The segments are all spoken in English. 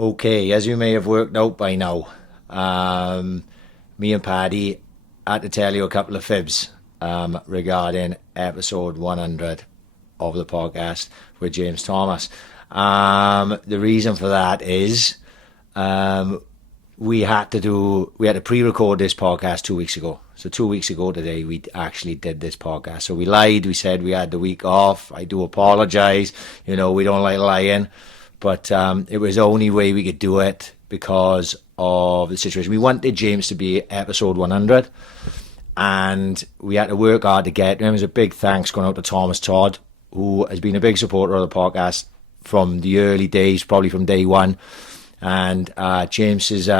Okay, as you may have worked out by now, me and Paddy had to tell you a couple of fibs regarding episode 100 of the podcast with James Thomas. The reason for that is we had to pre-record this podcast 2 weeks ago. So 2 weeks ago today, we actually did this podcast. So we lied. We said we had the week off. I do apologize. We don't like lying. But it was the only way we could do it because of the situation. We wanted James to be episode 100. And we had to work hard to get him. There was a big thanks going out to Thomas Todd, who has been a big supporter of the podcast from the early days, probably from day one. And James is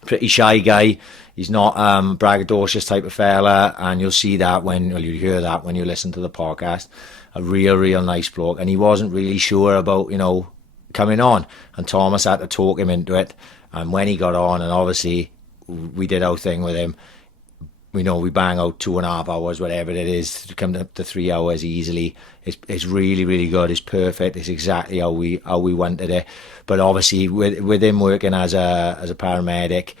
pretty shy guy. He's not braggadocious type of fella, and you'll see that you hear that when you listen to the podcast. A real nice bloke, and he wasn't really sure about coming on, and Thomas had to talk him into it. And when he got on, and obviously we did our thing with him. We bang out 2.5 hours, whatever it is, to come up to 3 hours easily. It's really good. It's perfect. It's exactly how we wanted it. But obviously, with him working as a paramedic,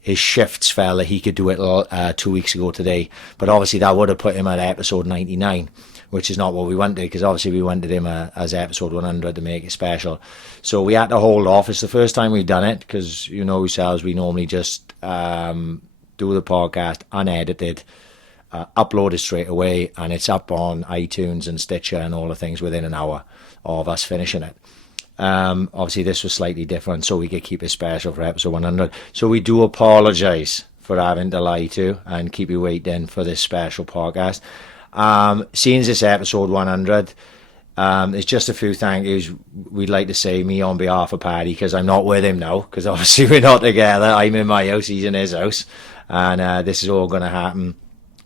his shifts fell that he could do it 2 weeks ago today. But obviously, that would have put him at episode 99, which is not what we wanted, because obviously we wanted him as episode 100 to make it special. So we had to hold off. It's the first time we've done it, because yourselves, we normally just do the podcast unedited, upload it straight away, and it's up on iTunes and Stitcher and all the things within an hour of us finishing it. Obviously this was slightly different, so we could keep it special for episode 100. So we do apologise for having to lie to and keep you waiting for this special podcast. Seeing this episode 100, there's just a few thank yous we'd like to say, me on behalf of Paddy, because I'm not with him now, because obviously we're not together. I'm in my house, he's in his house, and this is all going to happen,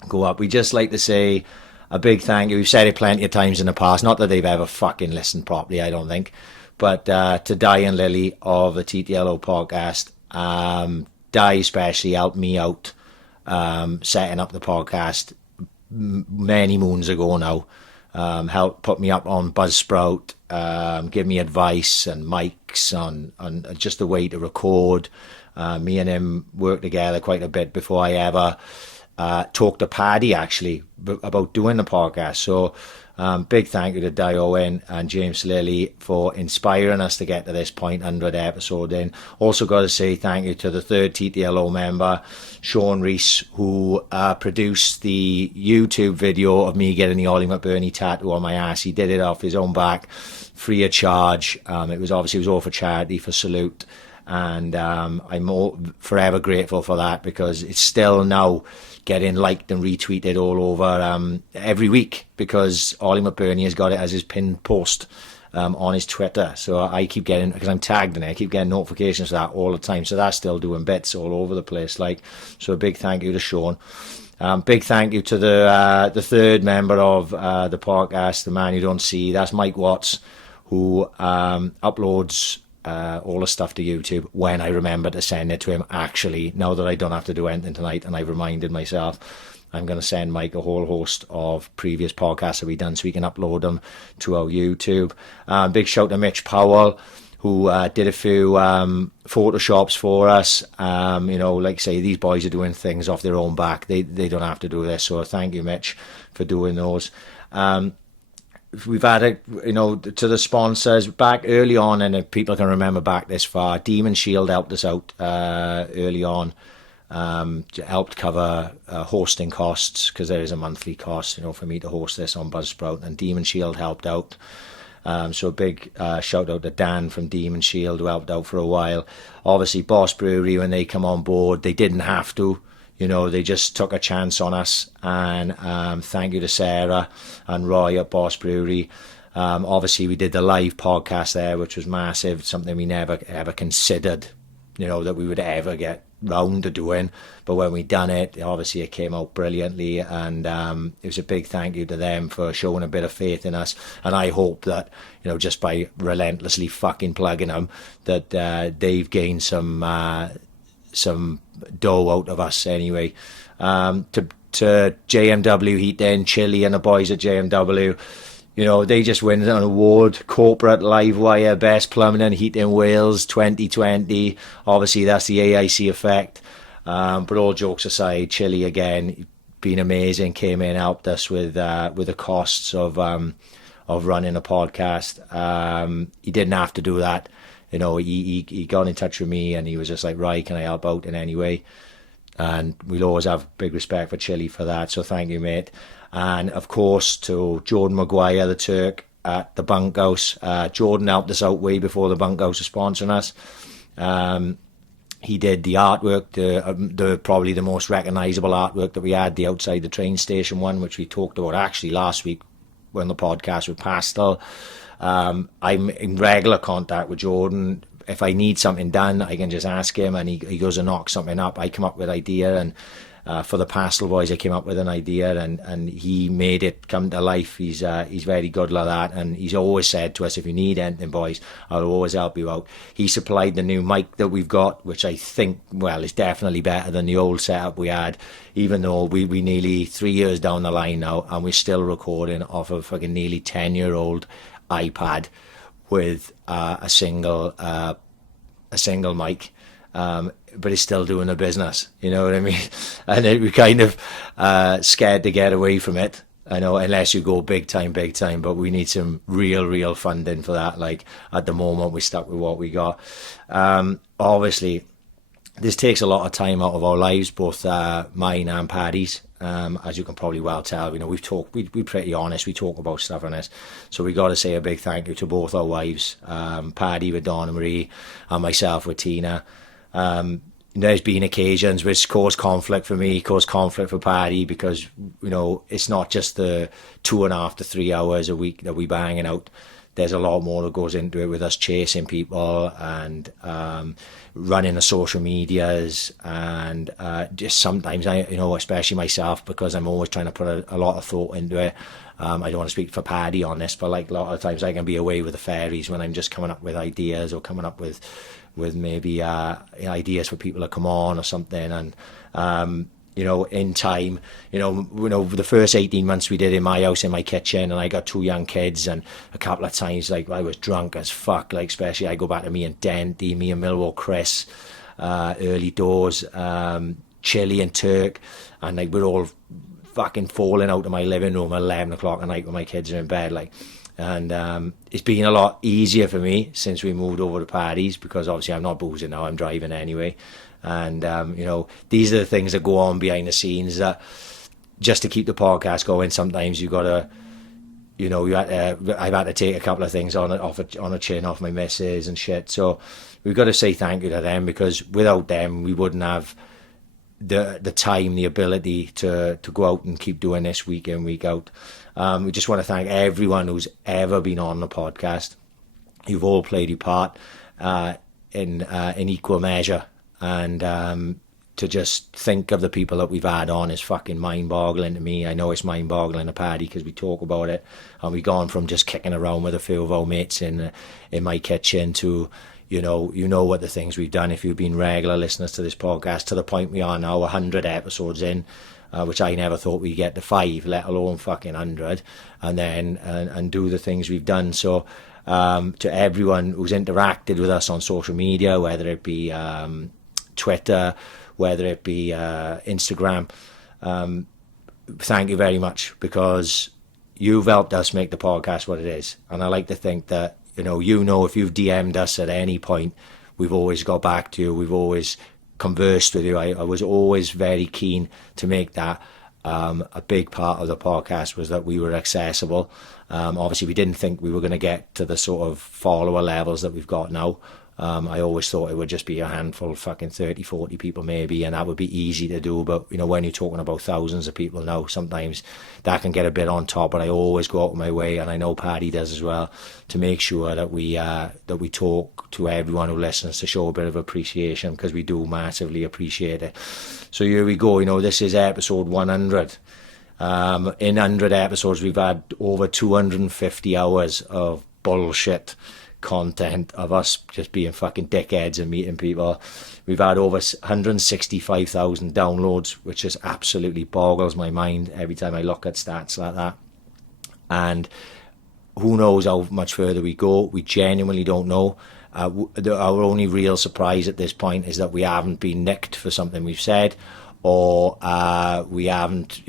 go up. We just like to say a big thank you. We've said it plenty of times in the past, not that they've ever fucking listened properly, I don't think, but to Di and Lily of the TTLO podcast. Di especially helped me out setting up the podcast many moons ago now. Helped put me up on Buzzsprout, give me advice and mics on just the way to record. Me and him worked together quite a bit before I ever talked to Paddy actually about doing the podcast. So big thank you to Di Owen and James Lilly for inspiring us to get to this 100 episode in. Also got to say thank you to the third TTLO member, Sean Rees, who produced the YouTube video of me getting the Ollie McBurney tattoo on my ass. He did it off his own back, free of charge. It was all for charity, for Salute. And I'm forever grateful for that, because it's still now getting liked and retweeted all over every week, because Ollie McBurney has got it as his pinned post on his Twitter. So I keep getting, because I'm tagged in it, I keep getting notifications for that all the time. So that's still doing bits all over the place. So a big thank you to Sean. Big thank you to the third member of the podcast, the man you don't see. That's Mike Watts, who uploads all the stuff to YouTube when I remember to send it to him. Actually, now that I don't have to do anything tonight and I've reminded myself, I'm going to send Mike a whole host of previous podcasts that we've done so we can upload them to our YouTube. Big shout to Mitch Powell, who did a few photoshops for us. Like I say, these boys are doing things off their own back. They don't have to do this. So thank you, Mitch, for doing those. We've had to the sponsors back early on, and if people can remember back this far, Demon Shield helped us out early on, helped cover hosting costs, because there is a monthly cost, for me to host this on Buzzsprout, and Demon Shield helped out. So a big shout out to Dan from Demon Shield, who helped out for a while. Obviously, Boss Brewery, when they come on board, they didn't have to. They just took a chance on us, and thank you to Sarah and Roy at Boss Brewery. Obviously, we did the live podcast there, which was massive, something we never ever considered, that we would ever get round to doing. But when we done it, obviously it came out brilliantly, and it was a big thank you to them for showing a bit of faith in us. And I hope that, just by relentlessly fucking plugging them, that they've gained some dough out of us anyway. To JMW Heat Den, Chili and the boys at JMW, You know, they just win an award, Corporate Live Wire, Best Plumbing and Heat in Wales 2020. Obviously, that's the AIC effect. But all jokes aside, Chile again, been amazing. Came in, helped us with the costs of running a podcast. He didn't have to do that. You know, he got in touch with me and he was just like, right, can I help out in any way? And we'll always have big respect for Chile for that. So thank you, mate. And of course to Jordan Maguire, the Turk at the Bunkhouse. Jordan helped us out way before the Bunkhouse was sponsoring us. He did the artwork, the probably the most recognisable artwork that we had, the outside the train station one, which we talked about actually last week when the podcast with Pastel. I'm in regular contact with Jordan. If I need something done, I can just ask him, and he goes and knocks something up. I come up with an idea, and for the Pastel Boys, I came up with an idea, and he made it come to life. He's very good like that, and he's always said to us, if you need anything, boys, I'll always help you out. He supplied the new mic that we've got, which I think, well, is definitely better than the old setup we had, even though we nearly 3 years down the line now, and we're still recording off a fucking nearly 10-year-old iPad with a single mic, but it's still doing the business, you know what I mean? And we're kind of scared to get away from it, I know, unless you go big time, but we need some real funding for that. Like at the moment we're stuck with what we got. Obviously this takes a lot of time out of our lives, both mine and Paddy's. As you can probably well tell, you know, we're pretty honest, we talk about stuff on this, so we got to say a big thank you to both our wives, Paddy with Donna Marie and myself with Tina. There's been occasions which cause conflict for me, cause conflict for Paddy, because, you know, it's not just the 2.5 to 3 hours a week that we banging out. There's a lot more that goes into it with us chasing people and running the social medias, and just sometimes especially myself, because I'm always trying to put a lot of thought into it. I don't want to speak for Paddy on this, but like a lot of times I can be away with the fairies when I'm just coming up with ideas, or coming up with maybe ideas for people to come on or something. And in time, the first 18 months we did in my house, in my kitchen, and I got 2 young kids, and a couple of times, like, I was drunk as fuck, like, especially I go back to me and Denty, me and Millwall Chris, early doors, Chile and Turk, and like we're all fucking falling out of my living room at 11 o'clock at night when my kids are in bed, like. And it's been a lot easier for me since we moved over to Paddy's, because obviously I'm not boozing now, I'm driving anyway. And these are the things that go on behind the scenes, that just to keep the podcast going, sometimes you gotta, I've had to take a couple of things on a chin off my missus and shit. So we've got to say thank you to them, because without them we wouldn't have the time, the ability to go out and keep doing this week in, week out. We just want to thank everyone who's ever been on the podcast. You've all played your part in equal measure, and to just think of the people that we've had on is fucking mind-boggling to me. I know it's mind-boggling to Paddy, because we talk about it, and we've gone from just kicking around with a few of our mates in my kitchen to, you know what the things we've done if you've been regular listeners to this podcast, to the point we are now 100 episodes in, which I never thought we'd get to 5, let alone fucking 100, and then and do the things we've done. So to everyone who's interacted with us on social media, whether it be Twitter, whether it be Instagram, thank you very much, because you've helped us make the podcast what it is. And I like to think that, if you've DM'd us at any point, we've always got back to you, we've always conversed with you. I was always very keen to make that a big part of the podcast, was that we were accessible. Obviously we didn't think we were going to get to the sort of follower levels that we've got now. I always thought it would just be a handful, fucking 30, 40 people maybe, and that would be easy to do. But, when you're talking about thousands of people now, sometimes that can get a bit on top. But I always go out of my way, and I know Paddy does as well, to make sure that we talk to everyone who listens, to show a bit of appreciation, because we do massively appreciate it. So here we go. This is episode 100. In 100 episodes, we've had over 250 hours of bullshit content of us just being fucking dickheads and meeting people. We've had over 165,000 downloads, which just absolutely boggles my mind every time I look at stats like that. And who knows how much further we go. We genuinely don't know. Our only real surprise at this point is that we haven't been nicked for something we've said, or we haven't,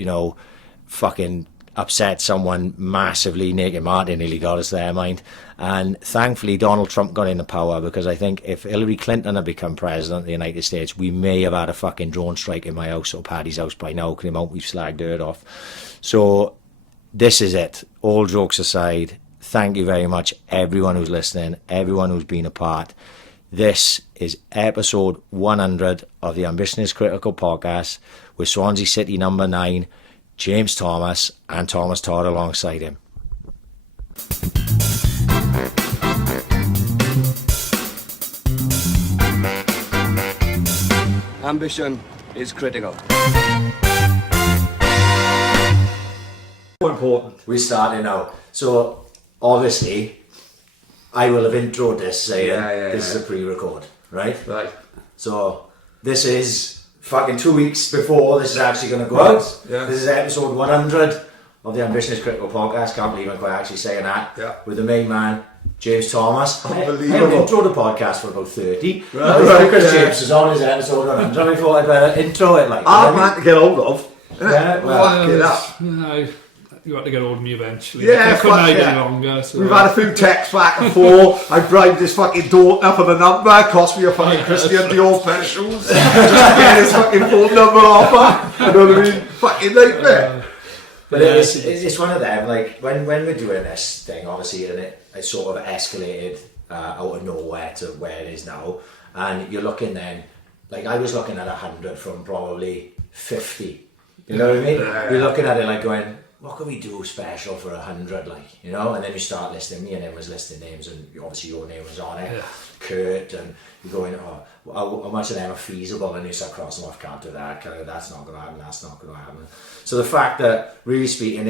fucking upset someone massively. Nick and Martin nearly got us there, mind. And thankfully Donald Trump got into power, because I think if Hillary Clinton had become president of the United States, we may have had a fucking drone strike in my house or Paddy's house by now, because the amount we've slagged her off. So this is it. All jokes aside, thank you very much, everyone who's listening, everyone who's been a part. This is episode 100 of the Ambition is Critical podcast with Swansea City number 9, James Thomas, and Thomas Todd alongside him. Ambition is critical. More important. We're starting now. So, obviously, I will have introed this saying this is a pre-record, right? Right. So, this is fucking 2 weeks before this is actually going to go out. Yeah. This is episode 100 of the Ambitious Critical podcast. Can't believe I'm quite actually saying that. Yeah. With the main man, James Thomas. Unbelievable. I haven't introed the podcast for about 30. Right. Because James is on his episode 100. I thought I'd better intro it like Hard man to get hold of. Yeah, well, Fuck it up. No, you had to get hold of me eventually. Yeah, I couldn't fuck hide yeah. any longer. So. We've had a few texts back and forth. I bribed his fucking daughter for the number. It cost me a fucking Christian Dior pair of shoes just to get his fucking phone number off her. You know what I mean? Fucking nightmare. But it's one of them, like, when we're doing this thing, obviously, and it sort of escalated out of nowhere to where it is now, and you're looking then, like, I was looking at 100 from probably 50, you know what I mean? You're looking at it like going, what can we do special for 100, like, and then you start listing, me and him was listing names, and obviously your name was on it, Kurt, and you're going, how much of them are feasible, and you start crossing off, can't do that, that's not going to happen, that's not going to happen. So the fact that, really speaking,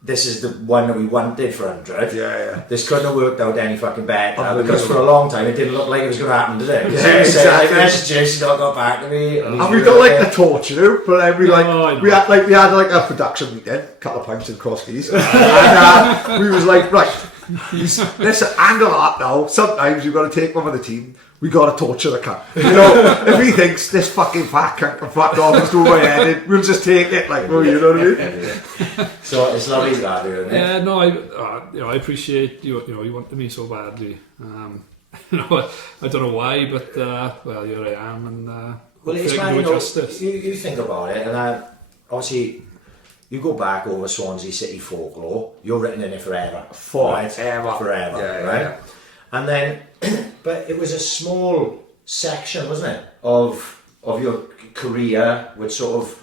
this is the one that we wanted for 100. Yeah. This couldn't have worked out any fucking better, because for a long time it didn't look like it was going to happen today. Yeah, exactly. I messaged you, she's not got back to me. And we don't like the torch, but then we had like a production weekend, a couple of pints in Crosskeys, and we was like, right, let's angle that now. Sometimes you've got to take one of the team. We got to torture the cunt. If he thinks this fucking fat cunt can fuck off and throw my head in, we'll just take it. Like, well, you know what I mean? So it's lovely to have you, isn't it? Yeah, no, I appreciate you. You wanted me so badly. I don't know why, but well, here I am, and well, it's fine. You think about it, and obviously. You go back over Swansea City folklore, you're written in it forever. Forever, right? Yeah. And then, but it was a small section, wasn't it, of your career, which sort of,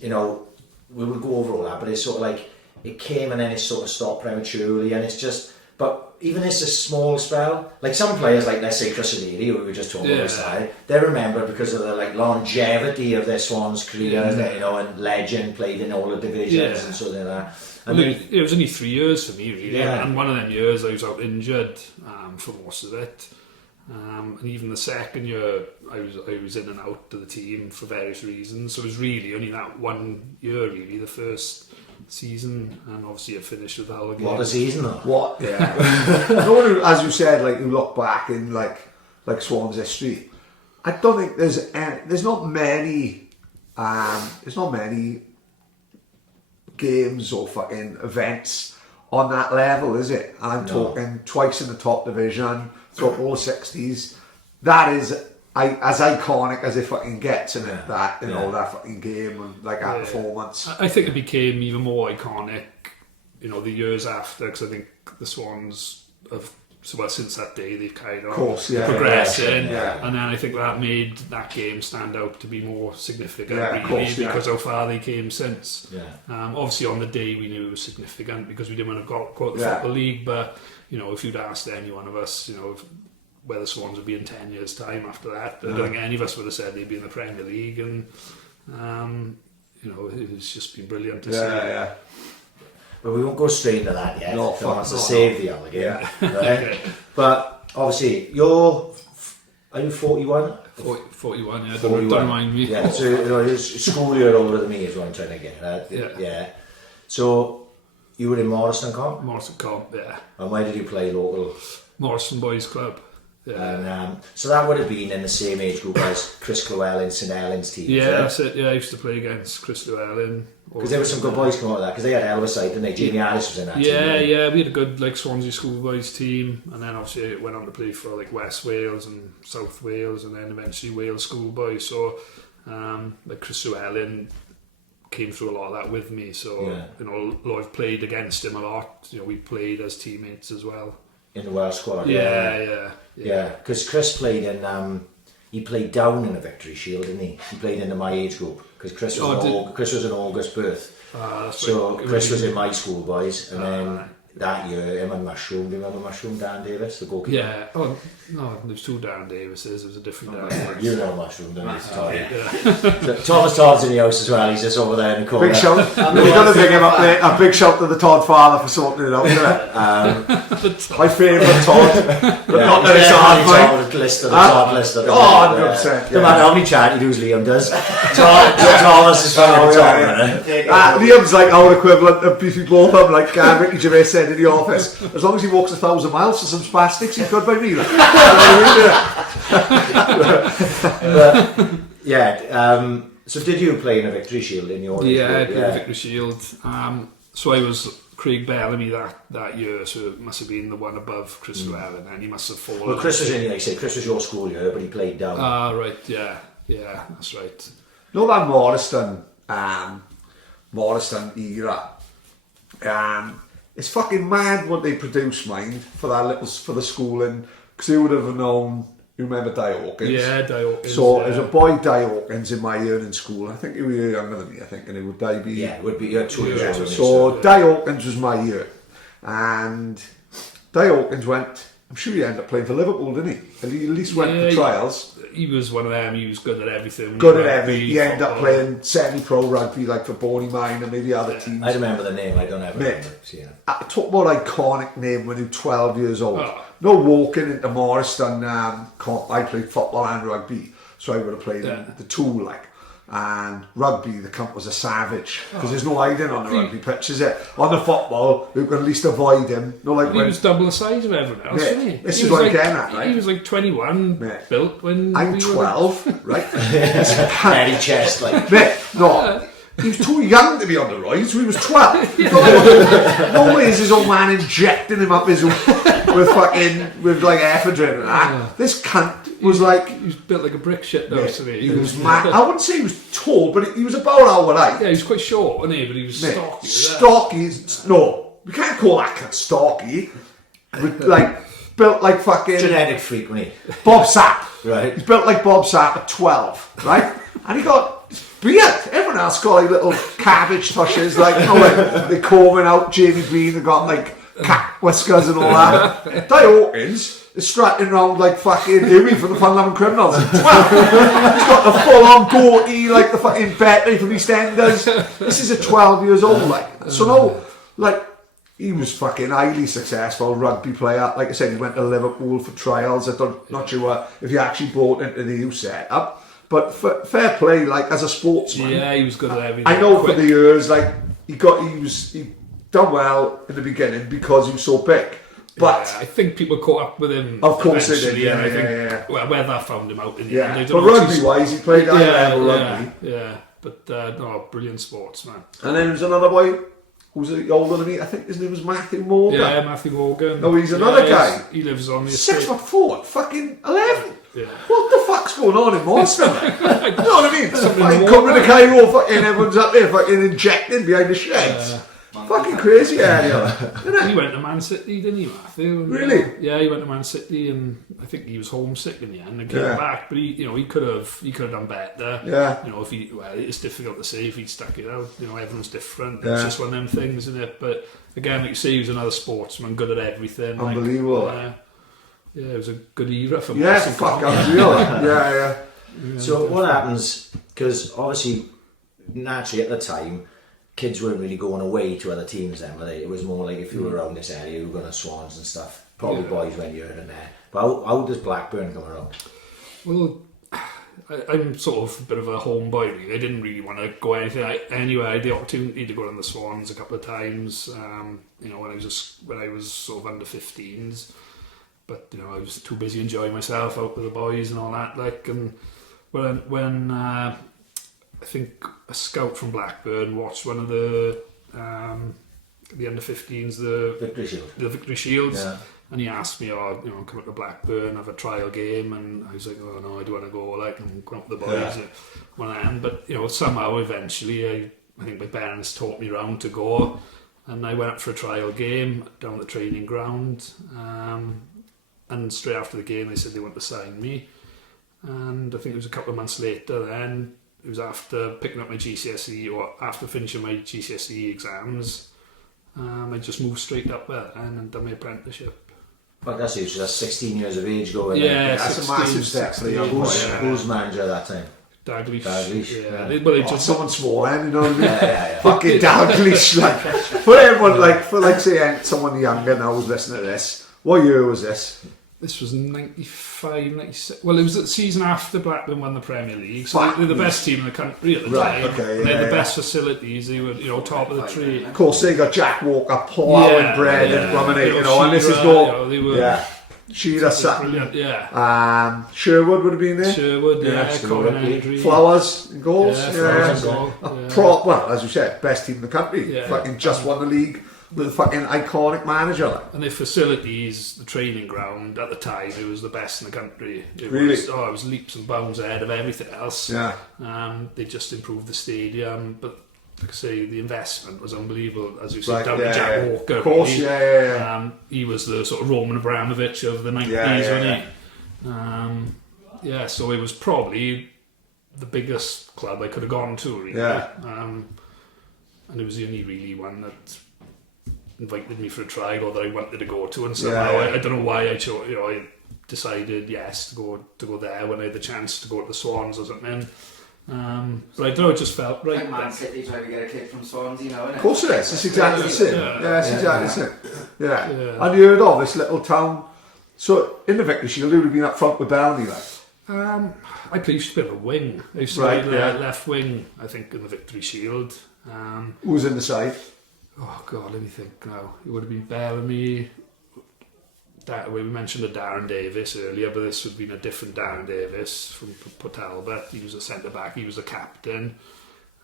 we would go over all that, but it's sort of like, it came and then it sort of stopped prematurely, and it's just, but even it's a small spell, like some players, like let's say Chris O'Leary, who we were just talking about this time, they're remembered because of the like longevity of their Swans career, and legend, played in all the divisions and something like that. And it was only 3 years for me, really, and one of them years I was out injured for most of it, and even the second year I was in and out of the team for various reasons, so it was really only that 1 year, really, the first season, and obviously it finished with Alligator. What a season, though. What? Yeah. No one, as you said, like, you look back in like Swans history, I don't think there's not many games or fucking events on that level, is it? I'm talking twice in the top division, throughout all the 60s. That is as iconic as it fucking gets, in it, that fucking game and like that performance. I think it became even more iconic, the years after, because I think the Swans have, since that day they've carried on progressing, and then I think that made that game stand out to be more significant, because how far they came since. Obviously on the day we knew it was significant because we didn't want to go out the Football League, but if you'd asked any one of us, where the Swans would be in 10 years' time after that, I don't think any of us would have said they'd be in the Premier League, and it's just been brilliant to see. But we won't go straight into that yet. No, don't want to save the Alligator. Right? But obviously, are you 41? 41, yeah. 41. Don't mind me. Yeah, so it's school year older than me is what I'm trying to get at. Yeah. So You were in Morriston Comp? Morriston Comp, yeah. And where did you play local? Morriston Boys Club. Yeah. And so that would have been in the same age group as Chris Llewellyn, St Helens team. Yeah, that's it. Yeah, I used to play against Chris Llewellyn. Because there were some good boys coming out of that, because they had a hell of a side, didn't they? Jamie Harris was in that team. Yeah, we had a good Swansea schoolboys team, and then obviously it went on to play for West Wales and South Wales, and then eventually Wales schoolboys. So Chris Llewellyn came through a lot of that with me. So I've played against him a lot. We played as teammates as well. In the Welsh squad. Yeah. Because Chris played in. He played down in the Victory Shield, didn't he? He played into my age group because Chris was an August birth. So Chris was in my school boys, and then that year him and Mushroom. Do you remember Mushroom? Dan Davis, the goalkeeper. Yeah. Oh no, there's two Dan Davises. There was a different Dan. You know Mushroom, don't you? So Thomas Todd's in the house as well. He's just over there in the corner. Big shout. We've got to big him up there. A big shout to the Todd father for sorting it out. My favourite Todd. Not that it's a hard fight. The Todd list. 100%. No matter how many charity dues Liam does. Thomas is fucking Todd. Liam's like our equivalent of Beefy Blowtham, like Ricky Gervais said in the office. As long as he walks 1,000 miles for some spastics, he's good by me. So did you play in a Victory Shield in your I played a Victory Shield. So I was Craig Bellamy that year, so it must have been the one above Chris Llewellyn, and he must have fallen. Well, Chris was in, like I said, Chris was your school year, but he played down. Right, yeah, that's right. No, that Morriston era. It's fucking mad what they produce, mind, for the schooling, because they would have known. You remember Di Hawkins? Yeah, Di Hawkins. So as a boy, Di Hawkins in my year in school, I think he was younger than me. I think, and it would Di be. Yeah, it would be 2 years older. So Di Hawkins was my year, and Di Hawkins went. I'm sure he ended up playing for Liverpool, didn't he? And he at least went for trials. He was one of them. He was good at everything. He ended up playing semi-pro rugby, like for Boney Mine and maybe other teams. I remember the name. I don't ever remember seeing it. Talk about iconic name when you're 12 years old. No walking into Morriston. I played football and rugby, so I would have played the two And rugby, the camp was a savage because there's no hiding on the rugby pitch, is it? On the football, you can at least avoid him. No, he was double the size of everyone else, wasn't he? This is what I'm getting at, right? He was 21 built when I'm 12, right? Heavy chest, He was too young to be on the rise, so he was 12. No way is his old man injecting him up with ephedrine and that. This cunt was he was built like a brick shit though, he was mad. I wouldn't say he was tall, but he was about our height. Yeah, he was quite short, wasn't he? But he was stocky. Stocky, no, we can't call that cunt stocky. Built like fucking genetic freak, wasn't he? Bob Sapp. Right. He's built like Bob Sapp at 12, right? And he got beard. Everyone else got little cabbage tushes, they combing out Jamie Green. They got cat whiskers and all that. Di Hawkins is strutting around like fucking Huey from the Fun Loving Criminals. 12. He's got the full on goatee like the fucking Betty from EastEnders. This is a 12 years old he was fucking highly successful rugby player. Like I said, he went to Liverpool for trials. Not sure if he actually brought into the youth setup. But fair play, as a sportsman. Yeah, he was good at everything. I know for the years, he done well in the beginning because he was so big. But I think people caught up with him. Of course they did. Yeah. Well, where that found him out in the end. But rugby-wise, he played high level rugby. Yeah. But brilliant sportsman. And then there's another boy who's older than me. I think his name was Matthew Morgan. Yeah, Matthew Morgan. No, he's another guy. He lives on the 6'4", fucking 11. Yeah. What the fuck's going on in Morriston? You know what I mean? Fucking coming to Cairo, fucking everyone's up there, fucking injecting behind the sheds. Fucking crazy area. He went to Man City, didn't he, Matthew? Really? Yeah, he went to Man City, and I think he was homesick in the end and came back. But he could have done better. Yeah. It's difficult to say if he'd stuck it out. Everyone's different. It's just one of them things, isn't it? But again, like you say, he was another sportsman, good at everything. Unbelievable. It was a good era for me. Yeah, fuck, unreal. Yeah. So what happens, because obviously, naturally at the time, kids weren't really going away to other teams then, were they? It was more like if you were around this area, you were going to Swans and stuff. Probably boys went here and there. But how does Blackburn come around? Well, I'm sort of a bit of a homeboy, really. I didn't really want to go anywhere. I had the opportunity to go to the Swans a couple of times, when I was sort of under 15s. But, I was too busy enjoying myself out with the boys and all that. And when I think a scout from Blackburn watched one of the under 15s, the Victory Shields. Yeah. And he asked me, come up to Blackburn, have a trial game, and I was like, oh no, I don't want to go, and come up with the boys at one end. But, somehow, eventually, I think my parents taught me round to go, and I went up for a trial game down at the training ground, and straight after the game, they said they wanted to sign me, and I think it was a couple of months later then, it was after picking up my GCSE, or after finishing my GCSE exams, I just moved straight up there and done my apprenticeship. But that's 16 years of age going. Yeah, that's 16, a massive step for the young boy. Who's manager at that time? Dalglish. Yeah. Well, they just someone small, you know what I mean? Yeah. Fucking Dalglish, for everyone, for say someone younger now who's listening to this. What year was this? This was 95, 96. Well, it was the season after Blackburn won the Premier League. So they were the best team in the country at the time. Okay, they had the best facilities. They were, top of the tree. Of course, they got Jack Walker ploughing bread and ruminating, and this is no. They were, Sheila Sutton. Brilliant, Sherwood would have been there. Sherwood, Colin Hendry. Flowers in goals. Well, as you said, best team in the country. Fucking just won the league with a fucking iconic manager. And the facilities, the training ground, at the time, it was the best in the country. It was leaps and bounds ahead of everything else. Yeah. They just improved the stadium, but like I say, the investment was unbelievable. As you said, down to Jack Walker. Of course, he was the sort of Roman Abramovich of the 90s, wasn't he? So it was probably the biggest club I could have gone to, really. And it was the only really one that invited me for a trial, or that I wanted to go to, and somehow I don't know why I chose. I decided to go there when I had the chance to go to the Swans or something. But I don't know, it just felt right. Like Man City trying to get a kid from Swansea, isn't it? Of course it is. It's exactly the same. It's exactly the same. Yeah. And you heard of this little town? So in the Victory Shield, who would have been up front with Downey, I played a bit of a wing. I used to play left wing, I think, in the Victory Shield. Who was in the side? Oh God, let me think now. It would have been Bellamy. We mentioned a Darren Davis earlier, but this would have been a different Darren Davis from Port Talbot. He was a centre back. He was a captain.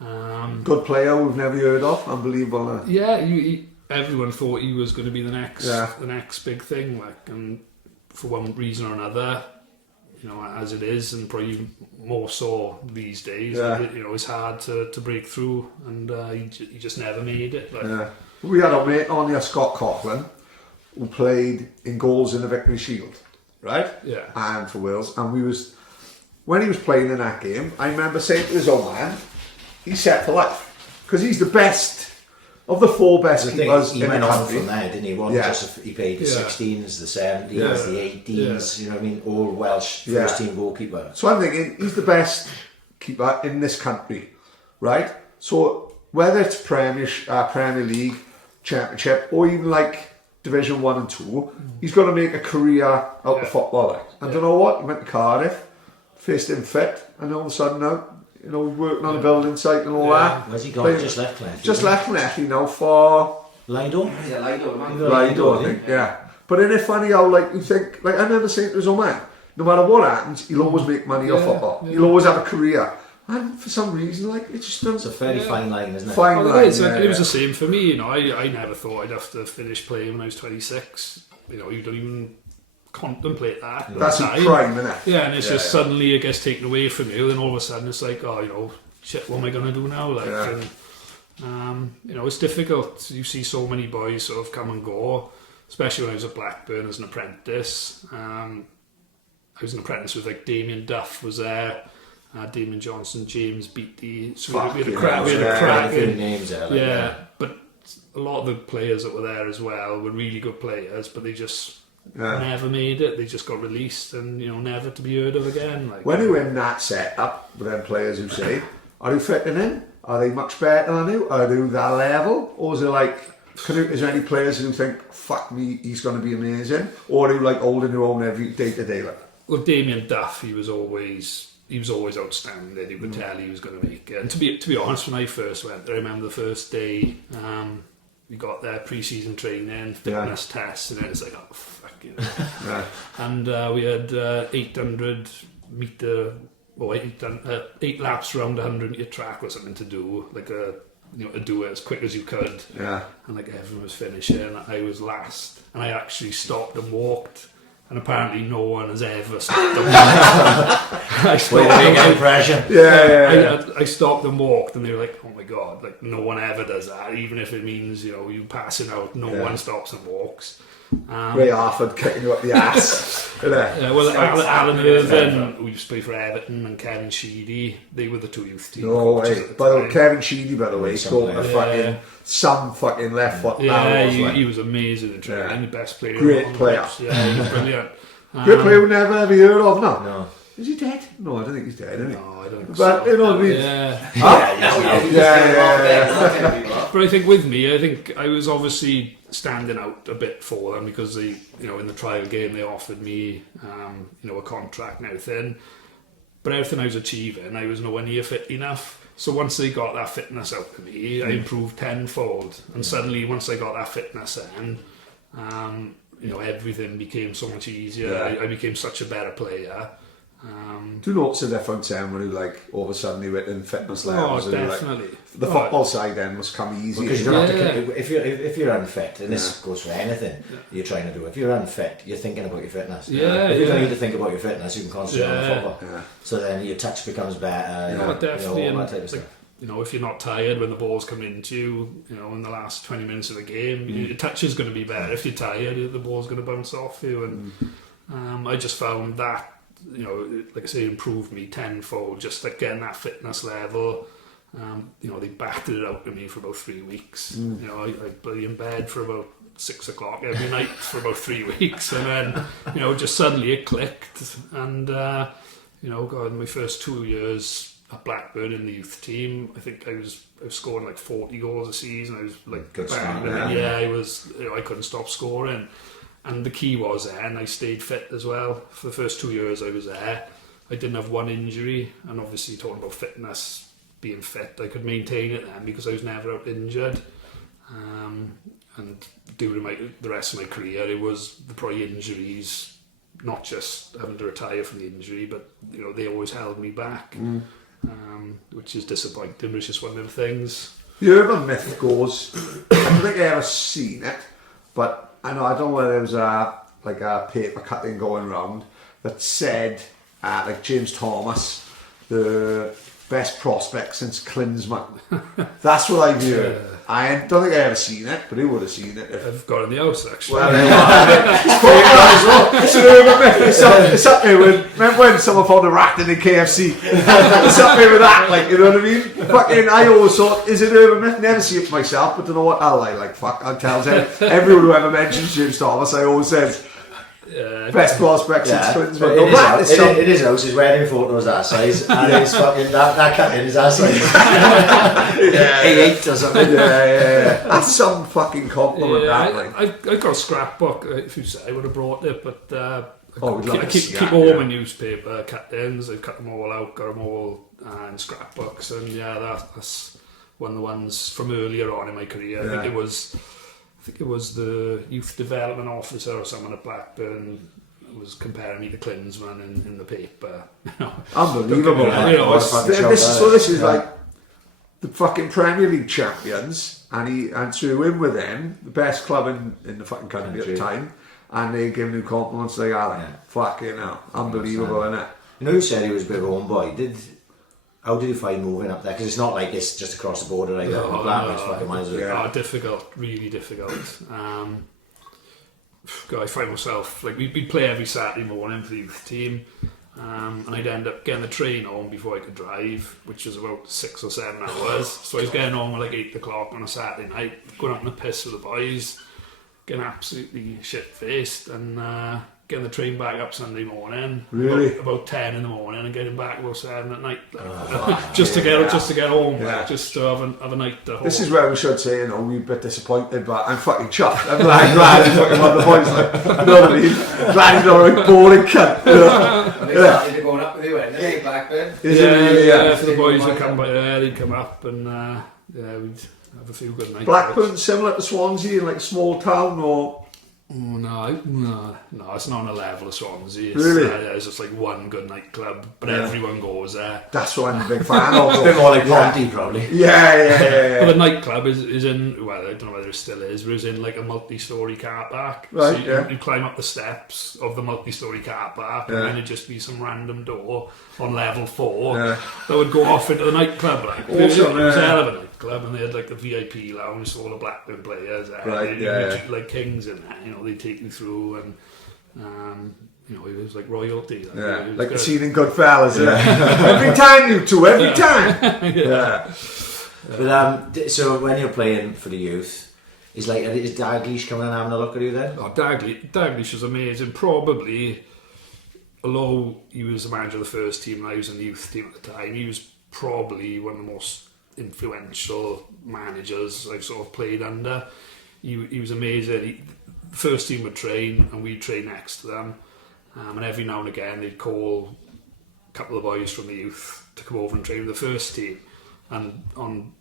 Good player we've never heard of. Unbelievable. Everyone thought he was going to be the next big thing. And for one reason or another, as it is, and probably more so these days, it's hard to break through, and he just never made it. We had a mate on here, Scott Coughlin, who played in goals in the Victory Shield, right? Yeah. And for Wales, and when he was playing in that game, I remember saying to his old man, he's set for life, because he's the best of the four best keepers in the country. He went on from there, didn't he? He played the 16s, the 70s, the 18s, you know what I mean? All Welsh first team goalkeeper. So I'm thinking, he's the best keeper in this country, right? So whether it's Premier League, Championship, or even Division 1 and 2, he's going to make a career out of football. And you know what? He went to Cardiff, faced him fit, and all of a sudden now, working on a building site and all that. Where's he gone? Just left Clef. Just left Clef, for Lido. Yeah, Lido, I think. But isn't it funny how you think? I remember saying to his old man, no matter what happens, he'll always make money off football. He'll always have a career. And for some reason, it just doesn't. It's a very fine line, isn't it? Fine line. It was the same for me. I never thought I'd have to finish playing when I was 26. You don't even contemplate that. That's a prime, isn't it? Yeah, and it's just suddenly it gets taken away from you, and all of a sudden it's shit, what am I going to do now? It's difficult. You see so many boys sort of come and go, especially when I was at Blackburn as an apprentice. I was an apprentice with Damien Duff was there, Damien Johnson, James Beattie. So we had a crack. Names there. But a lot of the players that were there as well were really good players, but they just never made it. They just got released and never to be heard of again. When you're in that setup with them players who say, are they fitting in? Are they much better than you? Are they that level? Or is it is there any players who think, fuck me, he's going to be amazing? Or are you holding your own every day to day? Well, Damien Duff, he was always he was always outstanding. You could tell he was going to make it. And to be honest, when I first went there, I remember the first day we got there, pre-season training, fitness tests, and then it's like, oh fuck you know. And we had 800 meter, or 8 laps around a 100 meter track or something to do, like to do it as quick as you could. And like everyone was finishing, I was last, and I actually stopped and walked. And apparently no one has ever stopped and walked. Big impression. I stopped and walked, and they were like, oh my god, like no one ever does that, even if it means, you know, you passing out, no one stops and walks. Ray Arford kicking you up the ass. Well, Alan Irvin, who used to play for Everton, and Kevin Sheedy, they were the two youth team coaches at the time. Kevin Sheedy, by the way, scored some fucking left foot. He was amazing in training, the best player. Great player. Yeah, he was brilliant. Great player we never ever heard of now. No. Is he dead? No, I don't think he's dead, is he? No, I don't think but, so. you know what I mean? But I think with me, I think I was obviously standing out a bit for them because they, you know, in the trial game they offered me, you know, a contract and everything. But everything I was achieving, I was nowhere near fit enough. So once they got that fitness out of me, I improved tenfold. And suddenly, once I got that fitness in, you know, everything became so much easier. I became such a better player. Do you notice the difference then when you like all of a sudden you went in fitness levels? Oh, definitely. Like, the football side then must come easier. Because you don't have to, if you're unfit, and this goes for anything you're trying to do, if you're unfit, you're thinking about your fitness. If you don't need to think about your fitness, you can concentrate on the football. So then your touch becomes better. Definitely. You know, all that type of stuff. You know, if you're not tired when the ball's coming into you, you know, in the last 20 minutes of the game, your touch is going to be better. If you're tired, the ball's going to bounce off you. And I just found that, you know, like I say, improved me tenfold, just like getting that fitness level. You know, they battered it out to me for about 3 weeks. You know, I'd be in bed for about 6 o'clock every night for about 3 weeks, and then, you know, just suddenly it clicked. And you know, God, my first 2 years at Blackburn in the youth team, I think I was scoring like 40 goals a season. I was like, good start, I couldn't stop scoring. And the key was then I stayed fit as well. For the first 2 years I was there, I didn't have one injury. And obviously, talking about fitness, being fit, I could maintain it then because I was never out injured. And during the rest of my career, it was probably injuries, not just having to retire from the injury, but, you know, they always held me back, which is disappointing, but it's just one of the things. The urban myth goes, I don't think I ever seen it, but I don't know whether there was a paper cutting going around that said like James Thomas, the best prospect since Klinsmann. That's what I've heard. I don't think I ever seen it, but who would have seen it? I've got it in the house actually. It's an urban myth. It's up there with, remember when someone found a rat in the KFC? It's up there with that, like, you know what I mean? Fucking, I always thought, is it urban myth? Never see it myself, but don't know what I'll like. Fuck, I'll tell everyone who ever mentions James Thomas, I always said, best prospect since Klinsmann. It is house, his wedding photos that size, and it's fucking, that cut in is that size. A8 or something. That's some fucking compliment, that, like. I got a scrapbook, if you say, I would have brought it, but I keep all my newspaper cut-ins, I've cut them all out, got them all in scrapbooks, and that's one of the ones from earlier on in my career. I think it was the youth development officer or someone at Blackburn was comparing me to Klinsmann in the paper. You know, unbelievable. This is like the fucking Premier League champions, and threw in with them, the best club in the fucking country at the time, and they give him compliments like that. Fucking hell, unbelievable, isn't it? You know who said he was a bit of a homeboy? How did you find moving up there? Because it's not like it's just across the border like that. Difficult, really difficult. I find myself, like, we'd play every Saturday morning for the youth team, and I'd end up getting the train home before I could drive, which was about 6 or 7 hours. So I was getting home at like 8 o'clock on a Saturday night, going out on the piss with the boys, getting absolutely shit-faced, and getting the train back up Sunday morning, about 10 in the morning, and getting back about 7 at night, just to get home, just to have a night at home. This is where we should say, you know, we're a bit disappointed, but I'm fucking chuffed. I'm glad he's fucking one of the boys, like, you know what I mean? Glad he's not a boring cunt. You know? They started going up with you, and they came back Blackburn. Is it really? Yeah, for the boys would come by there, they'd come up and we'd have a few good nights. Blackburn similar to Swansea in like a small town, or? Oh, no, it's not on a level of Swansea. It's, Really? It's just like one good nightclub, but everyone goes there. That's what I'm a big fan of. A bit more like Ponty, probably. Yeah. Well, the nightclub is in, well, I don't know whether it still is, but it's in like a multi-storey car park. Right, So you climb up the steps of the multi-storey car park, and then it'd just be some random door on level 4 that would go off into the nightclub. Like. It was a hell of a nightclub, and they had like the VIP lounge, so all the Blackburn players there. They like kings in there, you know, they'd take you through, and you know, it was like royalty. Like the scene in Goodfellas. Every time, you two, every time. But so when you're playing for the youth, is Dalglish coming and having a look at you then? Oh, Dalglish was amazing. Probably, although he was the manager of the first team and I was in the youth team at the time, he was probably one of the most influential managers I've sort of played under. He was amazing. The first team would train and we'd train next to them, and every now and again they'd call a couple of boys from the youth to come over and train with the first team, and on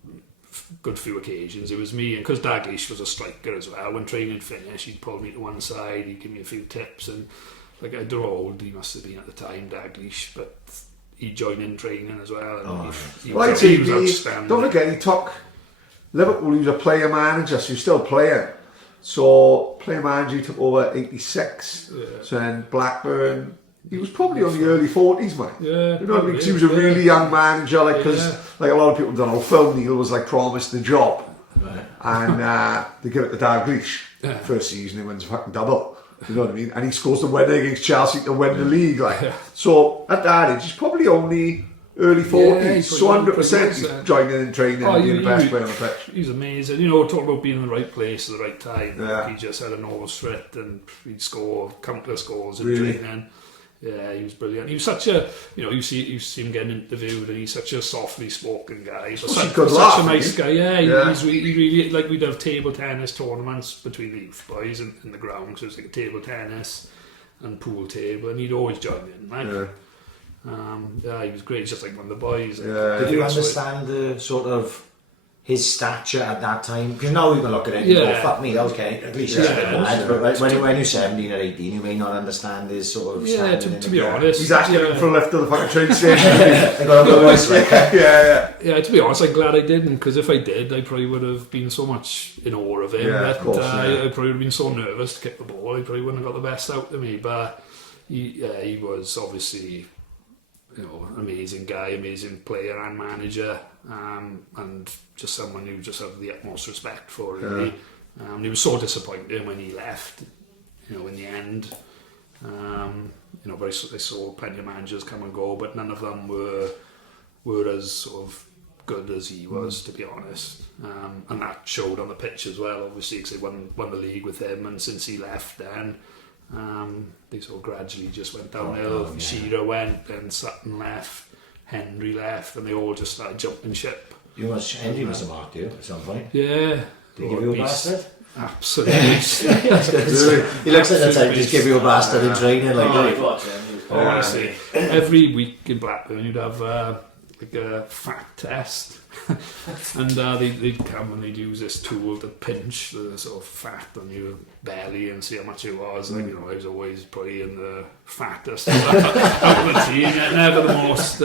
good few occasions it was me, and because Dalglish was a striker as well, when training finished he'd pull me to one side, he'd give me a few tips, and like I don't know how old he must have been at the time, Dalglish, but he'd join in training as well, and he was outstanding. Don't forget, he took Liverpool, he was a player manager, so he was still playing. So, player manager, he took over 86. So then Blackburn, he was probably on the early 40s, man. Yeah, you know, because he was a really young manager, like, because like a lot of people don't know, Phil Neal was like promised the job. And they give it to Dalglish. First season, he wins a fucking double. You know what I mean? And he scores the winner against Chelsea to win the league. Like, so at that age, he's probably only early 40s. So 100% he's joining in training and being the best player on the pitch. He's amazing. You know, talk about being in the right place at the right time. Yeah. He just had a nose for it, and he'd score countless goals in training. Yeah, he was brilliant. He was such a, you know, you see him getting interviewed, and he's such a softly spoken guy. But such a nice guy. Yeah, he really, like, we'd have table tennis tournaments between the youth boys in the ground, so it was like a table tennis and pool table, and he'd always join in. Like, he was great. He's just like one of the boys. Did you understand the sort of his stature at that time? Because now we can look at it and go, fuck me, that was Kenny. At least he's a bit mad. But when you're 17 or 18, you may not understand his sort of standing. To be honest, he's actually looking for a lift to the fucking train station. Yeah, to be honest, I'm glad I didn't, because if I did, I probably would have been so much in awe of him that I probably would have been so nervous to kick the ball. I probably wouldn't have got the best out of me. But he was obviously, you know, amazing guy, amazing player and manager, and just someone who just had the utmost respect for, really. He was so disappointed when he left, you know, in the end. You know, but I saw plenty of managers come and go, but none of them were as sort of good as he was, to be honest. And that showed on the pitch as well, obviously, because they won the league with him, and since he left then, they sort of gradually just went downhill. Shearer went, then Sutton left, Henry left, and they all just started jumping ship. Henry must have marked you at some point. Yeah. Did he give you a bastard? Absolutely. He looks at the time, just give you a bastard in training. Like, honestly, every week in Blackburn you'd have like a fat test. And they'd come and they'd use this tool to pinch the sort of fat on your belly and see how much it was. Like, you know, I was always probably in the fattest out of the team. Never the most.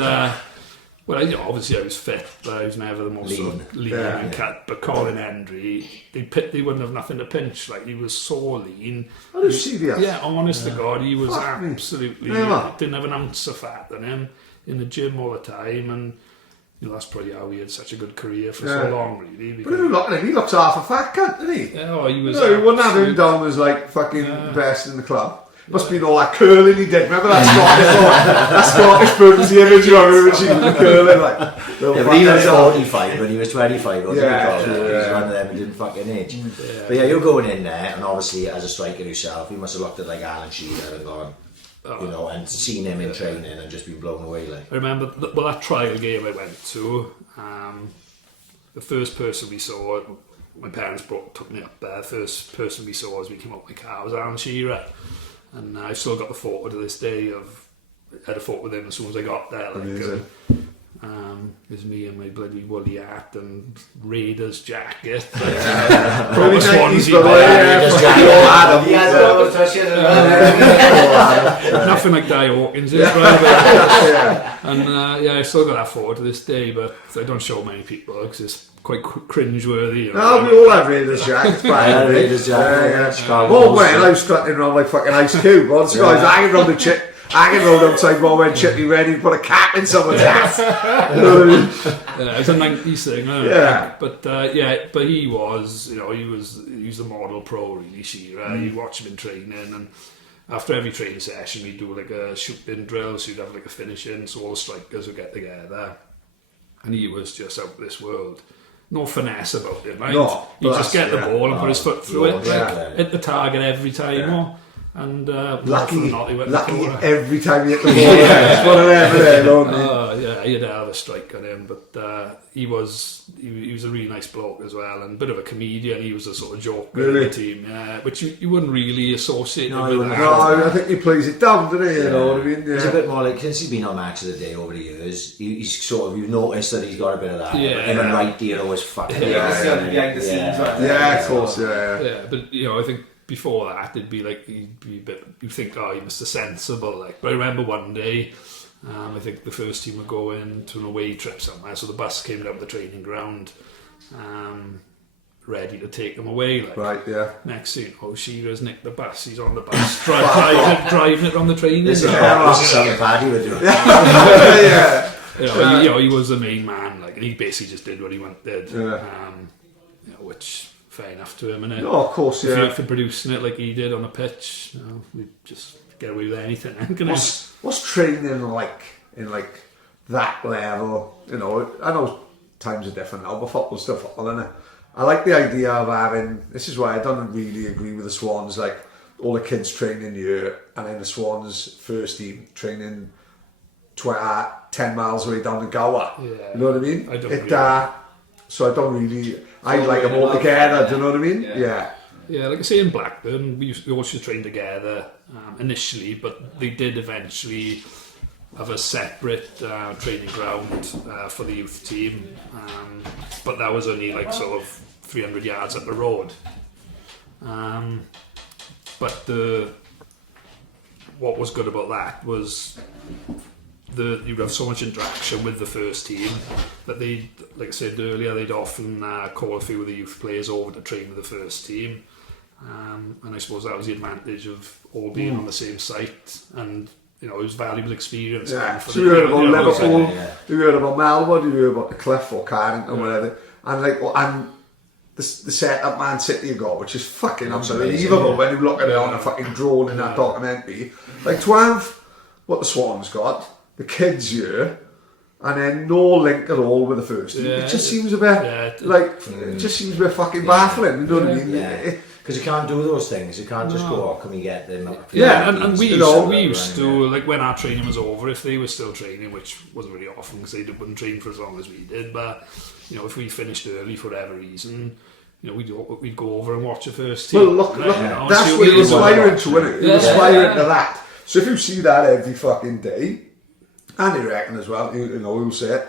Well, you know, obviously I was fit, but I was never the most lean and cut. But Colin Hendry, they wouldn't have nothing to pinch. Like, he was so lean. Oh, serious? Yeah, honest to God, he was absolutely didn't have an ounce of fat in him, in the gym all the time, and you know, that's probably how he had such a good career for so long, really. But look at him, he looks half a fat cunt, doesn't he? Yeah, he was. No, he wouldn't have him down as like fucking best in the club. Must be all that curling he did. Remember that Scottish bird was the image of him, which he was curling like. But he was 45 when he was 25, wasn't he? He was one of them who didn't fucking age. But yeah, you're going in there, and obviously as a striker yourself, you must have looked at like Alan Shearer and gone, you know, and seen him in training and just been blown away. Like, I remember, that trial game I went to, the first person we saw, my parents took me up there. The first person we saw as we came up my car was Alan Shearer. And I've still got the photo to this day of had a photo with him as soon as I got there. Like, there's me and my bloody woolly hat and Raiders jacket. Proper Swansea. Nothing like Di Hawkins. And I still got that photo to this day, but I don't show many people because it's quite cringe-worthy. You know? No, we all have Raiders jackets. Raiders jacket. Oh, man, I was strutting around like fucking Ice Cube. Honestly, I was hanging around the chip. I can roll outside while when Chippy ready to put a cap in someone's ass. You know what I mean? Yeah, it was a 90s thing. Yeah. But he was, you know, he was the model pro, really, Shearer. You watch him in training, and after every training session, we'd do like a shooting drill, so you'd have like a finishing, so all the strikers would get together. And he was just out of this world. No finesse about it, right? No. He'd just get the ball and put his foot through it, hit the target every time. Yeah. And lucky every time you hit the ball. It's one of them, he had a hell of a strike on him, but he was a really nice bloke as well, and a bit of a comedian. He was a sort of joker in the team, which you wouldn't really associate with that. No, I think he plays it down, doesn't he? You know what I mean? He's a bit more like, since he's been on Match of the Day over the years, he's sort of, you've noticed that he's got a bit of that. Him and Wright, you know, is fucking behind the scenes, right? Yeah, of course, yeah. But you know, I think before that, it'd be like you'd think, he must have sensible. Like, but I remember one day, I think the first team were going to an away trip somewhere, so the bus came down to the training ground, ready to take them away. Like, right, yeah. Next thing, Shearer's nicked the bus. He's on the bus, driving it around the training. This is something bad he would do. Yeah. He was the main man. Like, and he basically just did what he wanted. Which. Fair enough to him, innit? No, of course, yeah. If you're producing it like he did on a pitch, we'd just get away with anything. What's training like in like that level? You know, I know times are different now, but football's still football, isn't it? I like the idea of having. This is why I don't really agree with the Swans. Like all the kids training here, and then the Swans first team training 10 miles away down the Gower. Yeah. You know what I mean? I don't so I don't really. I like them all together. Do you know what I mean? Yeah. Yeah, like I say in Blackburn, we all used to train together initially, but they did eventually have a separate training ground for the youth team. But that was only like sort of 300 yards up the road. But what was good about that was you'd have so much interaction with the first team that they, like I said earlier, they'd often call a few of the youth players over to train with the first team. And I suppose that was the advantage of all being on the same site, and you know, it was valuable experience. Yeah. So you heard about Liverpool, you heard about Melbourne, you heard about the Cliff or Carrington or whatever, and the setup Man City you got, which is fucking unbelievable when you look at it on a fucking drone in that documentary. Like to have what the Swans got, the kids here, and then no link at all with the first team. It just seems a bit it just seems a bit fucking baffling. You know what I mean? Yeah. Because you can't do those things. You can't just go, can we get them? And we used to, like when our training was over, if they were still training, which wasn't really often because they wouldn't train for as long as we did, but you know, if we finished early for whatever reason, you know, we'd go over and watch the first team. Well, look, that's what you're aspiring to, isn't it? You're aspiring to that. So if you see that every fucking day, and you reckon as well, you know, who'll say it,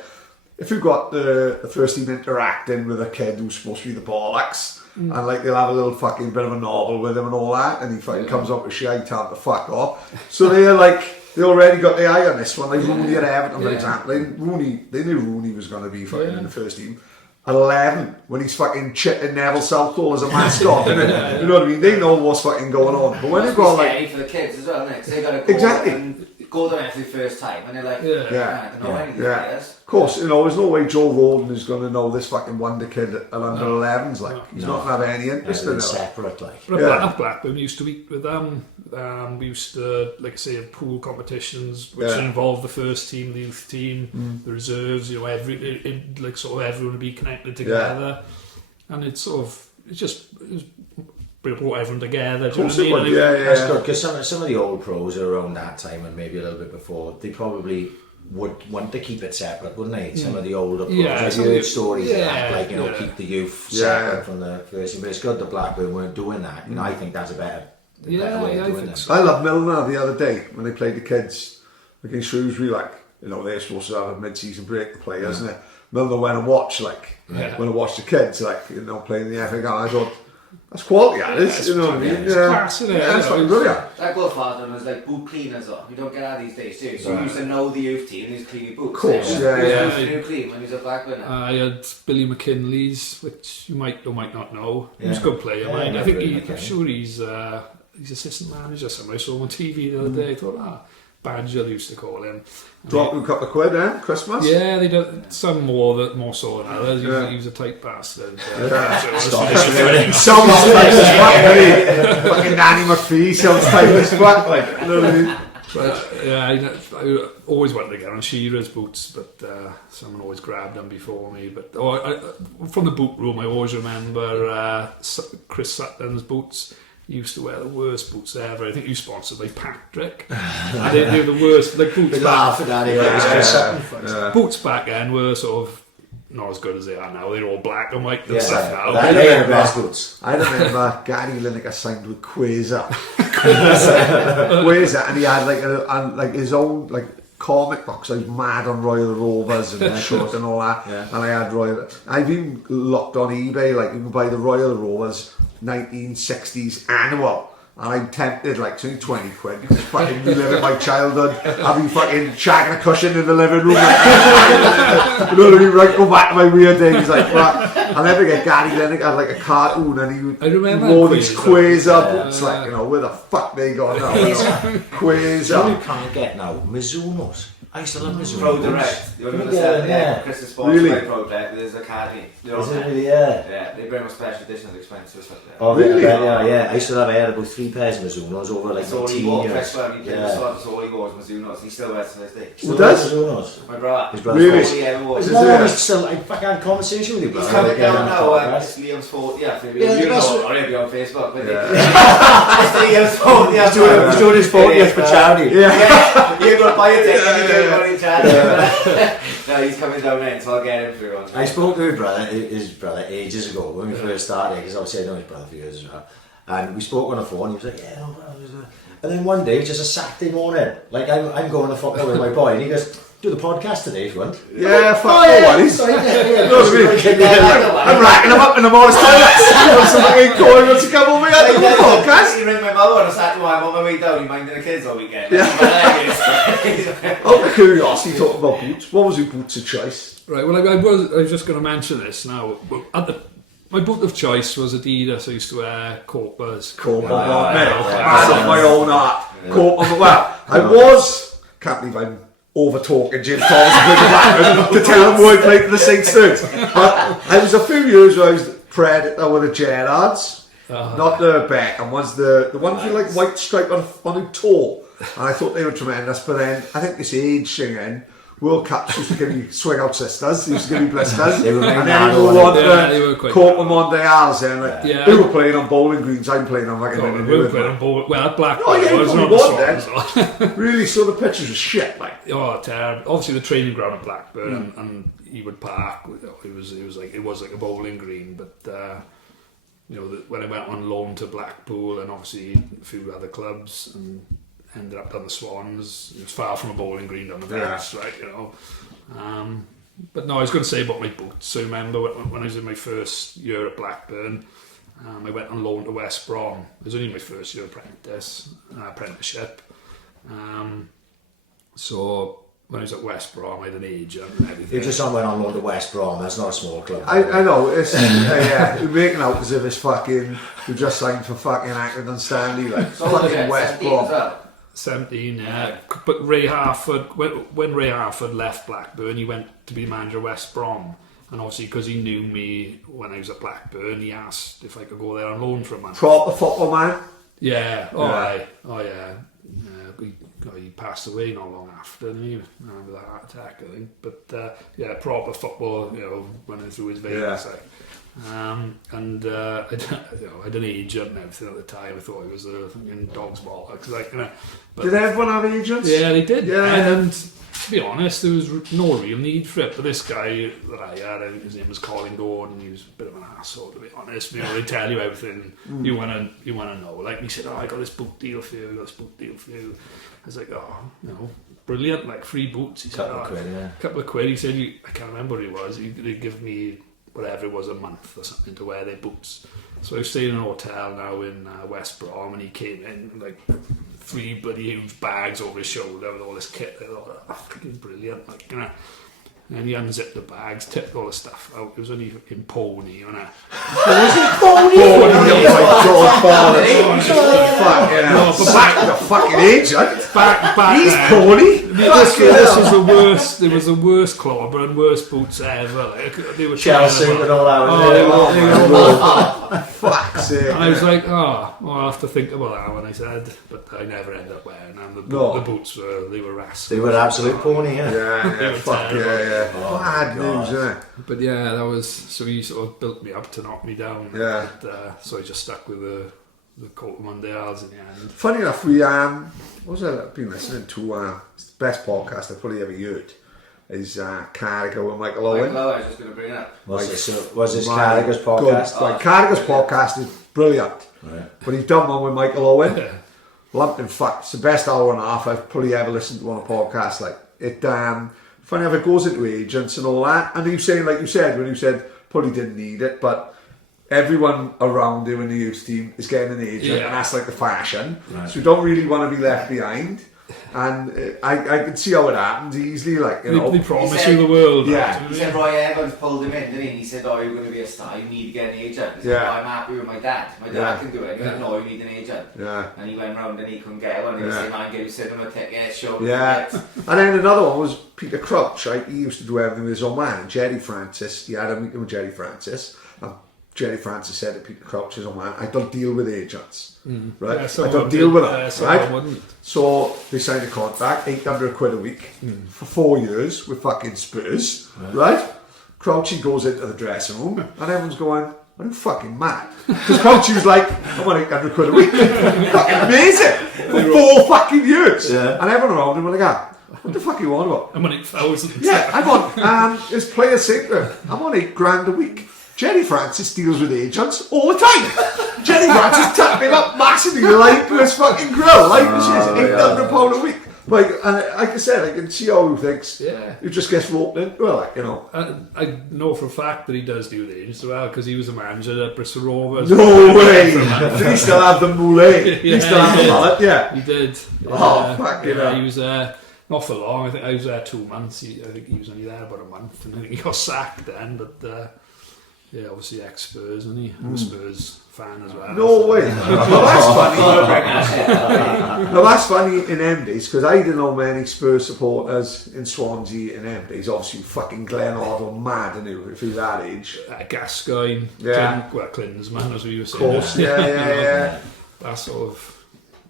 if you've got the first team interacting with a kid who's supposed to be the bollocks, and like they'll have a little fucking bit of a novel with him and all that, and he fucking comes up with shit, time to fuck off. So they're like, they already got the eye on this one, like Rooney at Everton, for example. They knew Rooney was going to be fucking in the first team. At 11, when he's fucking chitting Neville Southall as a mascot, innit? You know what I mean? They know what's fucking going on. But when you've got like, for the kids as well, innit? They got to go there after the first time, and they're like, I don't know anything about this. Of course, you know, there's no way Joe Roden is going to know this fucking wonder kid at under 11s. Like, he's not going to have any interest in it. Separate, like. At Blackburn, we used to eat with them. We used to, like I say, have pool competitions which involved the first team, the youth team, the reserves. You know, like sort of everyone would be connected together, and it brought everyone together. Do you know what I mean? That's good, because some of the old pros around that time and maybe a little bit before, they probably would want to keep it separate, wouldn't they? Some of the older pros, I've heard stories of that, like, you know, keep the youth separate from the first team. But it's good that Blackburn weren't doing that, and I think that's a better way of doing it. I love Milner the other day when they played the kids. against Shrewsbury, like, you know, they're supposed to have a mid-season break, the players, and Milner went and watched, like, when I watched the kids, like, you know, playing the FA Cup, I thought, that's quality, that is, you know what I mean? It's class, isn't it? That's fucking brilliant. That Godfather was like boot cleaners though. You don't get that these days too. So you used to know the youth team and he's clean your boots. Of course, yeah. He was clean when he was at Blackburn. I had Billy McKinley's, which you might or might not know. He was a good player, mind. I think I'm sure he's assistant manager somewhere. I saw him on TV the other day. I thought, Badger, they used to call him. Dropped him a couple of quid then, Christmas. Yeah, they do some more so than others. He was a tight bastard. Sounds like fucking Nanny McPhee, sounds like this twat, like, you know what I mean? But I always wanted to get on Shearer's boots, but someone always grabbed them before me. But from the boot room, I always remember Chris Sutton's boots. He used to wear the worst boots ever. I think he was sponsored by Patrick. And they were the worst, like boots. Boots back then were sort of not as good as they are now. They're all black and white and stuff now. They are the best boots. I remember Gary Lineker signed with Quasar. Quasar, and he had like his own like comic books. I was mad on Royal Rovers and short and all that. Yeah. And I had Royal. I've even looked on eBay, like you can buy the Royal Rovers 1960s annual. And I'm tempted, like, it's only 20 quid. Fucking reliving my childhood. I've been fucking shagging a cushion in the living room. You know what I mean? Right, go back to my weird days. Like, but I'll never get Gary Lineker had like a cartoon and he wore these Quasar boots. Like, you know, where the fuck they got now? Quasar. You can't get now Mizunos. I used to love Mizunos. Pro Direct. You want to understand? Christmas Sports by Pro Direct. There's a Academy. Is it really? Yeah. They bring a special edition of the expensive stuff there. Oh, really? Yeah. I used to have about 3 pairs of Mizunos over like 10 years. That's all he wore was Mizunos. He still wears to this day. Who does? Mizunos? My brother. His brother. Really? He's still like fucking had conversation with you, brother. He's coming down now. It's Liam's fault. Yeah, you know, I'll be on Facebook. But it's Liam's fault. He's doing his 40th for charity. Yeah. You're going to buy a ticket and you're doing money charity. No, he's coming down in, so I'll get him through. I spoke to his brother ages ago when we first started, because obviously I know his brother for years as well. And we spoke on the phone, he was like, yeah, no, and then one day, just a Saturday morning, like I'm going to football with my boy, and he goes, do the podcast today if you want. Yeah, fuck no worries. I'm racking them up in the morning toilets. Something going on to come over here to do the podcast. He rang my mother on a Saturday morning on my way down, he minded the kids all weekend. Yeah. Out of curiosity, talking about boots, what was your boots of choice? Right, well I was just going to mention this now. My boot of choice was Adidas. I used to wear Copas. That's on my own art. Well, I was, can't believe I'm over talking James Thomas to tell him who I played for the Saints third. But I was a few years where I was Predator with the Gerrards, not the Beckham ones, the ones with like white stripe on a toe. And I thought they were tremendous. But then I think this age thing in World Cups used to give me swing out sisters, used to give me blisters. They were and then we were on Copa Mondials and like, they were playing on bowling greens, I'm playing on like we were playing on bowling. Well, at Blackburn. Oh yeah, you won then. Really, so the pictures were shit, like. Oh, terrible. Obviously, the training ground at Blackburn and Ewood Park. It was like a bowling green, but you know, when I went on loan to Blackpool and obviously a few other clubs and ended up down the Swans. It was far from a bowling green down the Vents, right? You know. But no, I was going to say about my boots. So I remember when I was in my first year at Blackburn, I went on loan to West Brom. It was only my first year apprenticeship. So when I was at West Brom, I had an agent and everything. You just went on loan to West Brom. That's not a small club. I know. It's you're making out as if it's fucking. You just signed for fucking Accrington Stanley, like fucking West Brom. 17, yeah. But Ray Harford, when Ray Harford left Blackburn, he went to be manager of West Brom. And obviously, because he knew me when I was at Blackburn, he asked if I could go there on loan for a month. Proper football man? Yeah. He passed away not long after, didn't he? With a heart attack, I think. But yeah, proper football, you know, running through his veins. Like. I had an agent and everything at the time. I thought it was a fucking dog's bollocks, like, you know. But did everyone have agents? Yeah, they did. Yeah. And to be honest, there was no real need for it. But this guy that I had, his name was Colin Gordon. He was a bit of an asshole, to be honest. You know, they tell you everything you want to know. Like he said, I got this book deal for you. I was like, oh, you know, brilliant, like free boots. He said, couple of quid. He said, I can't remember what it was. They'd give me whatever it was a month or something to wear their boots. So I was staying in a hotel now in West Brom, and he came in like 3 bloody huge bags over his shoulder with all this kit. I thought, fucking brilliant, like, you know. And then he unzipped the bags, tipped all the stuff out. It was only in Pony, you know. Was it Pony? Back the fucking agent. Back He's then, Pony. This was the worst. It was the worst clobber and worst boots ever. Like, they were Chelsea and all that. Fuck's sake. And I was like, well, I'll have to think about that one. I said, but I never ended up wearing them. The boots were rascals. They were absolute Pony, Yeah. Bad news, isn't it? But yeah, that was, so he sort of built me up to knock me down. Yeah. But, so I just stuck with the Colt Mondials in the end. Funny enough, what was I've been listening to? It's the best podcast I've probably ever heard. Is Carragher with Michael Owen. I was just going to bring it up. Was this Carragher's podcast? Carragher's podcast is brilliant. Right. But he's done one with Michael Owen. Lumping fuck. It's the best hour and a half I've probably ever listened to on a podcast. Like it. Funny enough, it goes into agents and all that. And he was saying, like you said, when you said probably didn't need it, but everyone around him in the youth team is getting an agent, and that's like the fashion. Right. So you don't really want to be left behind. And I can see how it happens easily, like, you know. They promise you the world. Yeah. He said Roy Evans pulled him in, didn't he? He said, you're going to be a star, you need to get an agent. He said, I'm happy with my dad. My dad can do it. He went, no, you need an agent. Yeah. And he went round and he couldn't get one. He was saying, man, give his cinema tickets, show him tickets. And then another one was Peter Crouch, right? He used to do everything with his own man. Jerry Francis, he had a meeting with Jerry Francis. And Jerry Francis said to Peter Crouch, his own man, I don't deal with agents. Right? I don't deal with them. Right? So they signed a contract, 800 quid a week for 4 years with fucking Spurs. Right? Crouchy goes into the dressing room and everyone's going, are you fucking mad? Because Crouchy was like, I want 800 quid a week. Fucking amazing. For 4 fucking years. Yeah. And everyone around him were like, what the fuck are you on about? I'm on 8,000. Yeah, I'm on, his players say to him, I'm on $8,000 a week. Jerry Francis deals with agents all the time. Jerry Francis tapped him up massively, like to his fucking grill, like this is £800 a week. Like, and like I said, I can see how he thinks. Yeah, he just gets roped into it, like, you know. I know for a fact that he does do the agents as well because he was a manager at Bristol Rovers. No way! Did he still have the moulet? He still have the mallet? Yeah, he did. Fuck you know. He was not for long. I think I was there 2 months. I think he was only there about a month, and I think he got sacked then. But yeah, obviously ex-Spurs, isn't he? I'm a Spurs fan as well. No way. That's funny. No, that's funny in them days because I didn't know many Spurs supporters in Swansea in them days. Obviously, fucking Glenn Hoddle mad, and if he's that age. Gascoigne, Klinsmann, as we were saying. Of course, yeah. That sort of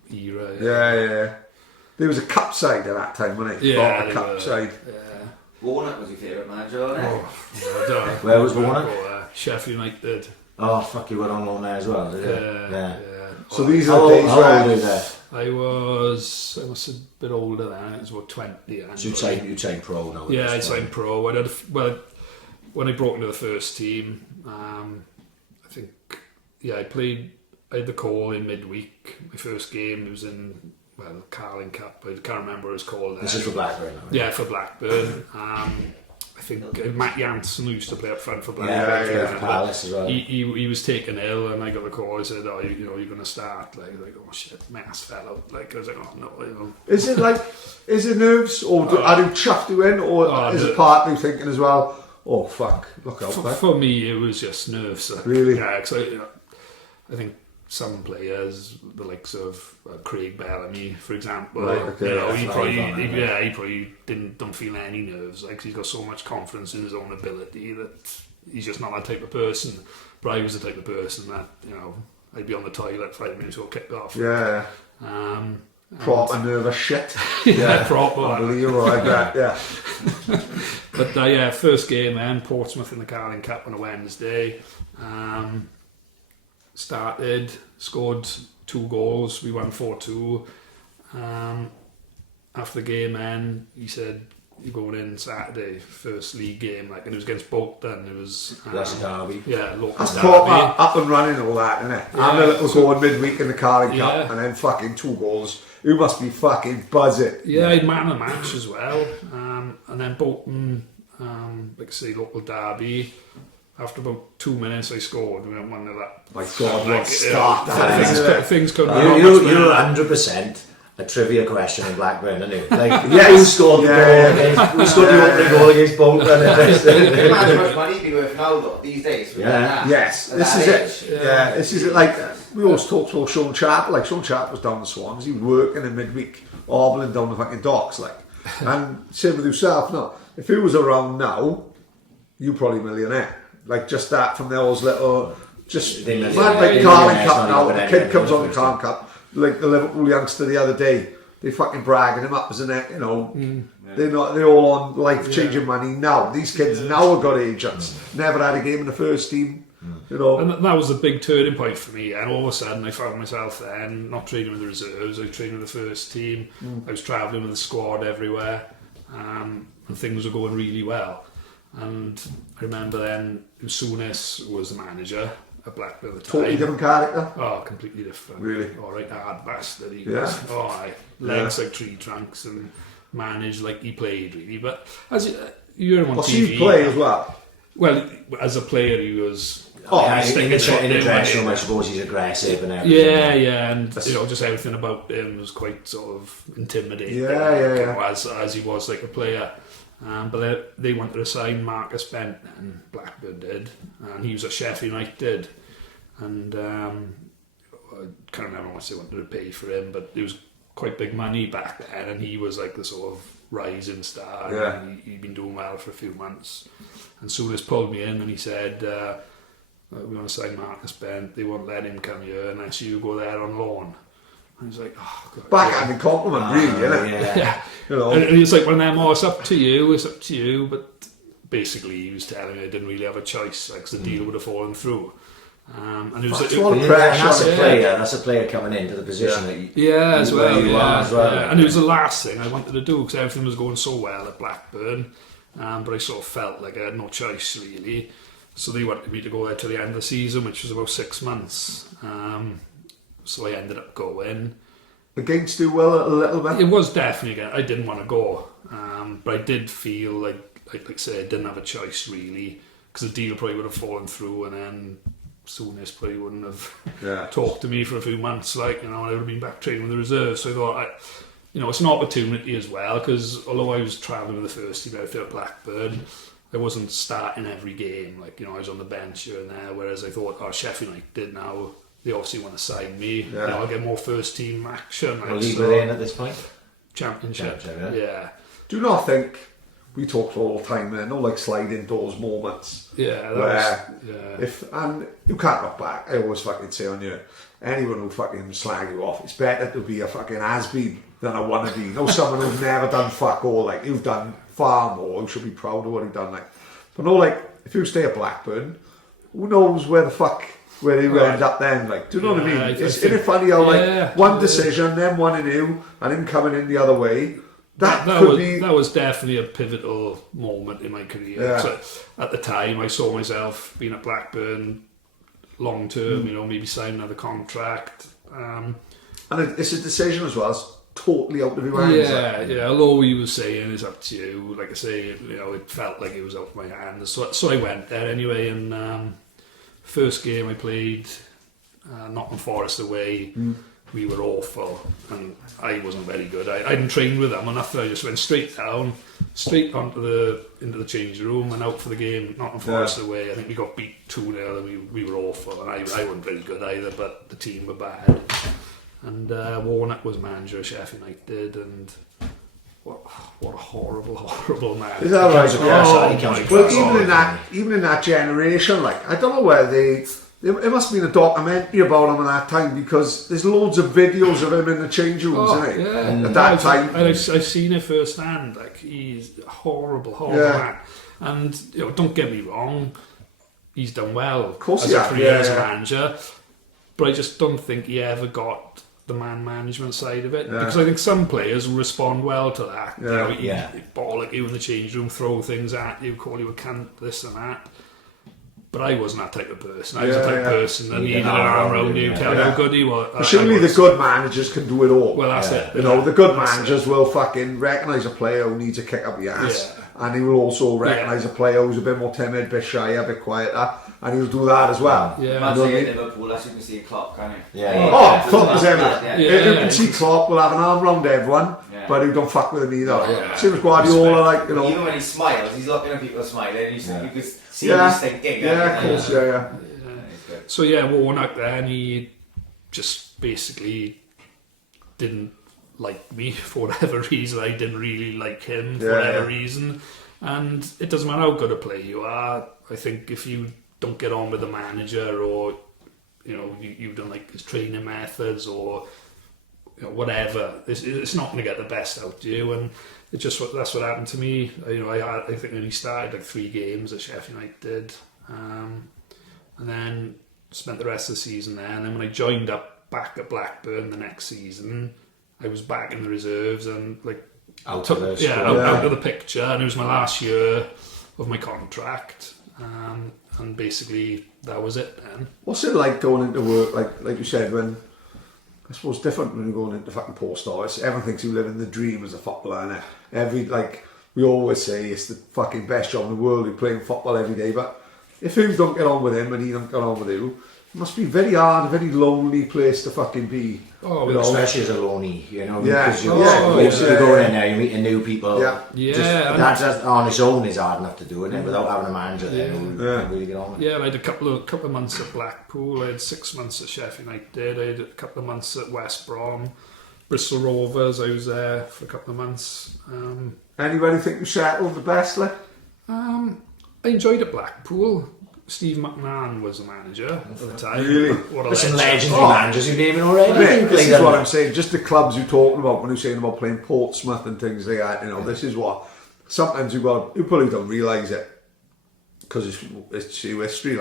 era. Yeah. There was a cup side at that time, wasn't it? Yeah, a cup side. Yeah. Warnock was your favourite manager, wasn't it? Where was Warnock? Sheffield United. Oh, fuck, you were on loan there as well, did you? Yeah. So these are the days where... How old were you there? I was a bit older then. I was about 20. So you signed pro now? Yeah, I signed pro. When I broke into the first team, I think, I had the call in midweek. My first game, it was in... the Carling Cup. I can't remember what it was called. This is for Blackburn. Yeah, for Blackburn. I think Matt Janssen, who used to play up front for Blackburn. Yeah, Palace as well. He was taken ill, and I got the call. I said, you're going to start. Like, oh shit, my ass fell out. Like, I was like, oh no, Is it nerves, or are you chuffed you in, or is it part of you thinking as well? Oh fuck, look out! For me, it was just nerves. Really? Yeah, because I think. Some players, the likes of Craig Bellamy, for example, he probably don't feel any nerves. Like he's got so much confidence in his own ability that he's just not that type of person. But I was the type of person that I'd be on the toilet 5 minutes or kick off. Yeah. Proper nervous shit. Yeah, proper. Unbelievable like that. Yeah. But first game then, Portsmouth in the Carling Cup on a Wednesday. Started, scored 2 goals, we won 4-2. After the game then, he said, you're going in Saturday, first league game, like, and it was against Bolton. It was that's a derby. Yeah, local That's derby. proper up and running and all that, isn't it? Yeah. And a little goal midweek in the Carling Yeah. Cup, and then fucking 2 goals. You must be fucking buzzing. Yeah, he'd man of the match as well. And then Bolton, like I say, local derby. After about 2 minutes, I scored. We went 1-0 up. My God, Like, what start that is. Things couldn't You're be much better. 100% a trivia question in Blackburn, aren't you? Like, Yes. who scored the goal against, who scored the opening goal against Bolton? Can you imagine how much money he'd be worth now, though, these days? Yeah. Yes, At this that is age. it. Yeah, this is it. Like, we always talk about Sean Sharp. Like, Sean Sharp was down the Swans. He was working in midweek, hobbling down the fucking docks, like. And same with yourself now. If he was around now, you probably a millionaire. Like, just that from those little, just They mad, millionaire. like They Carling millionaire, Cup it's now. not The even kid comes on the anything. Carling Cup, like the Liverpool youngster the other day. They fucking bragging him up as a, you know, they're all on life-changing money now. These kids now have got agents. Never had a game in the first team, you know. And that was a big turning point for me. And all of a sudden, I found myself then not training with the reserves. I was training with the first team. I was travelling with the squad everywhere, and things were going really well. And I remember then Souness was the manager at Blackburn at the time. Totally different character. Oh, completely different. Really? All right, hard bastard. He Yeah. was, legs like tree trunks and managed like he played really. But as you hear him on Well, so TV, you play as well. well, as a player, he was. Yeah, sticking in the shot in, dressing room, I wasn't suppose he's aggressive and everything. yeah, and just everything about him was quite sort of intimidating. Yeah. You know, as he was like a player. But they wanted to sign Marcus Bent, and Blackburn did, and he was at Sheffield United, and I can't remember how much they wanted to pay for him, but it was quite big money back then, and he was like the sort of rising star. Yeah. And he'd been doing well for a few months, and Souness pulled me in and he said, "We want to sign Marcus Bent. They won't let him come here unless you go there on loan." I was like, "Oh God." Backhanded compliment, really, isn't it? Yeah. You know. And he was like, "Well, now it's up to you." But basically, he was telling me I didn't really have a choice, like 'cause the deal would have fallen through. And it was That's like, what Yeah, pressure. and that's a Yeah. player. That's a player coming into the position that you, as where well, you are as well. yeah. And it was the last thing I wanted to do because everything was going so well at Blackburn, but I sort of felt like I had no choice really. So they wanted me to go there till the end of the season, which was about 6 months. So I ended up going. Against do well a little bit. It was definitely, I didn't want to go, but I did feel like I say, I didn't have a choice really, because the deal probably would have fallen through, and then Souness probably wouldn't have talked to me for a few months, and I would have been back training with the reserves. So I thought, it's an opportunity as well, because although I was travelling with the first team out there at Blackburn, I wasn't starting every game. I was on the bench here and there, whereas I thought, Sheffield United now, they obviously want to sign me. Yeah. I'll get more first team action. We'll leave it in at this point. Championship. Yeah. Do you not think we talk all the time there, no sliding doors moments? Yeah, And you can't look back. I always fucking say on you, anyone who fucking slag you off, it's better to be a fucking has-been than a wannabe. No, someone who's never done fuck all. You've done far more. You should be proud of what you've done. But no, if you stay at Blackburn, who knows where you end up then? Do you know what I mean? Isn't it funny how one decision, then one in you, and him coming in the other way? That was definitely a pivotal moment in my career. Yeah. So at the time, I saw myself being at Blackburn long term. Maybe signing another contract. And it's a decision as well. It's totally out of your hands. Yeah. Although he was saying it's up to you, like I say, it felt like it was out of my hands. So I went there anyway. And first game I played, Nottingham Forest away. We were awful, and I wasn't very good. I hadn't trained with them or nothing. I just went straight down, straight into the changing room, and out for the game. Nottingham Forest away. I think we got beat 2-0, and we were awful. And I wasn't very good either, but the team were bad. And Warnock was manager of Sheffield United, and what a horrible man. Is that right? Well, even in that generation, I don't know where it must have been a documentary about him at that time, because there's loads of videos of him in the change rooms, isn't it? Yeah. At that time. And I've seen it firsthand. He's a horrible man. And don't get me wrong, he's done well. Of course as he a has. career as a manager, but I just don't think he ever got the man management side of it, because I think some players respond well to that. Ball at you in the change room, throw things at you, call you a cunt, this and that. But I wasn't that type of person. I was the type of person that needed an arm around you, tell how good he was. Surely the good managers can do it all. Well, that's it. You know, the good managers will fucking recognise a player who needs a kick up the ass. And he will also recognise a player who's a bit more timid, a bit shy, a bit quieter. And he'll do that as well. Yeah. Man, say at Liverpool, that's you can see Klopp, can't you? Klopp is everything. You can see Klopp will have an arm round everyone, but he don't fuck with him either. Same as Guardiola, like, you know. Even when he smiles, he's looking at people smiling, you can see him just thinking. Of course, So Warnock then, he just basically didn't like me for whatever reason. I didn't really like him for whatever reason. And it doesn't matter how good a player you are. I think if you don't get on with the manager, or you don't like his training methods, or whatever, it's not going to get the best out of you. And that's what happened to me. I think I only started like 3 games at Sheffield United, and then spent the rest of the season there. And then when I joined up back at Blackburn the next season, I was back in the reserves and out of the picture. And it was my last year of my contract. And basically that was it then. What's it like going into work, like you said, when I suppose different when you're going into fucking post office? Everyone thinks you live in the dream as a footballer, innit? We always say it's the fucking best job in the world, you're playing football every day, but if you don't get on with him and he don't get on with you, it must be very hard, a very lonely place to fucking be. Especially as a loanee, because you're going in there, you're meeting new people. That on its own is hard enough to do, isn't it? Without having a manager there who really get on with it. Yeah, I had a couple of months at Blackpool, I had 6 months at Sheffield United, I had a couple of months at West Brom, Bristol Rovers, I was there for a couple of months. Anybody think you settled the best, I enjoyed it at Blackpool. Steve McMahon was the manager at the time. Really? There's some legendary managers who gave it already. This is what I'm saying. Just the clubs you're talking about when you're saying about playing Portsmouth and things like that. This is what sometimes you probably don't realise it because it's your history.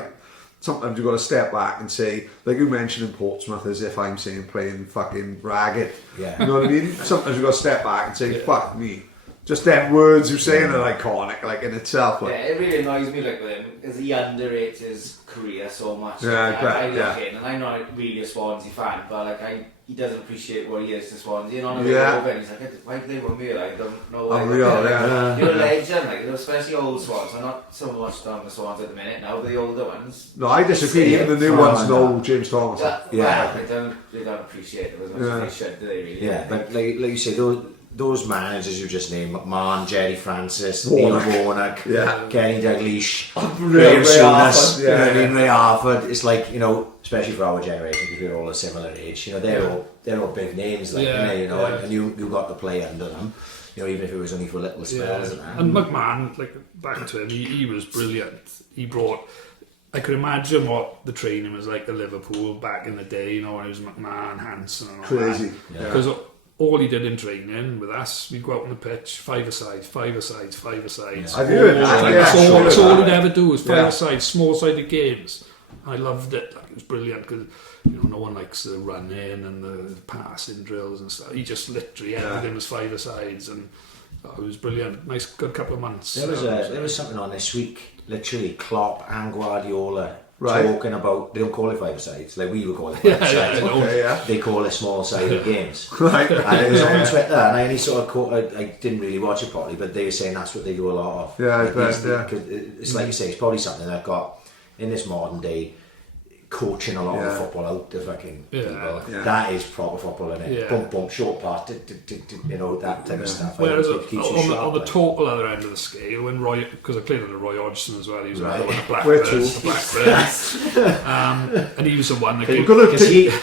Sometimes you've got to step back and say, like you mentioned in Portsmouth, as if I'm saying playing fucking ragged. Yeah. You know what I mean? Sometimes you've got to step back and say, fuck me. Just them words you're saying are iconic, in itself. Yeah, it really annoys me with him because he underrates his career so much. I look in, and I'm not really a Swansea fan, but he doesn't appreciate what he is to Swansea. And on the way over, and he's like, "Why did they want me? I don't know." You're a legend, especially old Swans. I'm not so much on the Swans at the minute now, but the older ones. No, I disagree. Even the new ones know James Thomas. They don't appreciate it as much as they should, do they? Really? Yeah, but like you say, those managers you just named, McMahon, Jerry Francis, Neil Warnock, Kenny Dalglish, Ray Harford. It's especially for our generation, because we're all a similar age, they're all big names, and you got to play under them, even if it was only for little spells. And McMahon, back to him, he was brilliant. He brought, I could imagine what the training was like at Liverpool back in the day, when it was McMahon, Hansen and all crazy. that. Because all he did in training with us, we'd go out on the pitch, 5-a-side. I've heard that. That's all he'd ever do was 5-a-side, small-sided games. I loved it. It was brilliant because no one likes the run in and the passing drills and stuff. He just literally everything was 5-a-sides, and it was brilliant. Nice, good couple of months. There was something on this week. Literally, Klopp and Guardiola. Talking about, they don't call it 5-a-sides, like we would call it 5-a-sides. They call it small-sided games. Right. And it was on Twitter, and I only sort of I didn't really watch it properly, but they were saying that's what they do a lot of. Yeah, it's like you say, it's probably something that got in this modern day, coaching a lot of football out to fucking people. That is proper football, isn't it? Bump, bump, short pass, that type of stuff. Whereas on the total other end of the scale, when Roy, because I played under Roy Hodgson as well, he was another one of Blackburn. And he was the one that came...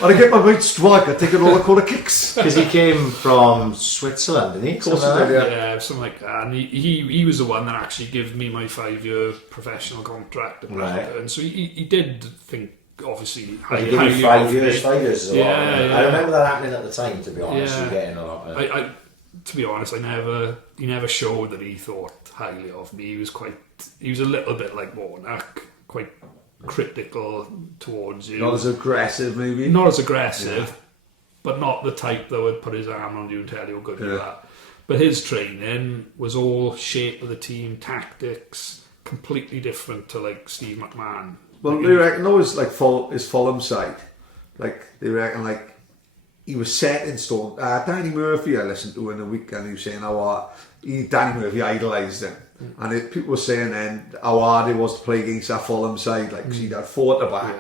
I get my right strike, I take it all the corner kicks. Because he came from Switzerland, didn't he? Of course he did, something like that. And he was the one that actually gave me my 5-year professional contract at Blackburn. So he did think, obviously, he gave you 5 years. 5 years is a lot. I remember that happening at the time, to be honest. You getting a lot of... to be honest, he never showed that he thought highly of me. He was a little bit like Warnock, quite critical towards you. Not as aggressive, maybe. Not as aggressive, but not the type that would put his arm on you and tell you how good you are. But his training was all shape of the team, tactics, completely different to like Steve McMahon. Well, they reckon those like his Fulham side, like they reckon like he was set in stone. Danny Murphy, I listened to in the week, and he was saying how Danny Murphy idolised him, and people were saying then how hard it was to play against that Fulham side, like 'cause he'd have 4 at the back,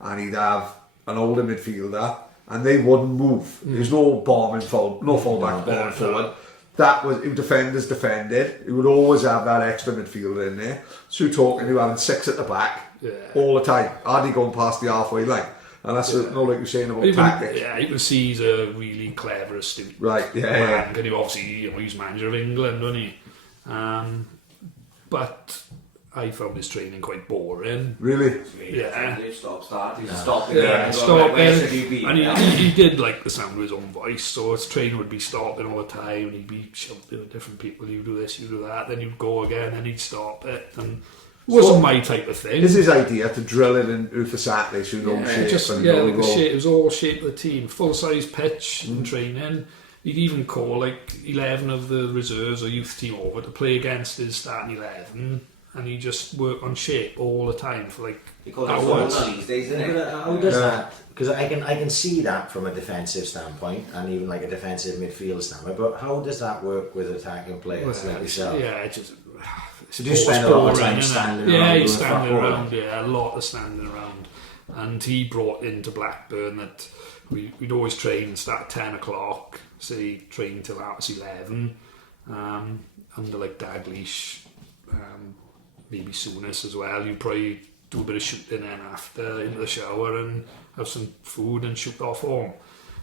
and he'd have an older midfielder, and they wouldn't move. There's no bombing forward, no fullback bombing forward. That was, if defenders defended, he would always have that extra midfielder in there. So you're talking to having 6 at the back all the time, hardly going past the halfway line. And that's not like you're saying about tactics. Yeah, you can see he's a really clever, astute right, man. And he obviously, he's manager of England, wasn't he? But I found his training quite boring. Really? Yeah. Stop. And he did like the sound of his own voice, so his trainer would be stopping all the time, and he'd be shouting at different people, you do this, you do that, then you'd go again, and he'd stop it, and it wasn't my type of thing. Is his idea to drill it in with the Saturday so you know shape? Like the shape, it was all shape of the team, full-size pitch and training. He'd even call like 11 of the reserves or youth team over to play against his starting 11, and he just worked on shape all the time for like hours. These days, isn't it? How does that? Because I can see that from a defensive standpoint and even like a defensive midfield standpoint. But how does that work with attacking players like yourself? Yeah, it just. So do you spend a lot of time standing around? Yeah, he's standing around. Yeah, a lot of standing around. And he brought into Blackburn that we'd always train and start at 10 o'clock. Say train till hours 11. Under like Dalglish, maybe Soonest as well. You'd probably do a bit of shooting then after into the shower and have some food and shoot off home.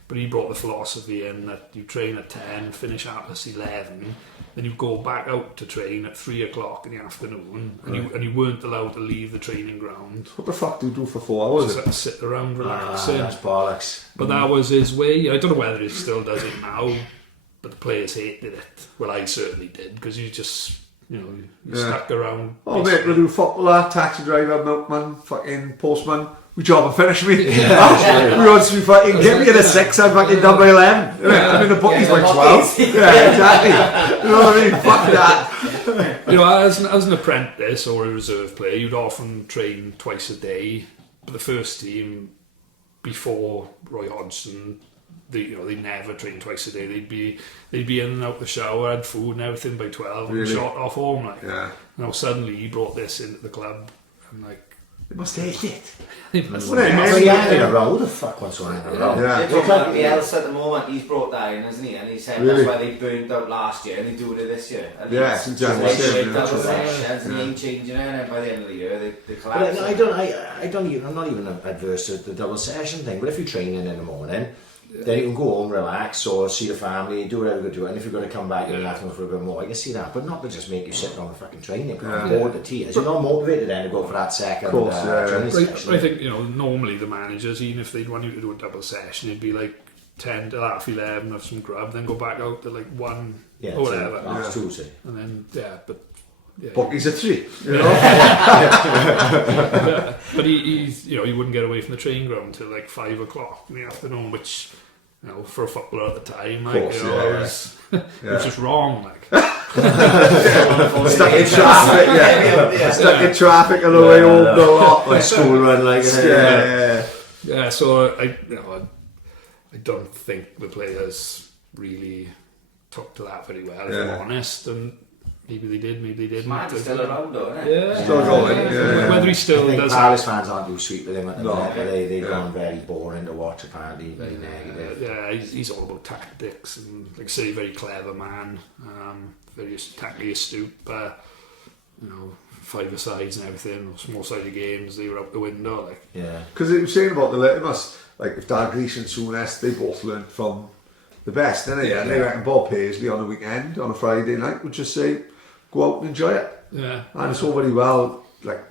But he brought the philosophy in that you train at 10, finish at 11, then you go back out to train at 3 o'clock in the afternoon, and you weren't allowed to leave the training ground. What the fuck do you do for 4 hours? Just sit around relaxing. That's bollocks. But that was his way. I don't know whether he still does it now, but the players hated it. Well, I certainly did, because you just, you stuck around. Oh, mate, we'll do footballer, taxi driver, milkman, fucking postman. We job and finish me. We want to be fucking give me the 6 and fucking double 11. I mean the bookies like 12. Yeah, exactly. You know what I mean? Fuck that. As an apprentice or a reserve player, you'd often train twice a day. But the first team before Roy Hodgson, they never trained twice a day. They'd be in and out the shower, had food and everything by 12 and shot off home like. Yeah. Now suddenly he brought this into the club and like. They must hate it. They must Who the fuck wants to hang around? Yeah. They've got the else at the moment, he's brought that in, hasn't he? And he said that's why they burned out last year and they're doing it this year. And yes, exactly. They double sessions and he ain't changing it, and by the end of the year they collapse. I'm not even adverse to the double session thing, but if you're training in the morning, then you can go home, relax, or see the family, do whatever you do, and if you're going to come back in the afternoon for a bit more, I can see that, but not to just make you sit on the fucking training ground, bored to tears. You're not motivated then to go for that second training session. I think, normally the managers, even if they'd want you to do a double session, it'd be like 10 to half 11, have some grub, then go back out to like 1 or whatever. That's Tuesday. And then, Bookies at 3, But he wouldn't get away from the training ground till like 5 o'clock in the afternoon, which, for a footballer at the time, like, was just wrong, like. Stuck in traffic, stuck in traffic on the way home, like school run, like so I don't think the players really took to that very well, if I'm honest, and maybe they did, maybe they didn't. Man's still around though, isn't it? Yeah. Still going, Whether he still does. I think Palace fans aren't too sweet with him at the minute, but they've gone very boring to watch, apparently, very negative. Yeah, he's all about tactics and, like I say, very clever man, very tactically astute, but, 5-a-sides and everything, small-sided games, they were out the window, like. Yeah. Because they were saying about the litmus, like if Dalglish and Soonest, they both learned from the best, didn't they? Yeah, and they reckon Bob Paisley on a weekend, on a Friday night, would just say, go out and enjoy it. Yeah. And it's all very well, like,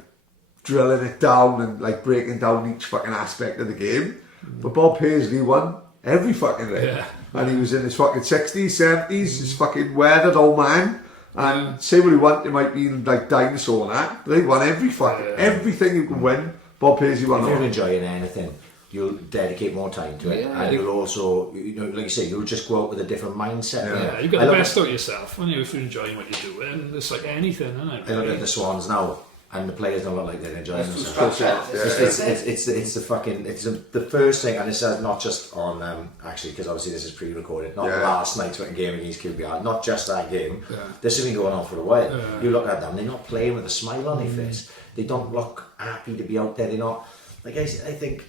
drilling it down and, like, breaking down each fucking aspect of the game. But Bob Paisley won every fucking day. Yeah. And he was in his fucking 60s, 70s, his fucking weathered old man. And say what he wanted, it might be like dinosaur and that, but they won every fucking, everything you can win. Bob Paisley won all. If all. you're enjoying anything, you'll dedicate more time to it, Yeah. and you'll also, like you say, you'll just go out with a different mindset. Yeah, you get the best out of yourself when if you're enjoying what you're doing. It's like anything, isn't it? I look at the Swans now, and the players don't look like they're enjoying It's themselves. it's It's the first thing, and this is not just on actually, because obviously this is pre-recorded, not last night's game against QPR, not just that game. This has been going on for a while. You look at them, they're not playing with a smile on their face. They don't look happy to be out there. They're not, like I think,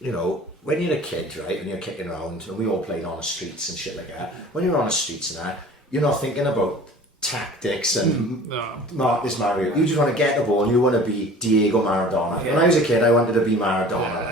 when you're a kid, right, and you're kicking around, and we all played on the streets and shit like that, when you're on the streets and that, you're not thinking about tactics and Marcus Mario. You just want to get the ball and you want to be Diego Maradona. When I was a kid, I wanted to be Maradona.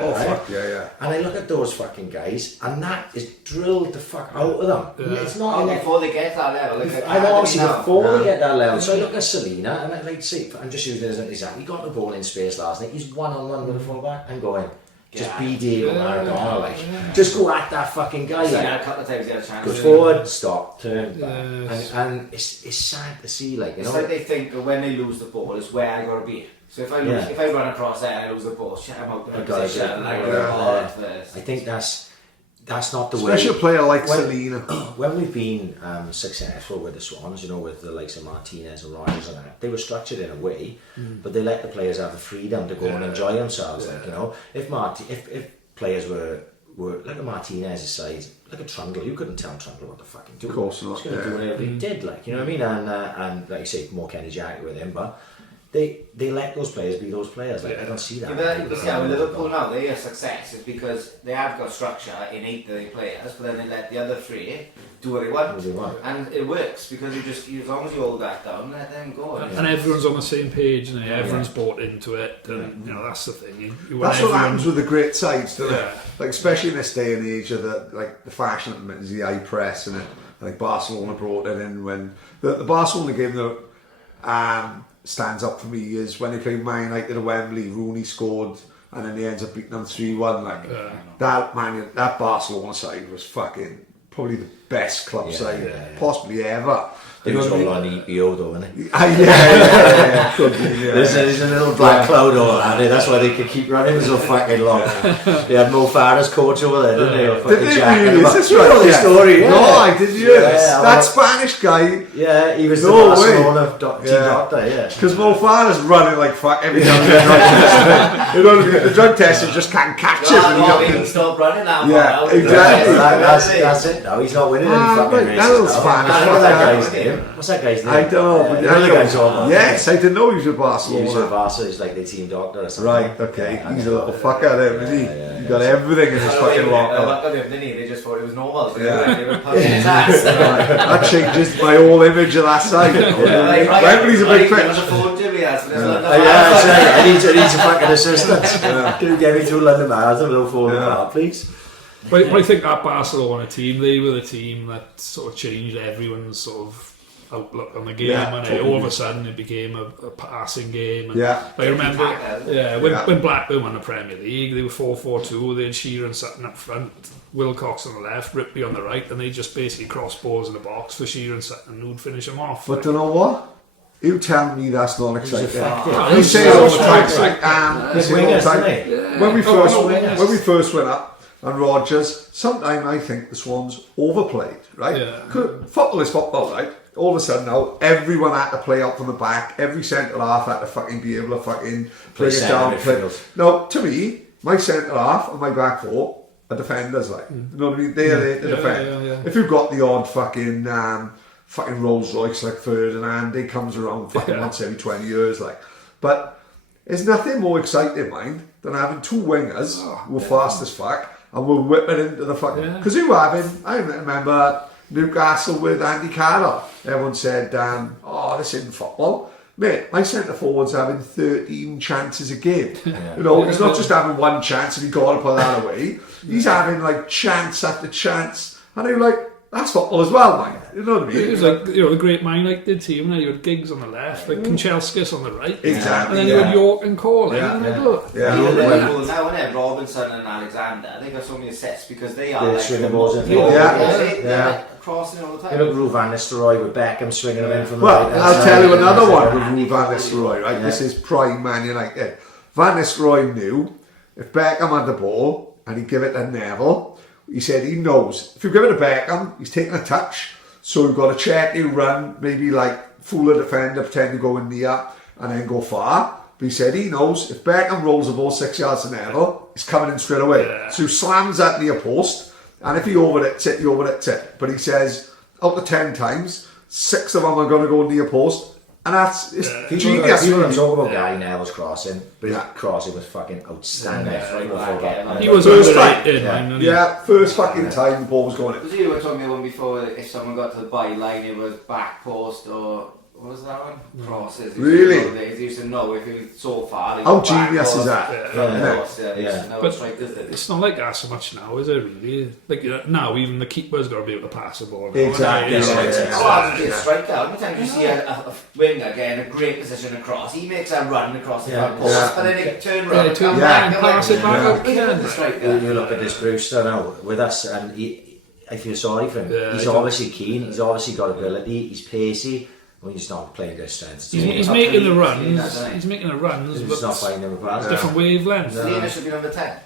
And I look at those fucking guys, and that is drilled the fuck out of them. It's not before they get that level. I know, obviously before they get that level. So I look at Selena, and I like see, I'm just using it as an example. He got the ball in space last night. He's one-on-one with the fullback and going, just be Diego Maradona, just go at that fucking guy. A couple of times he had a chance. Go forward, stop, turn back, and it's sad to see, It's like they think that when they lose the ball is where I gotta be. So if I run across there and I lose the ball, shit, I'm out of position. I think that's not the way. Especially a player like Selena. When we've been successful with the Swans, with the likes of Martinez and Rogers and that, they were structured in a way, but they let the players have the freedom to go and enjoy themselves. If players were like a Martinez's size, like a Trundle, you couldn't tell Trundle what to fucking do. Of course not. He's going to do whatever he did, you know what I mean? And like you say, more Kenny Dalglish with him, but they let those players be those players. I don't see that. But see how Liverpool now, their success is because they have got structure in 8 of their players, but then they let the other 3 do what they want. And it works because as long as you hold that down, let them go. And everyone's on the same page, and everyone's bought into it, and that's the thing. That's what happens with the great sides, doesn't it? Like especially in this day and age of the fashion at the minute is the high press, and like Barcelona brought it in when the Barcelona game that stands up for me is when they played Man United at Wembley. Rooney scored, and then they ends up beating them 3-1. That Barcelona side was fucking probably the best club side possibly ever. He was all on EPO though, wasn't he? There's a little black cloud over that. That's why they could keep running so fucking long. They had Mo Farah's coach over there, didn't they? Did they really? Is this right? The story. No, I didn't hear this. That Spanish guy. Yeah, he was the Barcelona team doctor. Because Mo Farah's running like fuck every time the drug test. You know what I mean? The drug tester just can't catch him. He stopped running now. Yeah, exactly. That's it. No, he's not winning any fucking races. What's that guy's name? I don't know. But yes, I didn't know he was a Barcelona. He was a Barcelona. He's like the team doctor or something. Right, okay. He's a little fucker there, isn't he? He got everything in his fucking locker. They just thought it was normal. They were pumping his ass. That changes my whole image of that side. Wembley's a big pitch. I need a fucking assistant. Can you get me through London Marathon without falling apart, please? But I think that Barcelona team, they were the team that sort of changed everyone's sort of outlook on the game, and all of a sudden it became a passing game. And I remember, when Blackburn won the Premier League, they were 4-4-2. They had Sheeran sitting up front, Wilcox on the left, Ripley on the right, and they just basically cross balls in the box for Sheeran sitting, and who'd finish them off. But you know what? You tell me that's not exciting. You say it all the time. When we first went up, and Rodgers, sometimes I think the Swans overplayed, right? Football is football, right? All of a sudden now, everyone had to play out from the back. Every centre half had to fucking be able to fucking play it down. Now, to me, my centre half and my back four are defenders, like. You know what I mean? They're there to defend. If you've got the odd fucking Rolls Royce like Ferdinand, he comes around fucking once every 20 years, like. But there's nothing more exciting, mind, than having 2 wingers who are fast as fuck. And we'll whip it into the fucking... Because who having... I remember Newcastle with Andy Carroll. Everyone said, this isn't football. Mate, my centre forward's having 13 chances a game. He's not just having one chance and he got to put that away. He's having like chance after chance. And you're like, that's football as well, man. You know what I mean? It was like, the great Man United team, you had Giggs on the left, like Kanchelskis on the right. Exactly. And then you had York and Corley in the middle. Liverpool now, innit? Robinson and Alexander, they got so many assists because they are swinging balls in. They're crossing all the time. You look at Van Nistelrooy with Beckham swinging them in from the right. Well, I'll tell you another one with Van Nistelrooy, right? This is prime Man United. Van Nistelrooy knew if Beckham had the ball, and he give it to Neville. He said he knows if you give it to Beckham, he's taking a touch, so you've got to check, you run, maybe like fool a defender, pretend to go in near, and then go far. But he said he knows if Beckham rolls the ball 6 yards to Neville, he's coming in straight away. Yeah. So he slams that near post, and if he overhits it, he overhits it. But he says out of 10 times, 6 of them are going to go near post. And that's genius. People are talking about Gary Neville's crossing, but his crossing was fucking outstanding. He was first time. First fucking time the ball was going in. Was you were talking about one before, if someone got to the byline, it was back post or what was that one? Crosses. Really? He used to know if he was so far. How genius is that? But it's not like that so much now, is it really? Like now, even the keeper's got to be able to pass the ball. Exactly. It's a striker. Every time you see a winger get in a great position across, he makes a run across the front post, and then they turn around and pass it back up again. You look at this Brewster now with us, and I feel sorry for him. He's obviously keen. He's obviously got ability. He's pacey. Well, he's not playing their strengths. He's making the runs. He's making the runs. He's not finding them apart. Different wavelengths. Selena should be number 10.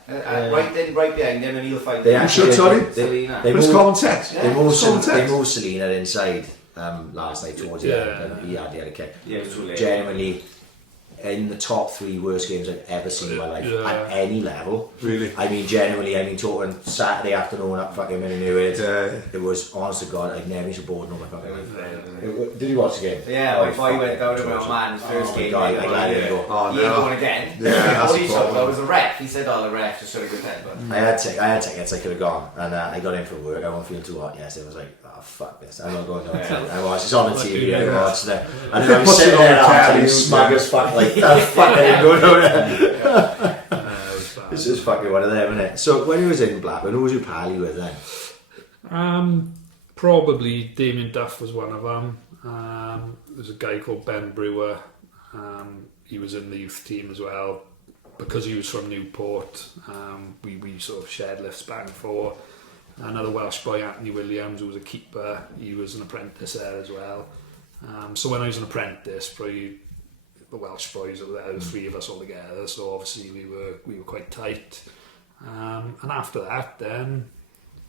Right behind him, and he'll find They him. actually, Selena. But it's common sense. They moved Selena inside last night towards the end, and he had a kick. Yeah, it was too late. Genuinely, in the top 3 worst games I've ever seen in my life at any level. Really? I mean, genuinely, talking Saturday afternoon at fucking Minute. It was, honest to God, I've never been so bored in my fucking life. Did you watch the game? Yeah, my boy went down to my man's first game. God, I'm glad he didn't go. He ain't going again. All he saw was the ref. He said, the ref just should have good head. I had tickets, I could have gone, and I got in for work. I wasn't feeling too hot yesterday. I was like, oh fuck this, I'm not going down. I was, it's on the TV, I watched it. And then I was sitting there after being smug as fuck, like, that fuck, I didn't go down there. This is fucking one of them, isn't it? So when he was in Blackburn, who was you pally with then? Probably Damien Duff was one of them. There's a guy called Ben Brewer. He was in the youth team as well. Because he was from Newport, we sort of shared lifts back and forth. Another Welsh boy, Anthony Williams, who was a keeper, he was an apprentice there as well. So when I was an apprentice, probably the Welsh boys were there, the 3 of us all together, so obviously we were quite tight. And after that then,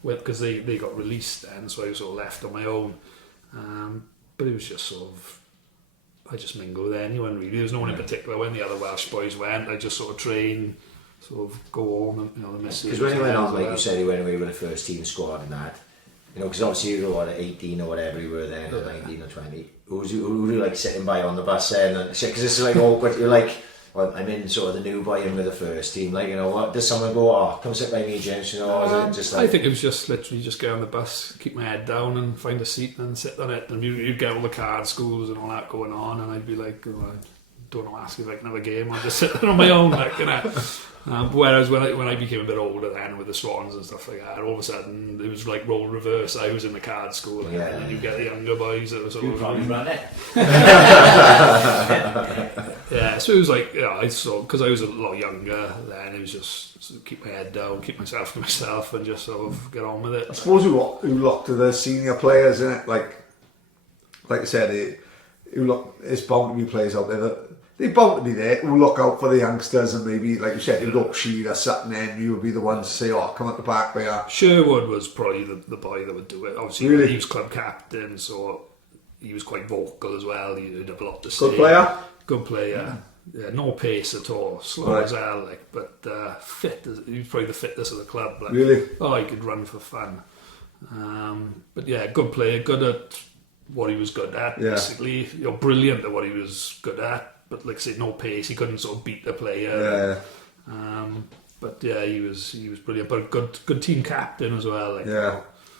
because they got released then, so I was sort of left on my own. But it was just sort of, I just mingled with anyone really. There was no one in particular. When the other Welsh boys went, I just sort of train, sort of go home, and, the missus. Because when he went on, like you said, he went away with the first team squad and that. Because obviously you were 18 or whatever you were then, or 19 or 20. Who were you like sitting by on the bus then? Because it's like awkward. You're like, well, I'm in sort of the new boy in with the first team. Like, what does someone go? Oh, come sit by me, James. Or is it just like? I think it was just literally just get on the bus, keep my head down, and find a seat and sit on it. And you'd get all the card schools and all that going on, and I'd be like, I don't know, ask if I can have a game. I'll just sit there on my own, like, whereas when I became a bit older then with the Swans and stuff like that, all of a sudden it was like role reverse. I was in the card school, and then you get the younger boys that were sort of run it. So it was like, I saw, because I was a lot younger then, it was just sort of keep my head down, keep myself to myself, and just sort of get on with it. I suppose who look to the senior players, in it, like I said, it's bound to be players out there that they bound to be there who look out for the youngsters, and maybe, like you said, you'd look Sheila, Sutton, and you would be the ones to say, come at the back there. Sherwood was probably the boy that would do it. Obviously, really? He was club captain, so he was quite vocal as well. He'd have a lot to say. Good player. Yeah, no pace at all. Slow as hell, but fit. He was probably the fittest of the club. Like, really? Oh, he could run for fun. But yeah, good player, good at what he was good at, basically. Brilliant at what he was good at. But like I say, no pace. He couldn't sort of beat the player. But yeah, he was brilliant. But good team captain as well.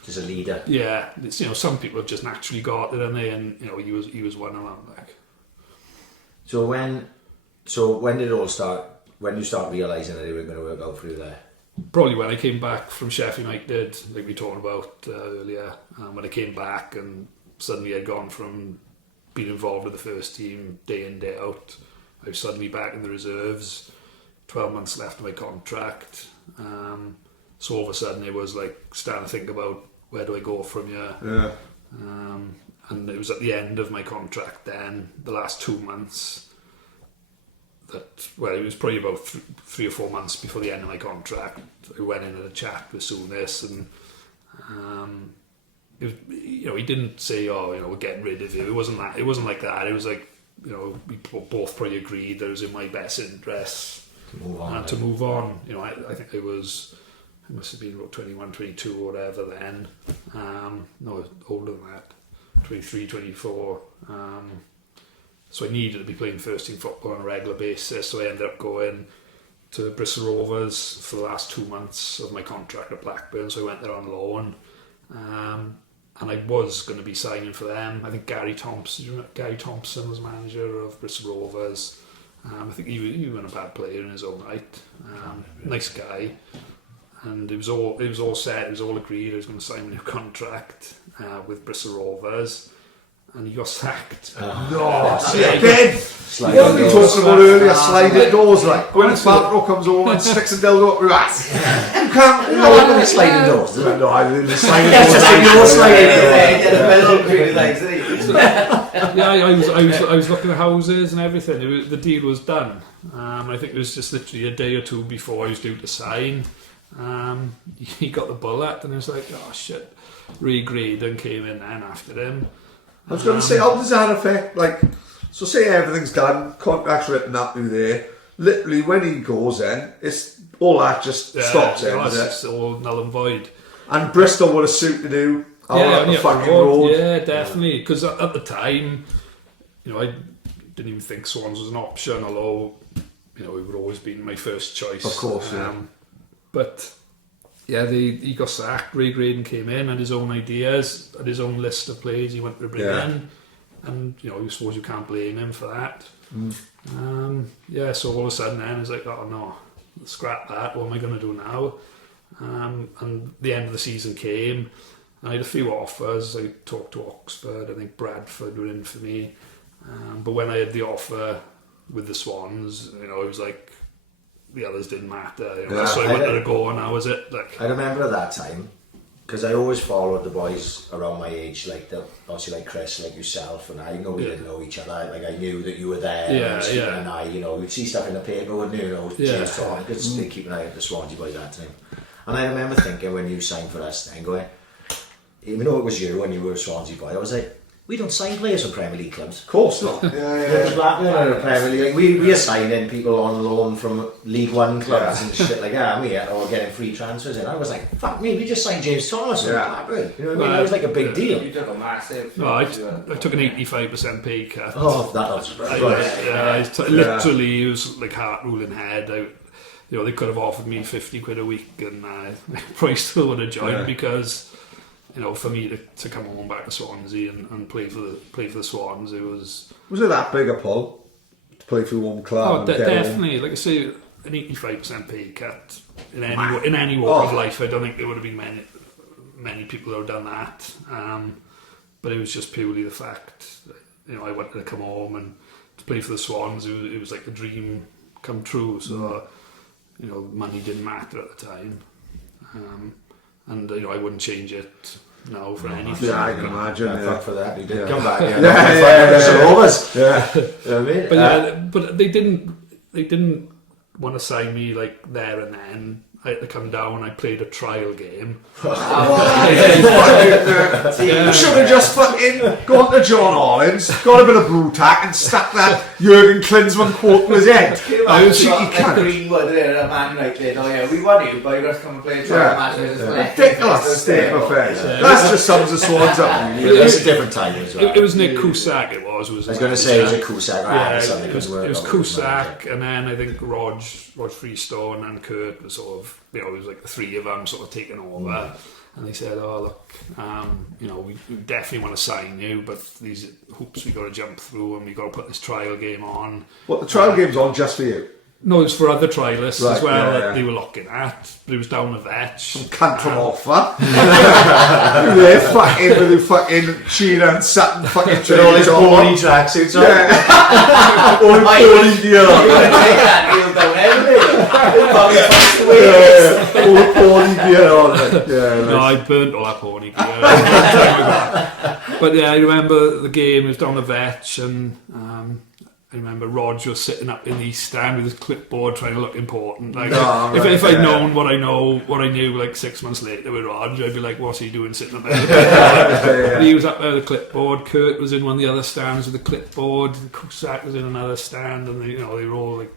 Just a leader. Yeah, some people have just naturally got it, and he was one of them. So when did it all start? When did you start realising that it was going to work out for you there? Probably when I came back from Sheffield United, like we talked about earlier. When I came back and suddenly I'd gone from being involved with the first team day in, day out. I was suddenly back in the reserves, 12 months left of my contract. So all of a sudden it was like starting to think about, where do I go from here? Yeah. And it was at the end of my contract then, the last 2 months, it was probably about 3 or 4 months before the end of my contract. I went in and had a chat with Souness, and it was, he didn't say, we're getting rid of you. It wasn't like that. It was like, we both probably agreed that it was in my best interest to move on. I think it must have been about 21, 22 or whatever then. No, older than that, 23, 24. So I needed to be playing first team football on a regular basis, so I ended up going to Bristol Rovers for the last 2 months of my contract at Blackburn, so I went there on loan. And I was going to be signing for them. I think Gary Thompson was manager of Bristol Rovers. I think he wasn't a bad player in his own right. Nice guy. And it was all set, it was all agreed. I was going to sign a new contract with Bristol Rovers. And he got sacked. No, see again. What were we talking about earlier? Sliding doors, like when Sparrow comes over and sticks a dildo up your ass. You can't. No, sliding doors. No, I didn't. Sliding doors. I was looking at houses and everything. The deal was done. I think it was just literally a day or two before I was due to sign. He got the bullet, and I was like, oh shit. Re-agreed and came in then after him. I was going to say, how does that affect, so say everything's done, contract's written up through there, literally when he goes in, it's all that just stops it, is it? It's all null and void. And Bristol would have suited you on the fucking road. Yeah, definitely, because at the time, I didn't even think Swans was an option, although, it would always been my first choice. Of course, But... yeah, he got sacked. Ray Graydon came in, had his own ideas, had his own list of players he wanted to bring in, and I suppose you can't blame him for that. So all of a sudden then it's like, oh no, scrap that, what am I going to do now? And the end of the season came, and I had a few offers. I talked to Oxford, I think Bradford were in for me, but when I had the offer with the Swans, it was like, the others didn't matter, so I wanted to go, and how was it? I remember at that time, because I always followed the boys around my age, obviously like Chris, like yourself, and I know we didn't know each other. I knew that you were there, and we'd see stuff in the paper, wouldn't you? James Todd, they'd keep an eye on the Swansea boys at that time. And I remember thinking when you signed for us, then going, even though it was you and you were a Swansea boy, I was like, we don't sign players from Premier League clubs. Of course not. Blackburn are a Premier League. We are signing people on loan from League One clubs and shit like that, or getting free transfers. And I was like, fuck me, we just signed James Thomas from Blackburn. You know what I mean? It was like a big deal. You took a massive... No, I took an 85% pay cut. Oh, that was right. Literally, it was like heart ruling head. They could have offered me 50 quid a week, and I probably still would have joined because... for me to come home back to Swansea and play for the Swans, it was... Was it that big a pull to play for one club? Oh, definitely. Like I say, an 85% pay cut in any walk of life. I don't think there would have been many people who have done that. But it was just purely the fact that, I wanted to come home and to play for the Swans. It was like a dream come true. So, money didn't matter at the time. And I wouldn't change it now for anything. Yeah, I can imagine. Fuck for that. He did come back. But they didn't want to sign me like there and then. I had to come down. I played a trial game. You should have just fucking gone to John Orleans, got a bit of brew tack, and stuck that Jurgen Klinsmann quote in his head. I was Greenwood there at Man United. Oh yeah, we won you, but you got to come and play a trial match. Ridiculous state of affairs. That's just sums the Swans up. It's a different time as well. It was Nick Cusack. I was going to say it was a Cusack. It was Cusack, and then I think Rog Freestone and Kurt were sort of, it was like the three of them sort of taking over, and they said, oh look, we definitely want to sign you, but these hoops we got to jump through, and we got to put this trial game on. What, the trial game's on just for you? No, it was for other trialists as well that they were looking at. But it was down the vetch. Some cunt from offer. They're fucking with the fucking Sheena and Sutton fucking with all his pony tracksuits on. All the pony gear on. All the pony gear on. No, I burnt all that pony gear. But yeah, I remember the game, it was down the vetch, and I remember Rog was sitting up in the East Stand with his clipboard trying to look important. Like, if I'd known what I knew like 6 months later with Rog, I'd be like, what's he doing sitting up there? He was up there with the clipboard. Kurt was in one of the other stands with the clipboard. Cusack was in another stand, and they were all like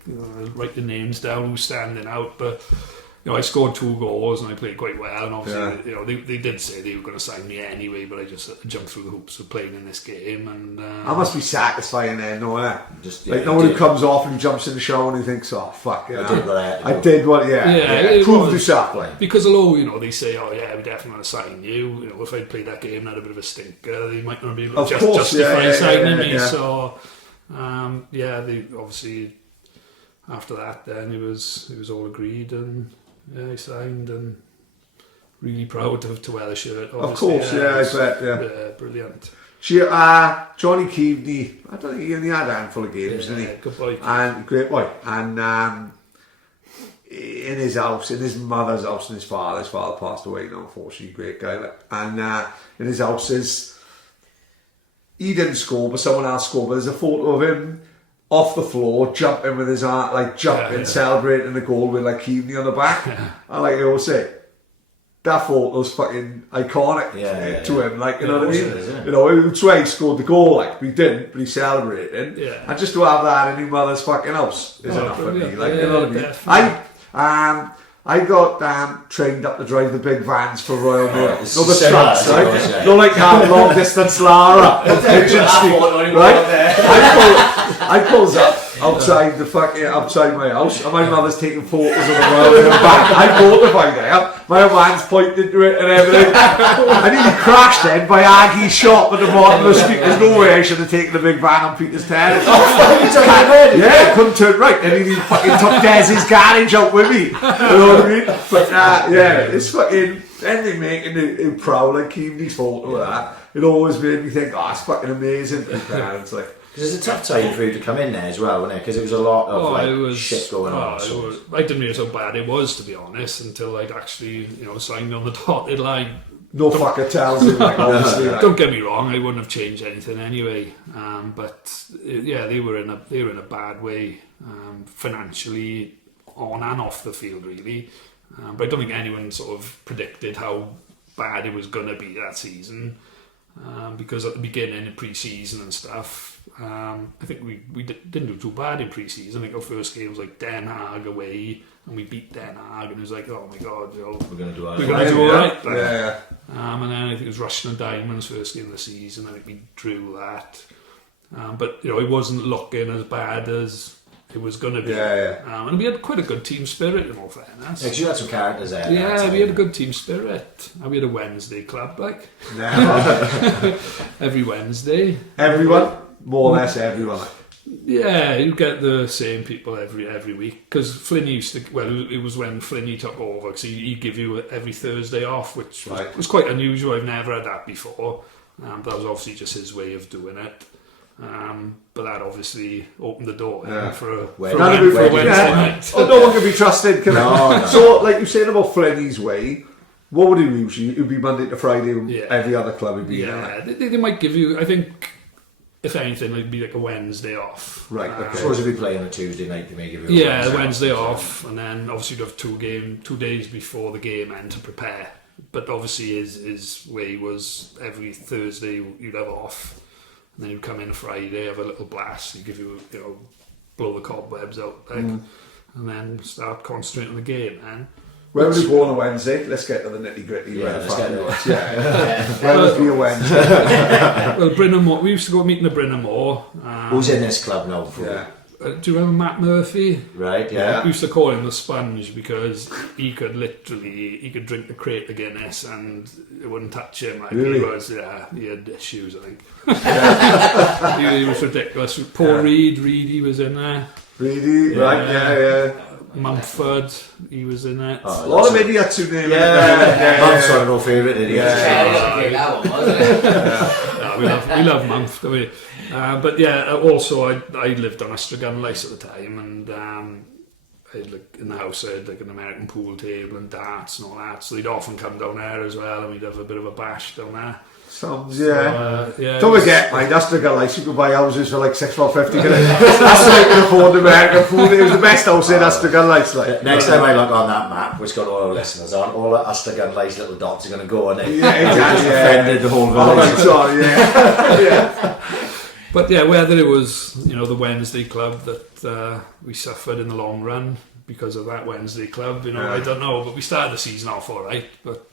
writing names down who's standing out. But I scored 2 goals and I played quite well, and obviously they did say they were going to sign me anyway, but I just jumped through the hoops of playing in this game, and that must be satisfying then, no, eh? Just like no one who comes off and he jumps in the shower and he thinks, oh fuck, I did what proved yourself, like. Because although they say, oh yeah, we definitely want to sign you, if I'd played that game and had a bit of a stinker, they might not be able to justify signing me. So they obviously, after that then it was all agreed, and I signed, and really proud to wear the shirt. Obviously. Of course, I bet, yeah, brilliant. Johnny Keaveney, I don't think he only had a handful of games, didn't he? Good boy. And great boy. And in his house, in his mother's house, and his father passed away, unfortunately, great guy. And in his house he didn't score, but someone else scored. But there's a photo of him off the floor, jumping with his heart, like jumping, celebrating the goal with like Keaveney on the back. And like I always say, that photo's fucking iconic to him. Like, you know what I mean? It's why he scored the goal. Like, we didn't, but he celebrated. Yeah. And just to have that in your mother's fucking house is enough for me. Like, you know what I mean? I got trained up to drive the big vans for Royal Mail. No, the trucks, right? Not like long distance Lara, Pigeon Street, right? I pulls up outside my house, and my mother's taking photos of the Royal Mail van. I mortified there. My man's pointing to it and everything. I nearly crashed then by Aggie's shop at the bottom of the street. There's no way I should have taken the big van on Peter's terrace. I couldn't turn right. And he fucking took Desi's garage out with me. You know what I mean? But it's fucking anything making it proud, like Keaveney's photo of that. It always made me think, it's fucking amazing. It's like, because it's a tough time for you to come in there as well, wasn't it? Because it was a lot of shit going on. I didn't realise how bad it was, to be honest, until I'd actually signed on the dotted line. No fucker tells you, like, obviously. Don't get me wrong, I wouldn't have changed anything anyway. But they were in a bad way, financially, on and off the field, really. But I don't think anyone sort of predicted how bad it was going to be that season. Because at the beginning of pre-season and stuff, I think we didn't do too bad in pre-season. I think our first game was like Den Haag away, and we beat Den Haag, and it was like, oh my god, we're going to do all right. And then I think it was Russian and Diamonds first game of the season. I think we drew that, but it wasn't looking as bad as it was going to be. And we had quite a good team spirit, in all fairness. You had some characters there. Yeah, we had a good team spirit. And we had a Wednesday club, like. Every Wednesday. Everyone? More or less everyone. Yeah, you get the same people every week. Because Flynn used to, it was when Flynn took over, because he'd give you every Thursday off, which was quite unusual. I've never had that before. That was obviously just his way of doing it. But that obviously opened the door for a Wednesday night. No one can be trusted, can it? So, like you said about Flenny's way, what would he usually? It would be Monday to Friday. Every other club would be. They might give you. I think, if anything, it'd be like a Wednesday off. Right. Okay. Suppose if we play on a Tuesday night, they may give you. A Wednesday off, and then obviously you'd have 2 days before the game end to prepare. But obviously his way was every Thursday you'd have off. And then you'd come in a Friday, have a little blast, he'd give you, blow the cobwebs out, and then start concentrating on the game. And where would you go on a Wednesday? Let's get to the nitty gritty. Where would be a Wednesday? Well, Brynham Moor, we used to go meeting at Brynham Moor. Who's in this club now? Do you remember Matt Murphy? Right, yeah. We used to call him the Sponge because he could drink the crate of Guinness and it wouldn't touch him. Like really? He had issues, I think. he was ridiculous. Paul Reedy was in there. Reedy, right, Mumford, he was in it. A lot of idiots who name Mumford's no favourite idiot. We love Mumford, don't we? But also I lived on Astragunlice at the time, and I had, in the house I had an American pool table and darts and all that, so they'd often come down there as well, and we'd have a bit of a bash down there. Don't forget, mate, that's the Dalglish. You could buy houses for like £6.50. That's like you afford American food. It was the best house in Dalglish. Like. Next time I look on that map, which got all our listeners on, all the Dalglish little dots are going to go on it. Yeah, exactly. Offended the whole village. Sorry, yeah. But yeah, whether it was the Wednesday club that we suffered in the long run because of that Wednesday club, I don't know. But we started the season off all right. But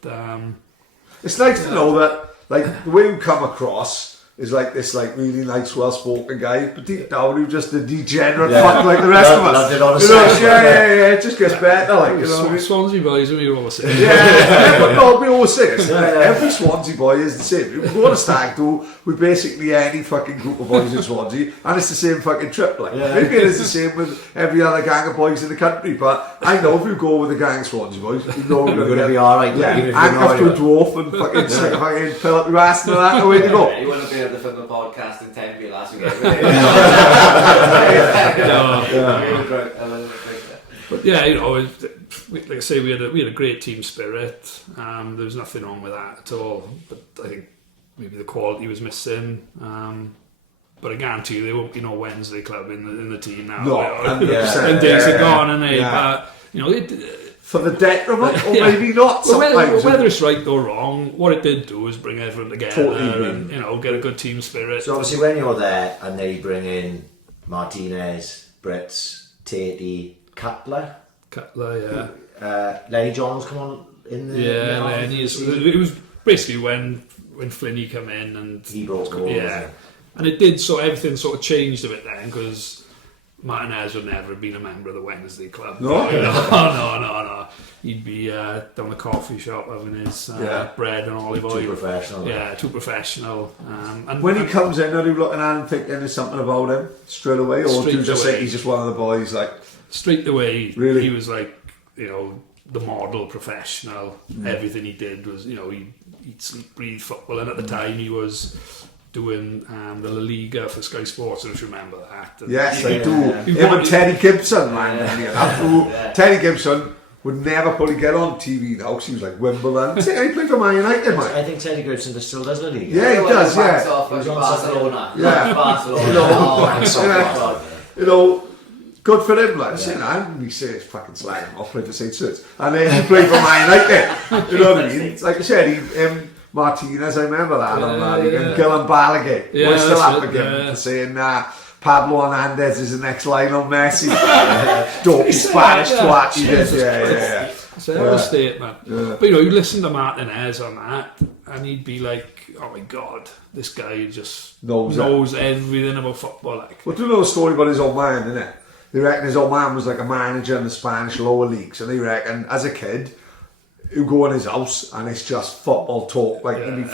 it's nice to know that. Like, the way we come across is like this, like, really nice, well-spoken guy, but deep down, we're just a degenerate fuck like the rest of us. It just gets better, like, Swansea boys, we all say. But no, we always say it. Every Swansea boy is the same. We go on a stag do with basically any fucking group of boys in Swansea, and it's the same fucking trip, like. Maybe it is the same with every other gang of boys in the country, but I know if you go with a gang of Swansea boys, you know we're going to be alright. Handcuffed to a dwarf and fucking stick a fucking fill up your ass and all that, away to go. You wouldn't be able to film the podcast in 10 years last week. But yeah, like I say, we had a great team spirit. There was nothing wrong with that at all. But I think maybe the quality was missing. But I guarantee you, there won't be no Wednesday club in the team now. No, and days are gone, and but for the detriment, or maybe not. Whether it's right or wrong, what it did do was bring everyone together and get a good team spirit. So obviously, when you're there and they bring in Martinez, Brits, Tatey, Cutler, Lenny Johns come on in the Lenny. It was basically when Flinney came in and he brought goals. And it did, so everything sort of changed a bit then, because Martinez would never have been a member of the Wednesday club. No. He'd be down the coffee shop having his bread and olive oil. Too professional. Yeah, too professional. And when he comes in, are you looking at him thinking there's something about him straight away, or do you just think he's just one of the boys? Like straight away, really? He was like the model professional. Everything he did was he'd sleep, breathe football, and at the time he was doing the La Liga for Sky Sports, if you remember that. And yes, I do. Him and Teddy Gibson, man. Teddy Gibson would never probably get on TV now because he was like Wimbledon. He played for Man United, man. I think Teddy Gibson still does La Liga. Yeah, he does, yeah. He was on Barcelona. Yeah. Barcelona. Good for him, lads. And he says fucking slag him off, to say suits. And then he played for Man United. You know what I mean? Like I said, Martinez, I remember that on La Liga. And Gillan Balaguer. We're still up again for saying Pablo Hernandez is the next Lionel Messi. Dopey Spanish twat he did. Yeah. It's a statement. But you listen to Martinez on that, and he'd be like, "Oh my God, this guy just knows everything about football." Like, well, do you know the story about his old man, innit? They reckon his old man was like a manager in the Spanish lower leagues, and they reckon as a kid, he'd go in his house and it's just football talk. Like they'd be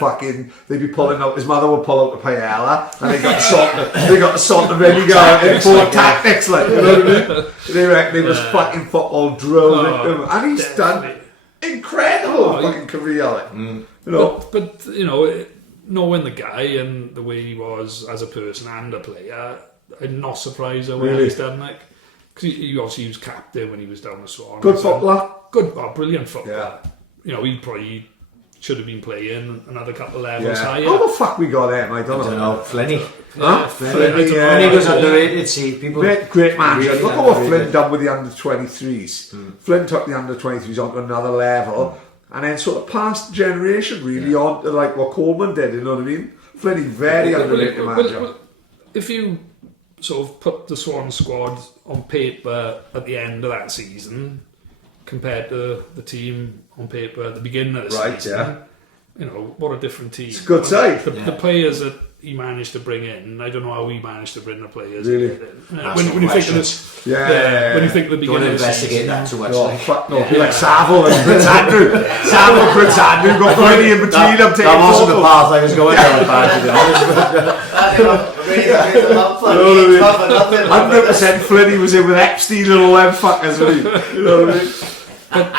pulling out. His mother would pull out the paella, and they got the salt and vinegar and four tactics. Like, you know what I mean? They reckon he was fucking football drilled into him, and he's done incredible fucking career. Like, but knowing the guy and the way he was as a person and a player, I'm not surprised at what he's done. Like, because he obviously was captain when he was down the Swans. Good footballer. Brilliant footballer. He probably should have been playing another couple of levels higher. How the fuck we got him? I don't know. Flinney. Flinney was underrated. See, people. Great manager. Look at what Flynn done with the under-23s. Flynn took the under-23s onto another level, and then sort of passed the generation really on to like what Coleman did. You know what I mean? Flinney, very underrated manager. If you sort of put the Swan squad on paper at the end of that season compared to the team on paper at the beginning of the season, what a different team. It's a good side. The players that he managed to bring in, I don't know how he managed to bring the players really? in. When you think of this, when you think of the beginning don't of the investigate season, that too much. Be like Savile and Prince Andrew. Savile and Prince Andrew got Flinney in between them. That wasn't the path I was going down, to be honest. 100% Flinney was in with Epstein and all them fuckers, wasn't he? You know what I mean? But,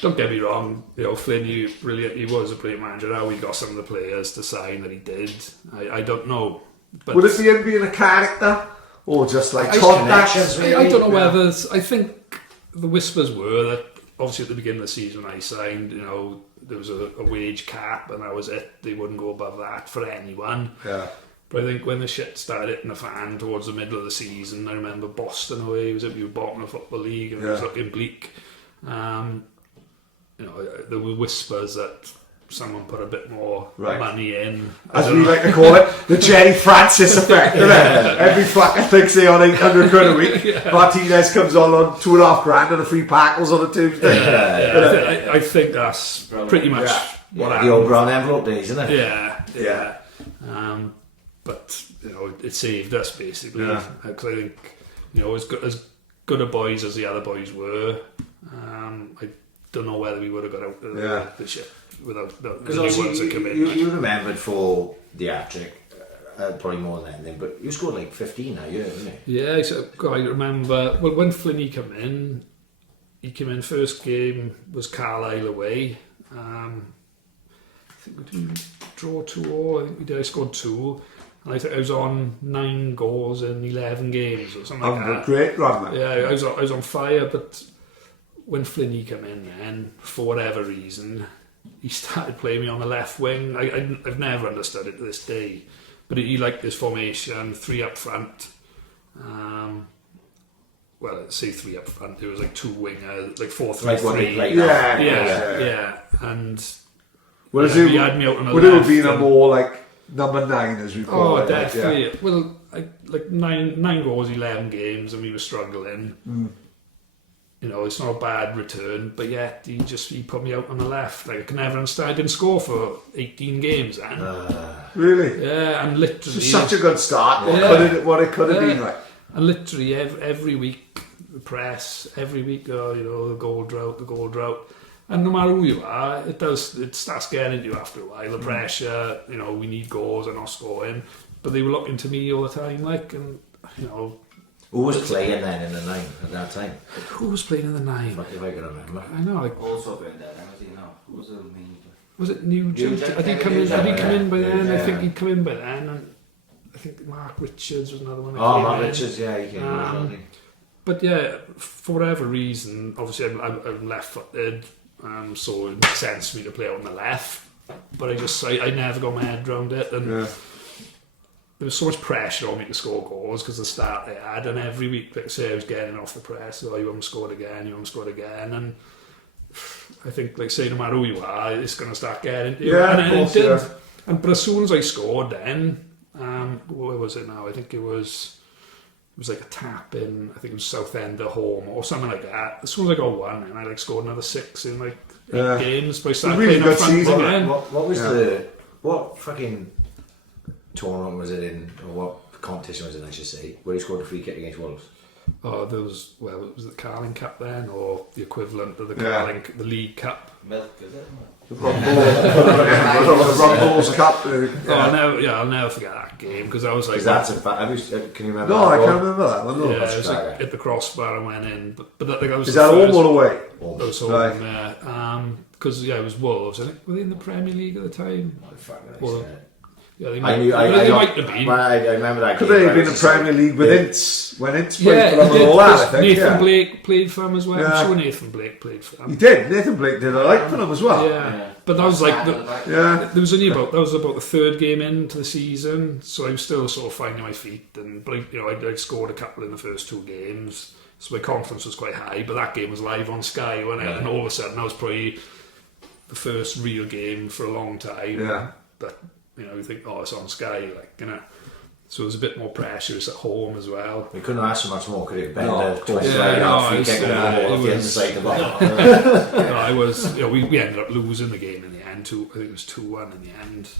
don't get me wrong, Flinney, brilliant. He was a great manager. How he got some of the players to sign that he did, I don't know. But would it be him being a character or just like contacts? I don't know whether. I think the whispers were that obviously at the beginning of the season when I signed, you know, there was a wage cap and that was it. They wouldn't go above that for anyone. Yeah. But I think when the shit started hitting the fan towards the middle of the season, I remember Boston away, we were bottom of the Football League and it was looking bleak. You know, there were whispers that someone put a bit more money in. As we like to call it, the Jerry Francis effect, isn't it? Every fucker thinks they on 800 quid a week. Martinez comes on $2.5 grand and a free packles on a Tuesday. I think that's pretty much what happened. The old brown envelope days, isn't it? Yeah. But, you know, it saved us basically. Because I think, you know, as good a boys as the other boys were, I don't know whether we would have got out of the shit without the new ones that come in. You remembered for the hat-trick, probably more than anything, but you scored like 15 that year, didn't you? Yeah, so I remember, well, when Flinney he came in, first game was Carlisle away. I think we did draw 2-2, I think we did, I scored 2. And I think I was on 9 goals in 11 games or something like that. Great run, yeah, I was on fire, but when Flinney came in then, for whatever reason, he started playing me on the left wing. I've never understood it to this day, but he liked this formation, 3 up front. Well, let's say 3 up front. It was like 2 wingers, like 4-3-3. Yeah. And he had me out on the left. Would it have been a more like number 9 as we call it? Oh, definitely. Yeah. Well, like 9 goals, 11 games, and we were struggling. You know, it's not a bad return, but yet he put me out on the left. Like, I can never understand. I didn't score for 18 games then. Really? Yeah, and literally... It's such a good start. What it could have been like. And literally every week, the press, every week, the goal drought. And no matter who you are, it starts getting into you after a while. The pressure, you know, we need goals and not scoring. But they were looking to me all the time, like, and, you know... Who was playing then in the 9 at that time? Who was playing in the 9? If I can remember. I know. Like, also been there, was he not? Who was the main? Was it Nugent? I think come in by then. Yeah. I think he'd come in by then. And I think Mark Richards was another one. Mark Richards, yeah, he came in. But yeah, for whatever reason, obviously I'm left-footed, so it makes sense for me to play out on the left. But I never got my head around it, and there was so much pressure on me to score goals because the start they had, and every week, like I say, I was getting off the press. You haven't scored again, and I think, like say, no matter who you are, it's going to start getting into you. And it did. But as soon as I scored, then where was it now? I think it was like a tap in. I think it was Southend at home or something like that. As soon as I got one, and I scored another 6 in like 8 games. But I started playing up front again. What was what fucking tournament was it in, or what competition was it, I should say, where he scored a free kick against Wolves? Oh, was it the Carling Cup then, or the equivalent of the Carling, the League Cup? Milk, is it? The Rumbles Cup. I'll never forget that game because I was like, can you remember? No, I can't remember that one. No. Yeah, it was like hit the crossbar and went in, but that was. Is that home or away? That was home, because it was Wolves. I think were they in the Premier League at the time? Yeah, they might have been. I remember that. Could they have been in the Premier League when Ince played for them and all that, I think. Nathan Blake played for them as well. I'm sure Nathan Blake played for them. He did. Nathan Blake did. I like for them as well. Yeah. But that was like there was only about the 3rd game into the season, so I was still sort of finding my feet. And I'd scored a couple in the first 2 games, so my confidence was quite high. But that game was live on Sky, and all of a sudden that was probably the first real game for a long time. Yeah. But you think, it's on Sky, so there's a bit more pressure. It's at home as well. We couldn't ask so much more, could it? We ended up losing the game in the end. I think it was 2-1 in the end.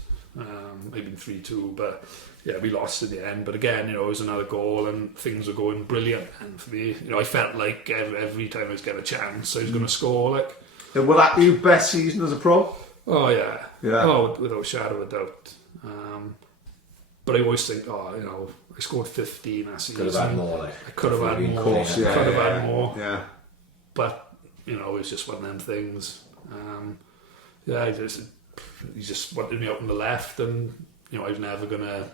Maybe 3-2, but yeah, we lost in the end. But again, it was another goal, and things were going brilliant. And for me, I felt like every time I was getting a chance, I was going to score. Will that be your best season as a pro? Oh yeah. Oh, without a shadow of a doubt. But I always think, I scored 15 that season. Could have had more. I could have had more. Could have had more. Yeah. But it's just one of them things. He just wanted me out on the left, and I was never gonna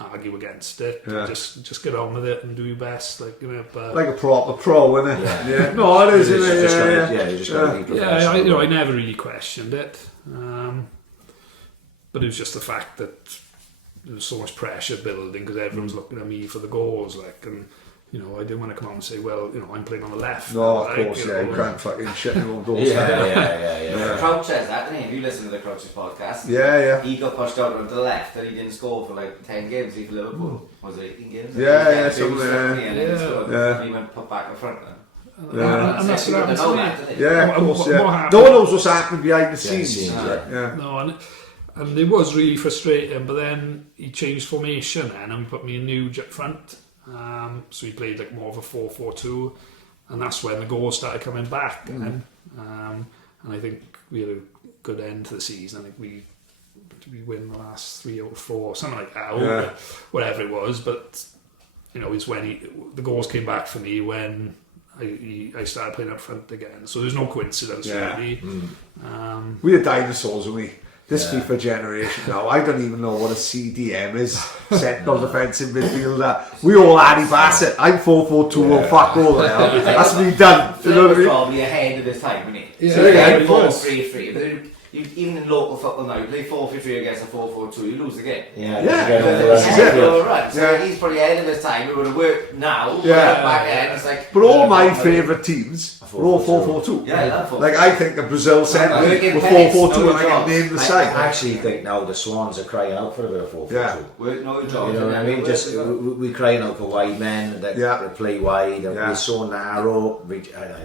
argue against it. Just get on with it and do your best, like, you know. But like a proper pro, isn't it? Yeah. No, it is. You just got to be professional. I never really questioned it, but it was just the fact that there was so much pressure building because everyone's looking at me for the goals, like, and you know, I didn't want to come out and say, well, you know, I'm playing on the left. No, of course, you can't fucking shit your own goals. Crouch says that, didn't he? If you listen to the Crouch's podcast, he got pushed out onto the left and he didn't score for like 10 games for Liverpool. Was it 18 games? And he went put back in front then. And that's what happened to me. Yeah, of course, No one knows what's happening behind the scenes. No, and it was really frustrating, but then he changed formation and he put me in Nuge up front. So he played like more of a 4-4-2, and that's when the goals started coming back. And I think we had a good end to the season. I think we win the last 3 or 4, something like that, or whatever it was. But you know, it's when the goals came back for me when I started playing up front again. So there's no coincidence really. We are dinosaurs, weren't we? This FIFA generation now, I don't even know what a CDM is, central defensive midfielder. We all Addy Bassett. I'm 4-4-2, fuck all that. That's me done. You know what I mean? Probably ahead of his time, wasn't he? So again, 4-3-3. But even in local football now, you play 4-3-3 against a 4-4-2, you lose the game. So he's probably ahead of his time. It would have worked now. Back then, it's like. But all my favourite teams were all 4-4-2. Yeah, I love 4-4-2. Like I think the Brazil centre were 4-4-2, and I can name the side. I actually think now the Swans are crying out for a bit of 4-4-2. Work no job. You know what I mean? Just we're crying out for wide men that play wide. And we're so narrow.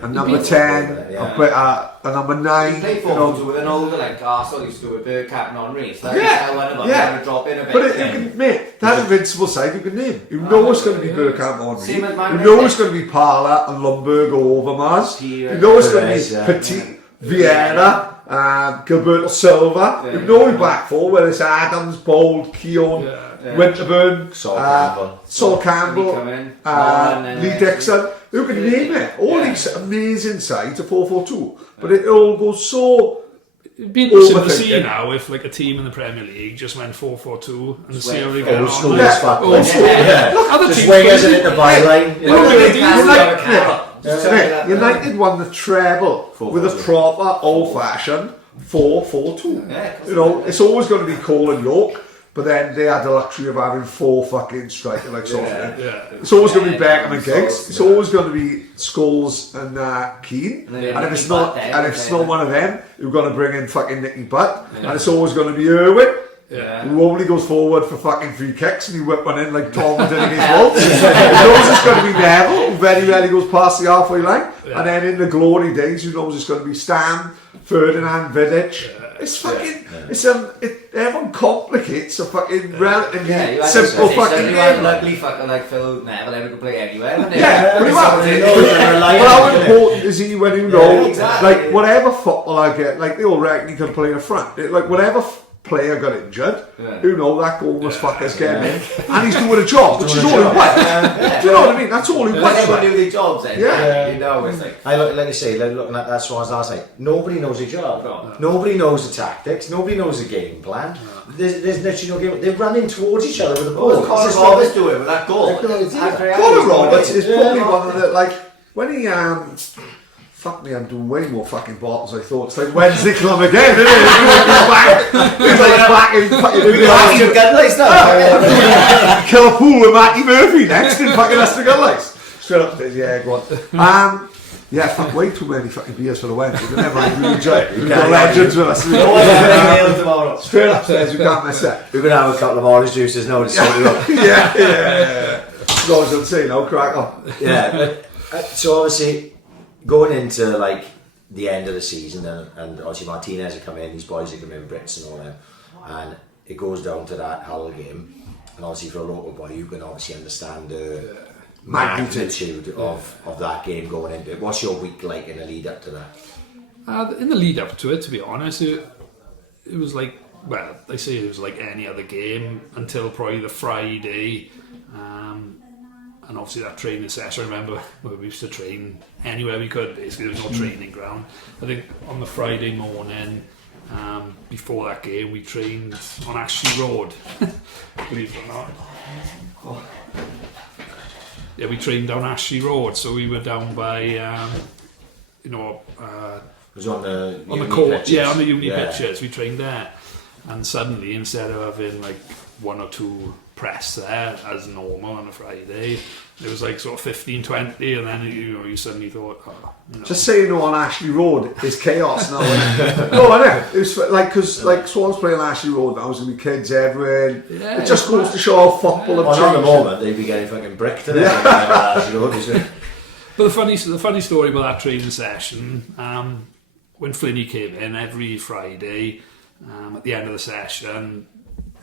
And number 10, a number 9. You play 4-4-2 with an older like Arsenal used to do with Bergkamp and Henry. So that's drop in a bit. But you can, mate, that invincible side you can name. You know it's going to be Bergkamp and Henry. You know it's going to be Parla and Lundberg or Overmars. You know it's going to be Petit, Vieira, Gilberto Silva. You know we back four, whether it's Adams, Bold, Keown, Winterburn, Sol Campbell, Lee Dixon. You can name it. All these amazing sides are 4-4-2. But it all goes so. It'd be interesting to see now if like a team in the Premier League just went 4-4-2 and see how they get on. Just wingers in the byline. United won the treble with a proper old-fashioned 4-4-2. You know, it's always going to be Cole and York, but then they had the luxury of having 4 fucking striker like It's always going to be Beckham and Giggs. It's always going to be Scholes and Keane. And if it's not, one of them, you're going to bring in fucking Nicky Butt. And it's always going to be Irwin. Who only goes forward for fucking free kicks and he whip one in like Tom did against Wolves. Who knows it's going to be Neville, who very rarely goes past the halfway line. And then in the glory days, who knows it's going to be Stam, Ferdinand, Vidic. It's fucking, everyone complicates a fucking relatively simple fucking game. Luckily fucking like Phil Neville ever could play anywhere. But how important is he when you know, like whatever football I get, like they all reckon he can play in front. Like whatever player got injured, who know that goal was fuckers getting in, and he's doing a job, which is all he wants. Do you know what I mean? That's all he wants. Everyone do their jobs then. You know, it's like like you say, looking at that Swans last night, nobody knows their job. Nobody knows the tactics. Nobody knows the game plan. There's literally no game. They're running towards each other with the ball. Conor Roberts doing with that goal. Conor Roberts is probably one of the, like when he fuck me, I'm doing way more fucking bottles I thought. It's like when's they come again, isn't it? It's like back in fucking kill a pool with Matty Murphy next in fucking Leicester Gunlights. Straight upstairs, go on. Fuck, way too many fucking beers for the Wednesday. You never really enjoy it. We've got legends with us. Straight upstairs, we can't miss that. We're going to have a couple of orange juices now to sort it up. As long as I'm saying, no crack on. So obviously, going into like the end of the season, and obviously Martinez have come in, these boys have come in, Brits and all them, and it goes down to that Hull game, and obviously for a local boy you can obviously understand the magnitude of that game going into it. What's your week like in the lead up to that? In the lead up to it, to be honest, it was like, well, they say it was like any other game until probably the Friday. And obviously that training session, I remember we used to train anywhere we could, basically. There was no training ground. I think on the Friday morning, before that game, we trained on Ashley Road, believe it or not. Yeah, we trained down Ashley Road, so we were down by, It was on the court, pitches. yeah, on the uni pitches. We trained there, and suddenly instead of having like 1 or 2 press there as normal on a Friday, it was like sort of 15, 20, and then you suddenly thought, Just saying on Ashley Road is chaos now. No, I know. It was like, because like Swans playing Ashley Road now, there's going to be kids everywhere. Yeah, it just goes to show how football have At changed. the moment, they'd be getting fucking bricked today. Ashley Road, isn't it? But the funny story about that training session, when Flinney came in every Friday, at the end of the session,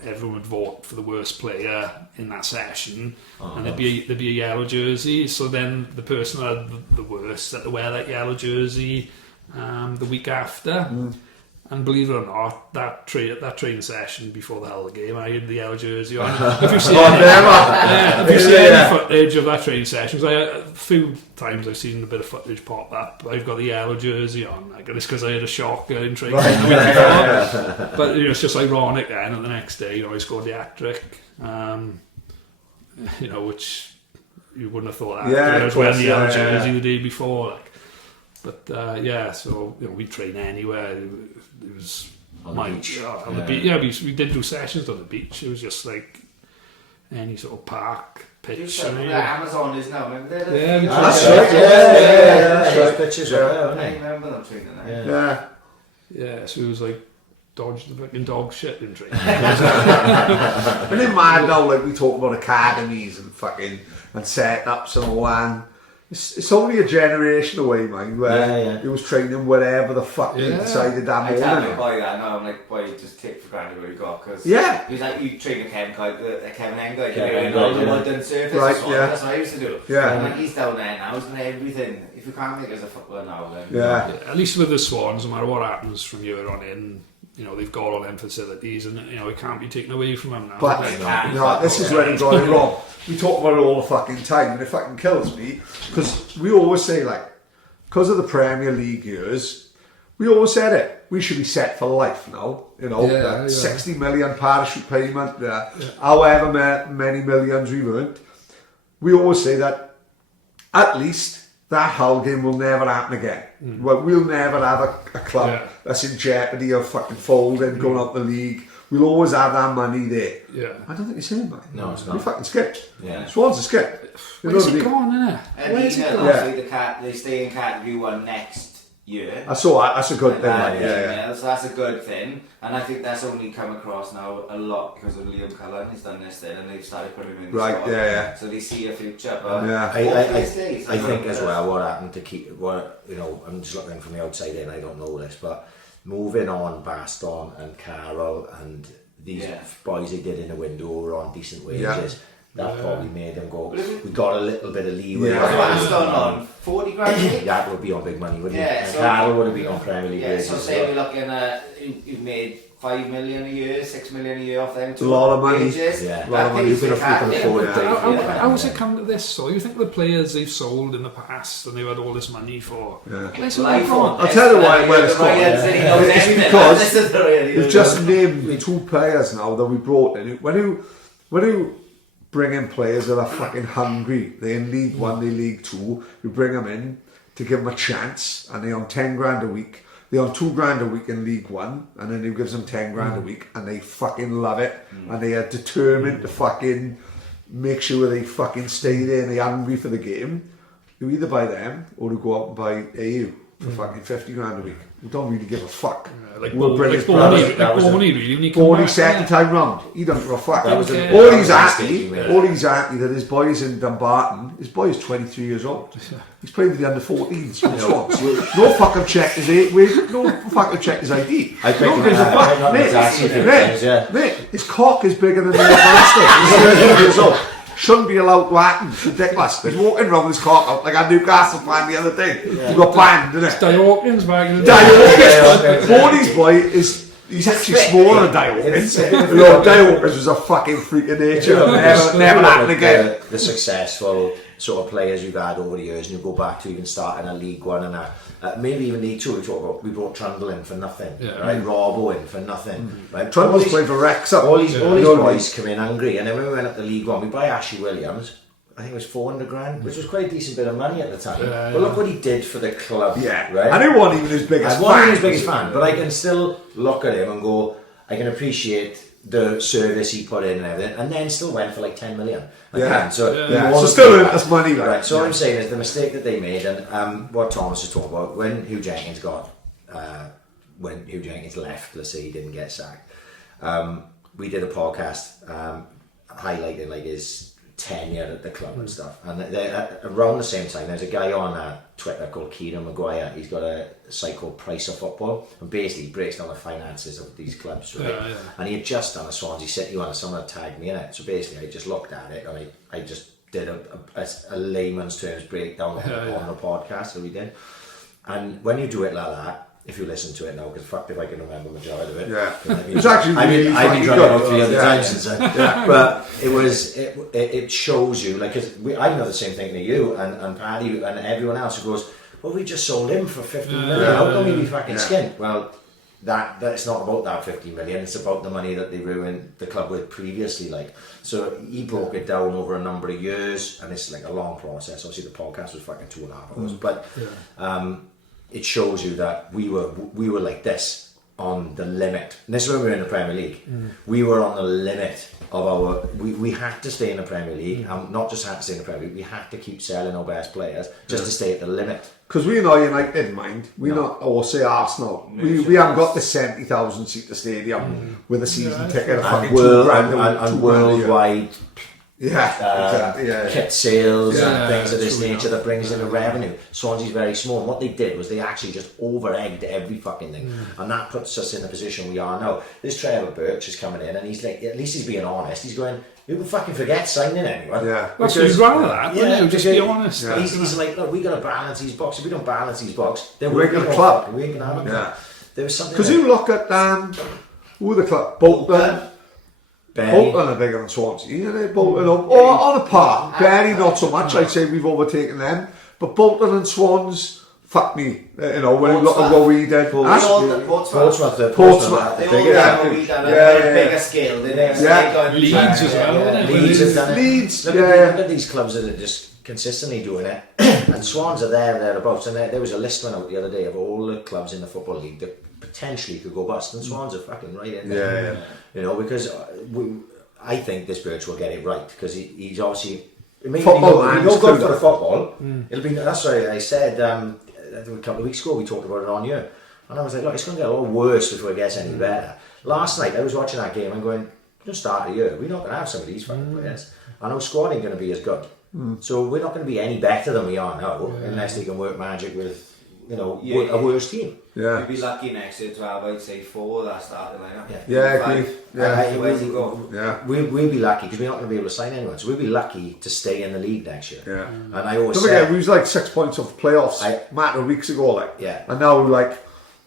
everyone would vote for the worst player in that session, and there'd be a yellow jersey. So then the person who had the worst had to wear that yellow jersey the week after. And believe it or not, that training session before the Hull game, I had the yellow jersey on. If you see any footage of that training session, 'cause a few times I've seen a bit of footage pop up, I've got the yellow jersey on. Like, it's because I had a shocker in training the week before. But it's just ironic then, and the next day, I scored the hat-trick, which you wouldn't have thought that. I was wearing the yellow jersey the day before. But so we train anywhere. It was on the beach. On the beach. Yeah, we did do sessions on the beach. It was just like any sort of park pitch. Amazon is now. Remember that? Yeah, that's right. Yeah. Pitches, I remember them training there. Yeah. So it was like dodge the fucking dog shit in training. And in mad now, like we talk about academies and fucking and setups and all that. It's only a generation away, man, where he was training whatever the fuck he decided that morning. I tell my boy that now, I'm like, boy, just take for granted what you got, because he's like, you train a Kevin Engel, the modern surface, right, that's what I used to do. Yeah. And like, he's down there now, he's done everything. If you can't make it as a footballer now, then... At least with the Swans, no matter what happens from year on in, they've got all them facilities, and it can't be taken away from them now. But this is where it's going wrong. We talk about it all the fucking time, and it fucking kills me, because we always say, like, because of the Premier League years, we always said it, we should be set for life now, 60 million parachute payment, however many millions we earned. We always say that at least that Hull game will never happen again. We'll never have a club that's in jeopardy of fucking folding, going out the league. We'll always have that money there. Yeah. I don't think you're saying, man. No, it's not. We fucking skipped. Yeah. Swans are skipped. Where's it gone, innit? Where's it gone? They stay in Category 1 next year. I saw that. That's a good thing. So that's a good thing. And I think that's only come across now a lot because of Liam Cullen. He's done this thing and they've started putting him in the squad. So they see a future. But I think as well what happened to keep... I'm just looking from the outside in, I don't know this, but... Moving on, Baston and Carroll and these boys they did in the window were on decent wages. That probably made them go, we got a little bit of leeway. Baston on 40 grand a week? That would be on big money, wouldn't it? Yeah, and Carroll would have been on Premier League wages. So say we're looking at, you've made 5 million a year, 6 million a year off them. A lot of money. Wages. Yeah. A lot of money. You can afford it. How's it come to this? So you think the players they've sold in the past and they've had all this money for? Where's it from? I'll tell you why it's gone. It's because we've just named 2 players now that we brought in. When you bring in players that are fucking hungry, they're in League 1, they're League 2, you bring them in to give them a chance, and they're on 10 grand a week. They're on 2 grand a week in League 1, and then you gives them 10 grand a week, and they fucking love it, and they are determined to fucking make sure they fucking stay there and they're hungry for the game. You either buy them, or you go out and buy AU for fucking 50 grand a week. We don't really give a fuck. Boney, second time round. He doesn't give a fuck. All he's happy that his boys in Dumbarton, his boy is 23 years old. He's playing with the under 14s. No fucking check his age. No fucking check his ID. I think no gives a fuck. Mate, his cock is bigger than the bastard. He's 30 years old. Shouldn't be allowed to happen. It's ridiculous. He's walking around with his cock out like a Newcastle fan the other day. He got banned, didn't it? Di Hawkins back in the day. Boney's boy he's actually smaller than Di Hawkins. Di Hawkins was a fucking freak of nature. Never happened again. The successful sort of players we've had over the years, and you go back to even starting a League One and maybe even League Two. We brought Trundle in for nothing, right? Robbo in for nothing, right? Trundle's playing for Wrexham. All these boys come in hungry, and then when we went up to League One, we buy Ashley Williams. I think it was 400 grand, which was quite a decent bit of money at the time. But look what he did for the club. Yeah, right. I didn't want even his biggest fan. I wasn't his biggest fan, but I can still look at him and go, I can appreciate the service he put in and everything, and then still went for like 10 million. So still earned us money, right? So what I'm saying is the mistake that they made, and what Thomas was talking about when Hugh Jenkins left, let's say he didn't get sacked. We did a podcast highlighting like his tenure at the club and stuff, and around the same time there's a guy on Twitter called Kieran Maguire. He's got a site called Price of Football, and basically he breaks down the finances of these clubs, right? And he had just done a Swansea City one, and someone had tagged me in it, so basically I just looked at it and I just did a layman's terms breakdown on the podcast that we did. And when you do it like that, if you listen to it now, because fuck if I can remember the majority of it. It's actually really I've been drunk about 3 other times since then. But it shows you, like, cause I know the same thing to you and Paddy and everyone else who goes, well, we just sold him for 15 million. How come we be fucking skint? Well, that's not about that 50 million. It's about the money that they ruined the club with previously. Like, so he broke it down over a number of years, and it's like a long process. Obviously, the podcast was fucking 2.5 hours, but. It shows you that we were like this on the limit. And this is when we were in the Premier League. We were on the limit of our. We had to stay in the Premier League, and not just had to stay in the Premier League. We had to keep selling our best players just to stay at the limit. Because we're not United in mind. We're not, or say Arsenal. We haven't got the 70,000 seater stadium with a season ticket of fucking and worldwide. Kit sales and things of this nature that brings in the revenue. Swansea's very small, and what they did was they actually just over-egged every fucking thing, and that puts us in the position we are now. This Trevor Birch is coming in, and he's like, at least he's being honest. He's going, you can fucking forget signing anyone. That's what he's rather that. Just be honest. He's like, look, we got to balance these books. If we don't balance these books, then we're going to club. We ain't going to have a club. There was something. Because you look at who the club, Bolton. Bolton are bigger than Swansea, you know, Bolton on a par. Barry not so much, I'd say we've overtaken them. But Bolton and Swans, fuck me, when you look at what we did. Portsmouth. They all have what we done at a bigger scale. Leeds as well. Leeds have done it. Leeds, look at these clubs that are just consistently doing it. And Swans are thereabouts. And there was a list went out the other day of all the clubs in the Football League that potentially could go bust, and Swans are fucking right in there. You know, because I think this Birch will get it right, because he's obviously football. If you go for the football, it'll be. That's why I said a couple of weeks ago we talked about it on here, and I was like, look, it's going to get a lot worse before it gets any better. Last night I was watching that game and going, just start the year, we're not going to have some of these fucking players, and our squad ain't going to be as good. So we're not going to be any better than we are now, unless they can work magic with, a worse team. We'd be lucky next year to have, I'd say, 4 that starting lineup. We'll be lucky because we're not going to be able to sign anyone. So we'll be lucky to stay in the league next year. And I always say, we was like 6 points off playoffs a matter of weeks ago, and now we're like,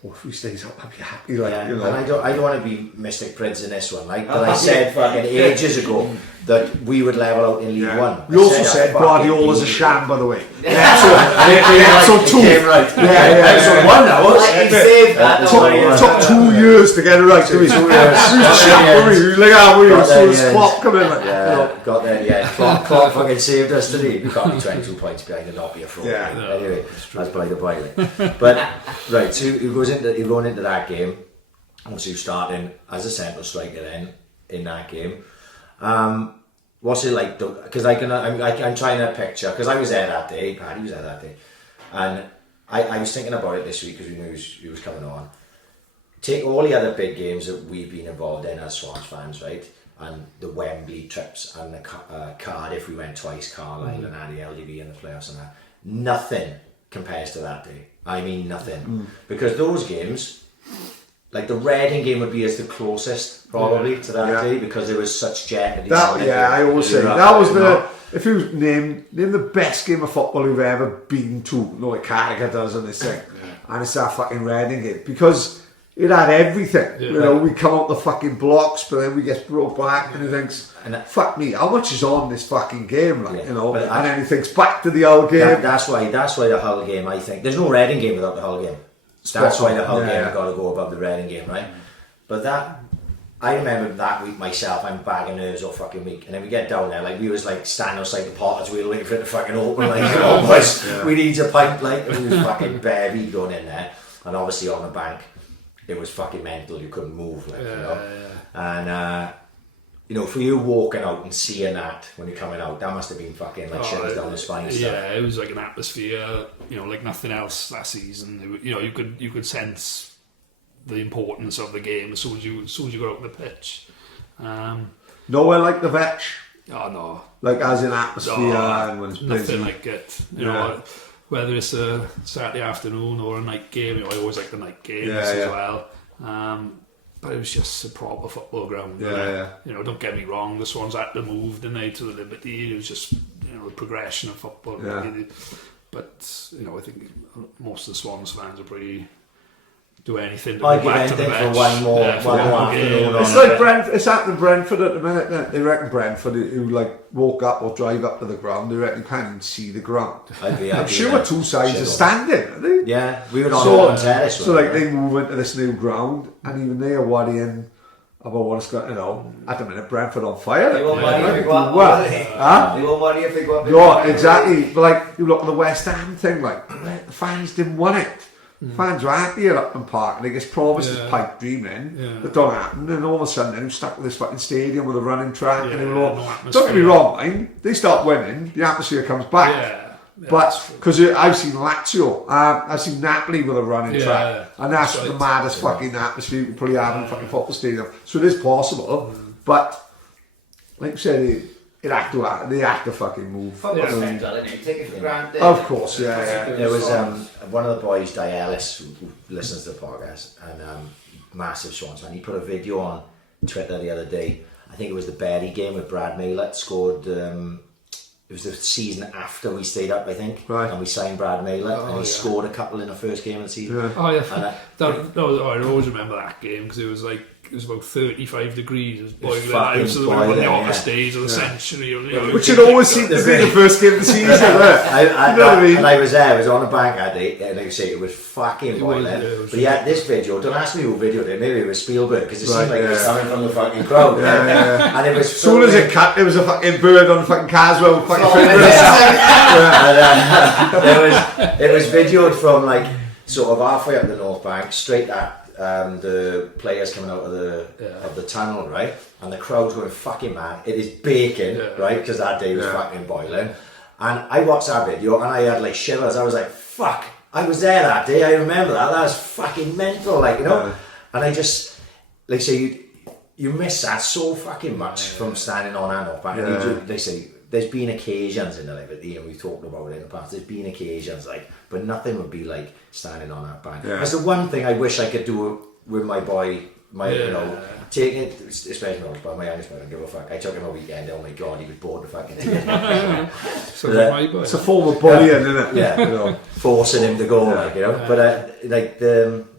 if we stay up, I'll be happy. And I don't want to be Mystic Prince in this one, but I said fucking ages ago that we would level out in League One. We also said Guardiola's a sham, by the way. Episode 2. Episode 1 now. It took 2 years to get it right. We Klopp come in. Got there. Klopp fucking saved us today. We can't be 22 points behind and not be a fraud. Anyway, that's by the by. But right, so you're going into that game. Obviously, you're starting as a central striker then in that game. What's it like? Because I'm trying to picture, because I was there that day, Paddy was there that day, and I was thinking about it this week because we knew he was coming on. Take all the other big games that we've been involved in as Swans fans, right? And the Wembley trips and the Cardiff, we went twice, Carlisle and had the LDV in the playoffs and that. Nothing compares to that day. I mean nothing. Because those games, like the Reading game would be as the closest probably to that day, because there was such jeopardy. I always say that was if you name the best game of football you've ever been to, like Carragher does on this thing, and it's that fucking Reading game, because it had everything. You know, we come out the fucking blocks, but then we get brought back, and he thinks, fuck me, how much is on this fucking game, like, you know? And then he thinks back to the Hull game. That's why the Hull game, I think, there's no Reading game without the Hull game. That's why the Hull game has got to go above the Reading game, right? But that, I remember that week myself, I'm bagging nerves all fucking week, and then we get down there, like we was like standing outside the Potter's wheel waiting for it to fucking open, like, you know, boys, we need a pint, like, we was fucking bare going in there, and obviously on the bank, it was fucking mental, you couldn't move, like, you know, and, you know, for you walking out and seeing that when you're coming out, that must have been fucking like shivers down the spine and stuff. Yeah, it was like an atmosphere, you know, like nothing else that season. You know, you could sense the importance of the game as soon as you got out on the pitch. Nowhere like the Vetch. Oh no, like as in atmosphere and when it's busy. Nothing like it. You know, whether it's a Saturday afternoon or a night game, you know, I always like the night games as well. But it was just a proper football ground. You know, don't get me wrong, the Swans had to move, didn't they, to the Liberty. It was just, you know, the progression of football. Really. But, you know, I think most of the Swans fans are pretty do anything to go back to the bench. For one more afternoon. It's like Brentford. It's happening in Brentford at the minute. They reckon Brentford who like walk up or drive up to the ground. They reckon you can't even see the ground. I'm sure two sides are standing. Are they? Yeah, we were on terrace. So like they move into this new ground, and even they are worrying about what's going. You know, at the minute Brentford on fire. They won't worry if they go up. They won't worry if they go up. Yeah, exactly. But like you look at the West Ham thing, like the fans didn't want it. Fans were happy at Upton Park, and they get promised this pipe dream that don't happen, and all of a sudden they're stuck with this fucking stadium with a running track, and they were all, don't get me wrong, mind, they start winning, the atmosphere comes back. But because I've seen Lazio, I've seen Napoli with a running track, and that's the maddest fucking atmosphere you can probably have in a fucking football stadium. So it is possible, but like you said, they have to fucking move. Football's mental, isn't it? You take it for granted. Of course, yeah. There was one of the boys, Dalglish, who listens to the podcast, and massive Swans fan. He put a video on Twitter the other day. I think it was the Berry game with Brad Maylett scored. It was the season after we stayed up, I think, and we signed Brad Maylett, and he scored a couple in the first game of the season. I always remember that game because it was like. It was about 35 degrees. It was boiling. It was one of the hottest days of the century. You know, which it always seemed to be the first game of the season. You know what I mean? And I was there. I was on the bank that day, and like you say, it was fucking boiling. But yeah, this video. Don't ask me who videoed it. Maybe it was Spielberg because it seemed like it was coming from the fucking crowd. And it was as soon as it cut, there was a fucking bird on the fucking Caswell. It was videoed from like sort of halfway up the North Bank, straight at. The players coming out of the tunnel, right, and the crowd's going fucking mad. It is baking, right, because that day was fucking boiling. And I watched that video and I had like shivers. I was like, fuck, I was there that day. I remember that. That was fucking mental, like, you know. And I just like say you miss that so fucking much from standing on and off. And they say there's been occasions in the Liberty, and we've talked about it in the past. There's been occasions like, but nothing would be like standing on that bank. That's the one thing I wish I could do with my boy. You know, taking it, especially not my youngest boy. I don't give a fuck. I took him a weekend. Oh my god, he was bored to fucking tears. It's a form of bullying, isn't it? Yeah, you know, forcing him to go, like, you know. But like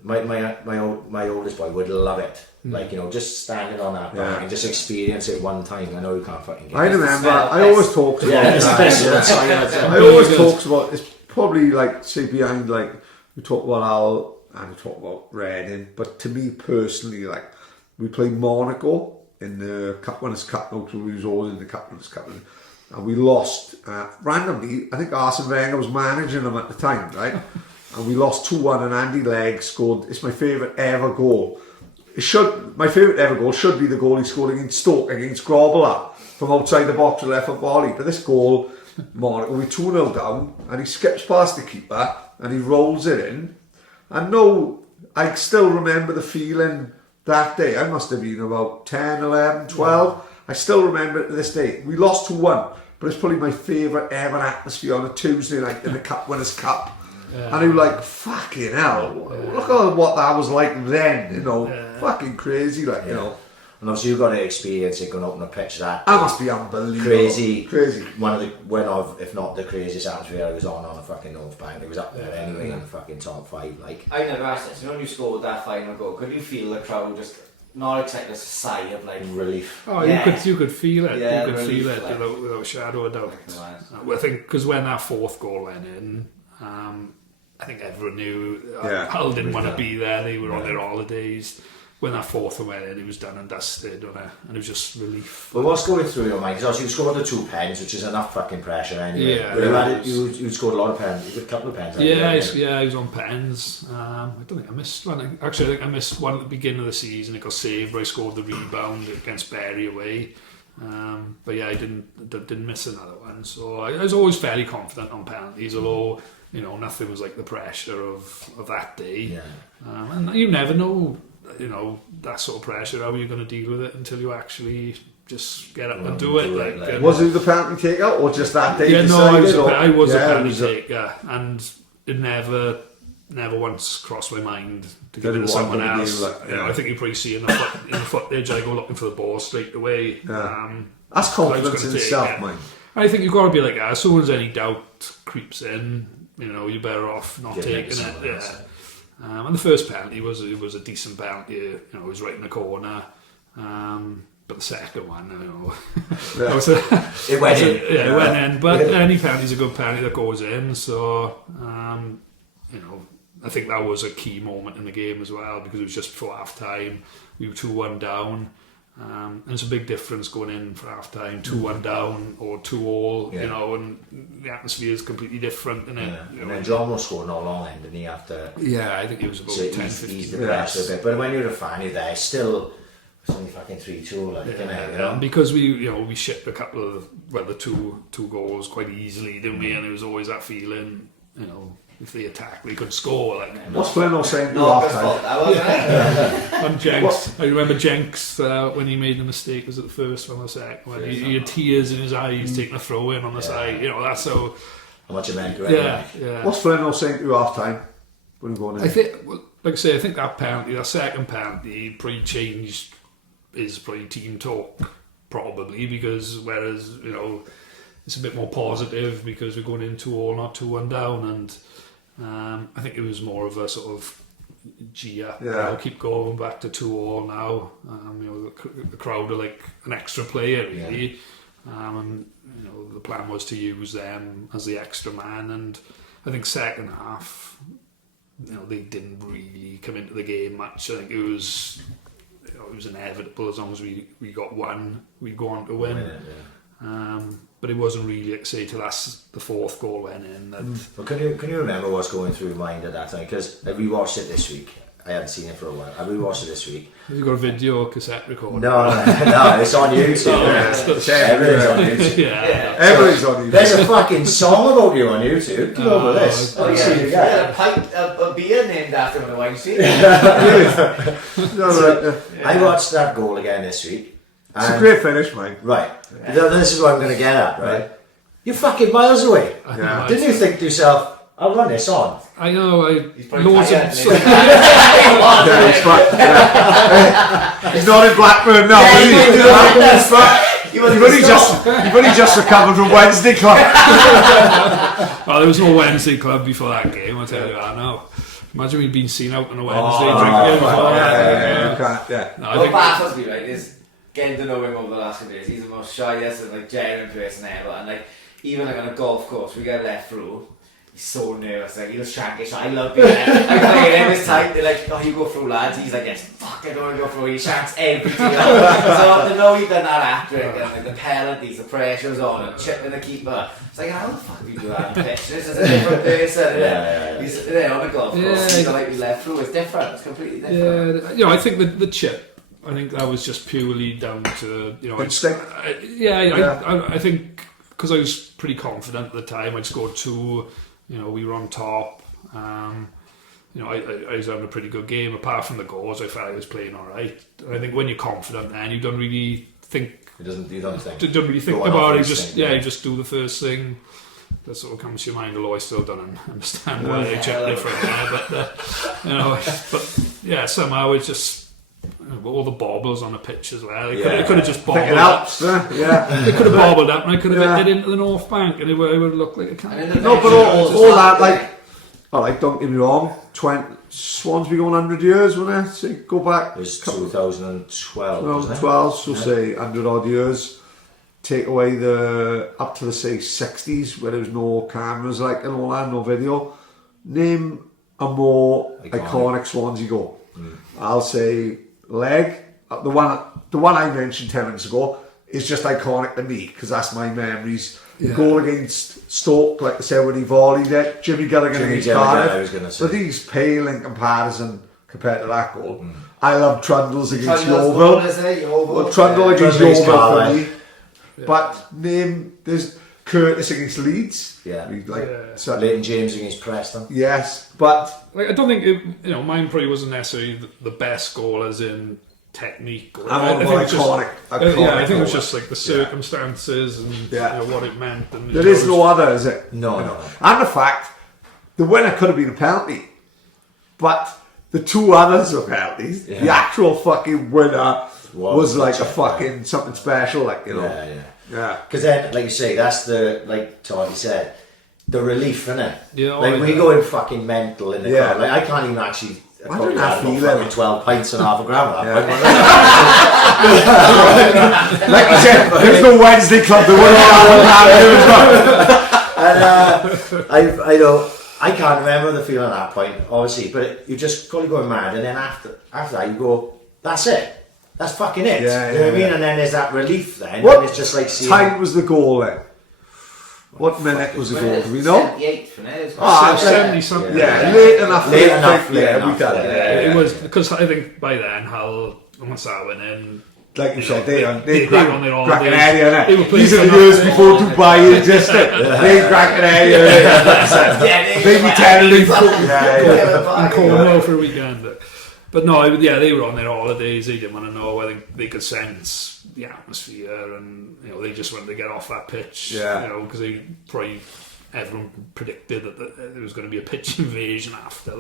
my oldest boy would love it. Like, you know, just standing on that bank and just experience it one time. I know you can't fucking get it. I remember, I always talked about that. I always talked about, it's probably like, say, behind, like, we talk about Al and we talk about Reading, but to me personally, like, we played Monaco in the Cup Winners' Cup, we was always in the Cup Winners' Cup, and we lost, randomly, I think Arsene Wenger was managing them at the time, right? And we lost 2-1 and Andy Legg scored, it's my favourite ever goal. My favourite ever goal should be the goal he scored against Stoke, against Grobbelaar, from outside the box with left foot volley. But this goal, Monaco, we 2-0 down, and he skips past the keeper, and he rolls it in. And no, I still remember the feeling that day. I must have been about 10, 11, 12. I still remember it to this day. We lost 2-1, but it's probably my favourite ever atmosphere on a Tuesday night in the Cup Winners' Cup. And he was like, fucking hell, look at what that was like then, you know, fucking crazy, like, you know. And And obviously you've got to experience it going up on a pitch that must be unbelievable. Crazy. One of, if not the craziest atmosphere I was on a fucking North Bank. It was up there anyway in the fucking top 5. Like, I never asked this. When you scored that final goal, could you feel the crowd just not exactly a sigh of like relief? Oh, you could feel it. Yeah, you could relief, feel it like, without a shadow of a doubt. I think because when that 4th goal went in, I think everyone knew Hull didn't want to be there. They were on their holidays. When that 4th one went in, it was done and dusted, and it was just relief. But what's going through your mind? Because you scored the 2 pens, which is enough fucking pressure anyway. Yeah, you scored a lot of pens. You got a couple of pens. I was on pens. I don't think I missed one. Actually, I think I missed one at the beginning of the season. It got saved, but I scored the rebound against Bury away. But yeah, I didn't miss another one. So I was always fairly confident on penalties, although nothing was like the pressure of that day. Yeah. And you never know. That sort of pressure, how you're going to deal with it until you actually just get up and do it. Was it the penalty taker or just that day? Yeah, no, I was a penalty taker, and it never once crossed my mind to give it to someone else. I think you probably see in the footage, I go looking for the ball straight away. That's confidence in itself, mate. I think you've got to be like that. As soon as any doubt creeps in, you're better off not taking it. Yeah. And the first penalty was a decent penalty. It was right in the corner. But the second one, it went in. It went in. But any penalty's a good penalty that goes in. So, I think that was a key moment in the game as well, because it was just before half time. We were 2-1 down. And it's a big difference going in for half time, 2-1 down or 2-all, and the atmosphere is completely different, isn't it? And then John scored not long end, didn't he, after? Yeah, I think it was about 10-15 the pressure a bit. But when you're a fan, you're there, still it's only fucking 3-2, like, And because we shipped a couple of the two goals quite easily, didn't we? And there was always that feeling, if they attack, they could score. Like, what's Flynn saying to half time? On Jenks, I remember Jenks when he made the mistake. Was it the first one or the second one? He had tears in his eyes taking a throw in on the side. That's how much it meant. Yeah. What's Flynn saying to half time? When you going in? I think, like I say, I think that second penalty probably changed his team talk, probably, because whereas it's a bit more positive because we're going in 2-all, not 2-1 down, and I think it was more of a sort of keep going back to 2-all now. The crowd are like an extra player really, and the plan was to use them as the extra man. And I think second half, they didn't really come into the game much. I think it was inevitable. As long as we got one, we'd go on to win. But it wasn't really, like, say, till the 4th goal went in. But can you remember what's going through your mind at that time? Because I rewatched it this week. I hadn't seen it for a while. I rewatched it this week. Have you got a video or cassette recorder? No, it's on YouTube. Everything's on YouTube. Everything's on YouTube. There's a fucking song about you on YouTube. Get over this. Oh yeah, a beer named after him in the wine sheet. I watched that goal again this week. It's a great finish, mate. Right. This is what I'm going to get at, right? You're fucking miles away. Didn't you think to yourself, I'll run this on? I know. He's not in Blackburn now, is he? You've only just recovered from Wednesday club. Well, there was no Wednesday club before that game, I'll tell you that now. Imagine we'd been seen out on a Wednesday drinking. What baffles me, right, is getting to know him over the last couple of days. He's the most shyest and genuine person ever, and even on a golf course, we get left through. He's so nervous, he'll shank it. I love being there. I play him this time. They're like, "Oh, you go through, lads." He's like, "Yes, fuck, I don't want to go through." He shanks everything. So to know he'd done that after it, and the penalties, the pressure's on, and chipping the keeper. It's like, how the fuck do you do that on the pitch? This is a different person. He's on a golf course. He's we left through. It's different. It's completely different. I think the chip. I think that was just purely down to instinct. I think because I was pretty confident at the time. I'd scored 2. We were on top. I was having a pretty good game. Apart from the goals, I felt I was playing all right. And I think when you're confident, then you don't really think. You don't really think about it. You just do the first thing that sort of comes to your mind. Although I still don't understand why they check different there, but somehow it just. all the bobbles on the pitch as well. It could have just bobbled up. It could have bobbled up, and I could have hit it into the North Bank, and it would have looked like a cannon. No, but all that, like, alright, don't get me wrong. Swans be going 100 years, wouldn't it? So go back. It was 2012. 2012, so say 100 odd years. Take away up to the say 60s, where there was no cameras, like, and all that, no video. Name a more iconic Swansea goal. I'll say leg. The one I mentioned 10 minutes ago is just iconic to me because that's my memories. The goal against Stoke, like I said, when he volleyed it, Jimmy Gilligan against Cardiff. But he's pale in comparison compared to that goal. I love Trundle's against Yeovil. Trundle against Yeovil for me. But there's Curtis against Leeds. Leighton James against Preston. Yes, but like, I don't think mine probably wasn't necessarily the best goal as in technique. I think iconic. I think it was just like the circumstances and what it meant. And there is no other, is it? No. And the fact the winner could have been a penalty, but the two others were penalties. The actual fucking winner was like a fucking something special, like Yeah. Because then, like you say, that's like Todd said, the relief, innit? Yeah. We go in fucking mental in the crowd. Like, I can't even actually. I probably had about 12 pints and half a gram of that. Like you said, there's no Wednesday club. There was I can't remember the feeling at that point, obviously, but you just got to go mad, and then after that you go, that's it. That's fucking it. You know what I mean? And then there's that relief then. What and it's just like seeing... time was the goal then? What minute was the goal? Do we know? 78 for now. 70 something. Yeah, late enough. It was because I think by then Hull, once that went in, like you said, they were on their holidays. area. These are the years before Dubai existed. They cracking area. Maybe 10 in Cornwall for a weekend. But no, they were on their holidays. They didn't want to know. I think they could sense the atmosphere, and they just wanted to get off that pitch. Because everyone predicted that there was going to be a pitch invasion after.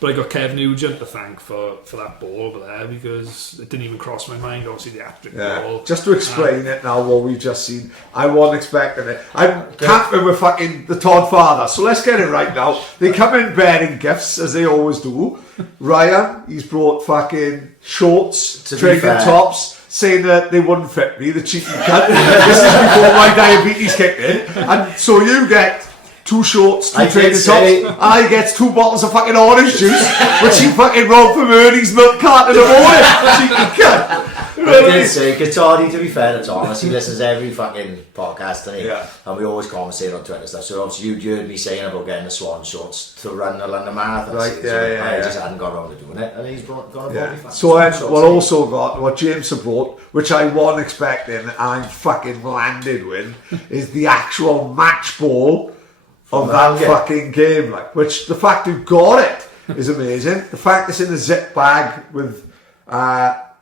But I got Kev Nugent to thank for that ball over there because it didn't even cross my mind. Obviously, the hat-trick ball. Just to explain it now, what we've just seen, I wasn't expecting it. I'm camping with fucking the Todd father, so let's get it right now. They come in bearing gifts as they always do. Ryan, he's brought fucking shorts, training tops, saying that they wouldn't fit me, the cheeky cunt. This is before my diabetes kicked in, and so you get 2 shorts, 2 training tops, and I get 2 bottles of fucking orange juice, which he fucking robbed from Ernie's milk carton in the morning. Cheeky cunt. I did say, because Toddy, to be fair to Thomas, he listens to every fucking podcast, doesn't he? And we always conversate on Twitter and stuff. So obviously you heard me saying about getting the Swan shorts to run the London Marathon. Right, I just hadn't got around to doing it, and he's got a body. So what also got, what James brought, which I wasn't expecting, and I fucking landed with, is the actual match ball of that fucking game. Which the fact you got it is amazing. The fact it's in a zip bag with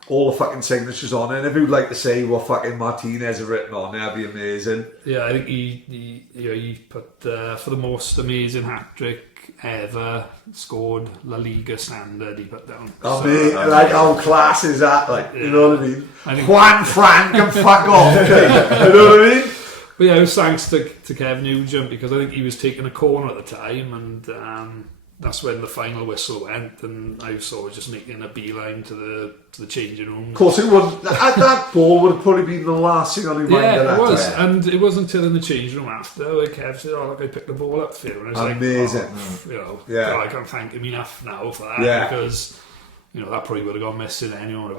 all the fucking signatures on it, and if you'd like to say what fucking Martinez have written on it, that'd be amazing. Yeah, I think he put for the most amazing hat-trick ever, scored La Liga standard, he put down. How class is that? You know what I mean? Juan Fran can fuck off. You know what I mean? But yeah, it was thanks to Kev Nugent, because I think he was taking a corner at the time, and that's when the final whistle went, and I was sort of just making a beeline to the changing room. Of course, it would. That ball would have probably been the last thing on his mind. Yeah, it was, and it wasn't until in the changing room after where Kev said, "Oh, look, I picked the ball up for you," and I was amazing. I can't thank him enough now for that, because that probably would have gone missing anyway.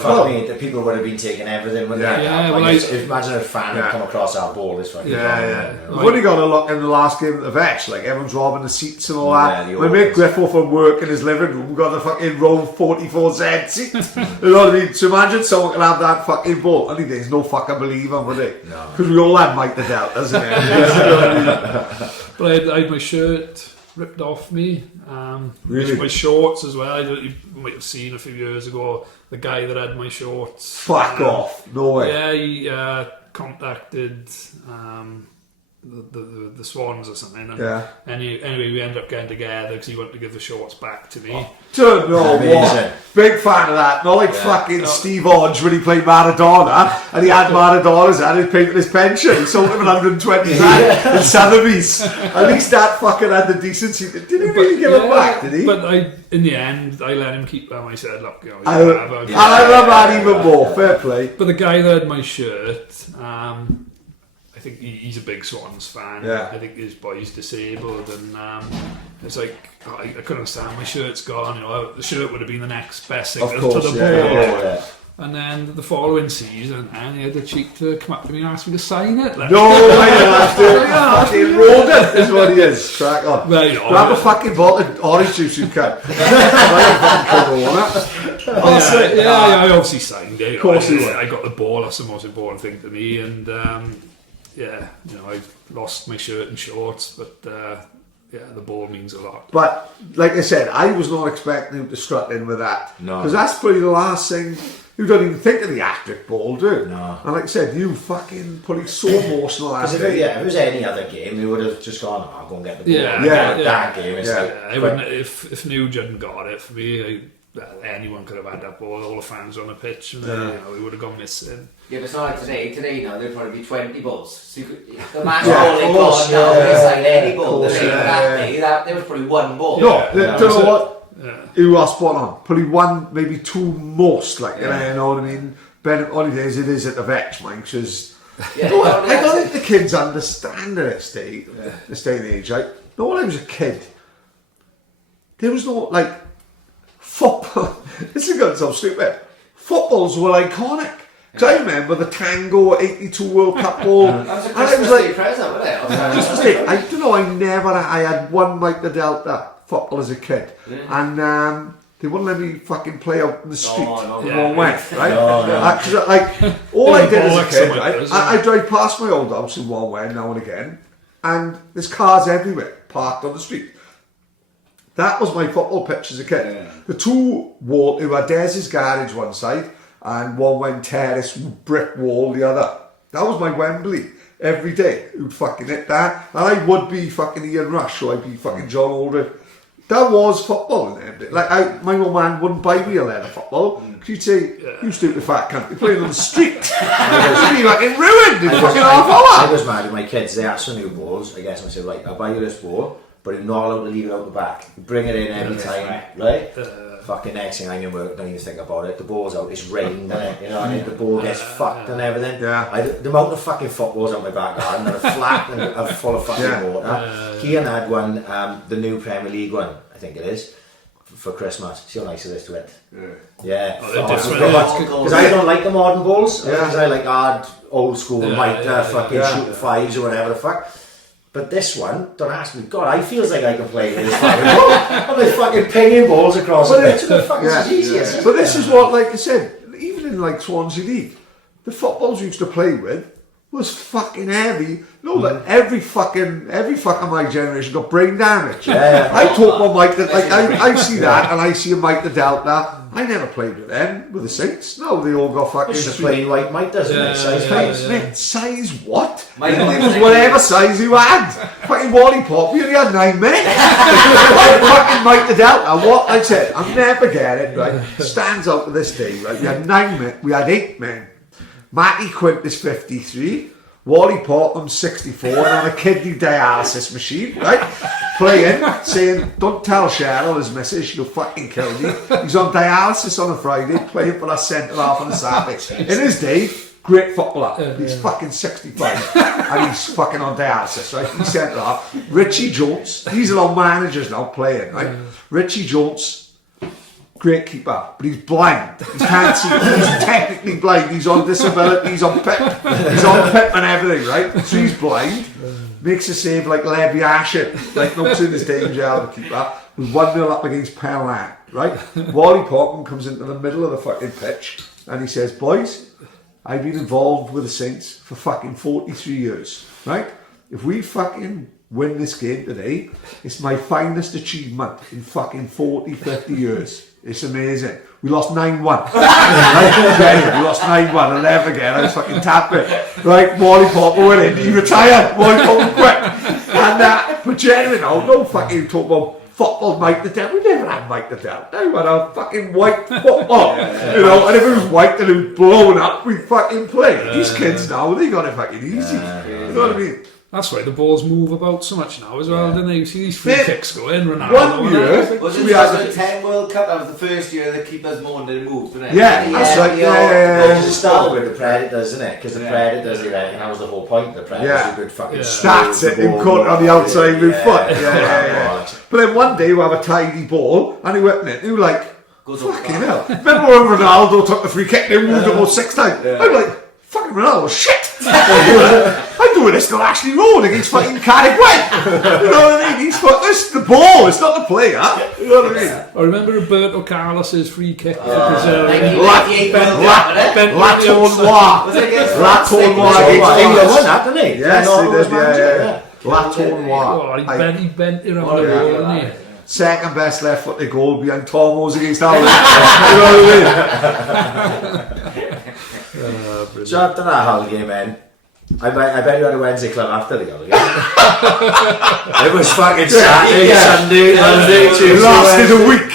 Fuck me, the people would have been taking everything, wouldn't they? Imagine a fan had come across our ball this way. We've only got to look in the last game at the Vetch, everyone's robbing the seats and all that. My mate Griffo from work in his living room got the fucking row 44Z seat. You know what I mean? So imagine someone can have that fucking ball. Only there's no fucking believing, would they? No. Because we all had Mike the Delt, doesn't it? But I had my shirt ripped off me. Really? My shorts as well. You might have seen a few years ago the guy that had my shorts. Fuck off! No way. Yeah, he contacted the Swans or something. And Yeah. Anyway, we ended up getting together because he wanted to give the shorts back to me. Don't know Amazing. what. Big fan of that. Not like fucking Steve Hodge when he played Maradona and he had Maradona's and he paid his pension. He sold him 120 grand in Sotheby's. At least that fucking had the decency. Did he really give it back, did he? But in the end, I let him keep them. I said, look, you know, I love that even more. Fair play. But the guy that had my shirt, I think he's a big Swans fan. Yeah. I think his boy's disabled, and it's like I couldn't understand. My shirt's gone. You know, the shirt would have been the next best thing Of to course, the ball. Yeah. And then the following season, and he had the cheek to come up to me and ask me to sign it. Like, No, I have to. Fucking rodent is what he is. Crack on. Well, you know, Grab a fucking bottle of orange juice, you can. I obviously signed it. Of course you would. I got the ball. That's the most important thing to me. And I lost my shirt and shorts, but the ball means a lot. But like I said, I was not expecting him to strut in with that. No. Because that's probably the last thing. You don't even think of the Actric ball, do you? No. And like I said, you fucking probably so emotional that Because if day. it was any other game, we would have just gone, go and get the ball. Yeah. That game is like... I wouldn't, if Nugent hadn't got it for me, anyone could have had that ball. All the fans on the pitch, and we would have gone missing. Yeah, but it's not like today. Today now there'd probably be 20 balls. So the match Yeah, ball they of course, got now, yeah, it's like any ball. course, There was probably one ball. No, do you know what? Yeah. You are spot on. Probably one, maybe two most, like, you know what I mean? Only days it is at the vetch, man, because I don't think the kids understand this day and age. Like, when I was a kid, there was no, like, football. This is going to sound stupid. Footballs were iconic. Because I remember the Tango 82 World Cup ball. That was a Christmas Day present, wasn't it? Christmas Day. I don't know, I had one Mike the Delta football as a kid. And they wouldn't let me fucking play out in the street in one went, right? All I did as a kid, right? I drive past my old house in one way now and again, and there's cars everywhere parked on the street. That was my football pitch as a kid. Yeah. The two wall, who had Dez's garage one side, and one went terrace brick wall the other. That was my Wembley. Every day, who'd fucking hit that, and I would be fucking Ian Rush, or I'd be fucking John Aldridge. That was football in them. Like, my old man wouldn't buy me a leather football. He'd say, you stupid fat cunt, you're playing on the street. You'd be fucking ruined in fucking half hour. I was mad at my kids. They asked for new balls. I guess I said, right, I'll buy you this ball, but you're not allowed to leave it out the back. You bring it in any time, right? Fucking next thing I knew, don't even think about it. The ball's out, it's rained, you know, and the ball gets fucked and everything. Yeah. The amount of fucking footballs out my back garden that are flat and are full of fucking water. Kian had one, the new Premier League one, I think it is, for Christmas. See how nice it is to it. Yeah. Because I don't like the modern balls. Because I like hard, old school, fucking shooting fives or whatever the fuck. But this one, don't ask me. God, I feels like I can play with this fucking ball. I'm like fucking pinging balls across the pitch. It's easiest. But this is what, like I said, even in like Swansea League, the footballs we used to play with was fucking heavy. No, like every fucking my generation got brain damage. Yeah. I talk about Mike that, like I see that, and I see a Mike the Delta. I never played with them, with the Saints. No, they all got fucking. It's just plain white Mike, doesn't it? Size Size what? Mike it was whatever size you had. Fucking Wally Pop, we only had 9 minutes. Fucking Mike the Delta. What I said, I'll never get it. Right, stands out to this day. Right, we had 9 men. We had 8 men. Matty Quint is 53. Wally Portman's 64 and on a kidney dialysis machine, right? Playing, saying, don't tell Cheryl, his missus, she'll fucking kill me. He's on dialysis on a Friday, playing for our centre half on a Saturday. In his day, great footballer. He's fucking 65 and he's fucking on dialysis, right? He's centre half. Richie Jones, these are all managers now playing, right? Richie Jones, great keeper, but he's blind. He can't see. He's technically blind. He's on disability. He's on PIP. He's on PIP and everything, right? So he's blind. Makes a save like Levy Ashen. Like not in his danger, the keeper. We're 1-0 up against Penlan, right? Wally Portman comes into the middle of the fucking pitch and he says, boys, I've been involved with the Saints for fucking 43 years, right? If we fucking win this game today, it's my finest achievement in fucking 40, 50 years. It's amazing. We lost 9-1. Right? We lost 9-1. I'll never forget. I was fucking tapping. Right, Wally Popper went in. He retired. Wally Popper quit. And, but generally, no fucking talk about football, Mike the Devil. We never had Mike the Devil. They were a fucking white football. You know, and if it was white and it was blown up, we'd fucking play. These kids now, they got it fucking easy. You know what I mean? That's why the balls move about so much now as well, don't they? You see these free kicks go in, Ronaldo. 1 year. Was it 2010 World Cup? That was the first year the keepers moaned and moved, wasn't it? Yeah, that's right. Because it started with the Predators, isn't it? Because the Predators, and that was the whole point. The Predators were good fucking That's it, him caught on the outside with foot. Yeah. But then one day we have a tidy ball and he went in it. He was like, fucking hell. Remember when Ronaldo took the free kick and moved it about 6 times? I'm like, fucking Ronaldo, shit! I'm doing this till Ashley Road against fucking Carrick White. You know what I mean? It's the ball, it's not the player. You know what I mean? I remember Roberto Carlos's free kick for Brazil. Was it against England won that, didn't he? Yes, they did, Latournois. He bent it around the wall, didn't he? Second best left footed goal behind Tomos against Allen. You know what I mean? So after that Hull game, man, I bet you had a Wednesday club after the Hull game. It was fucking Saturday, Sunday, Monday, Tuesday. It lasted a week.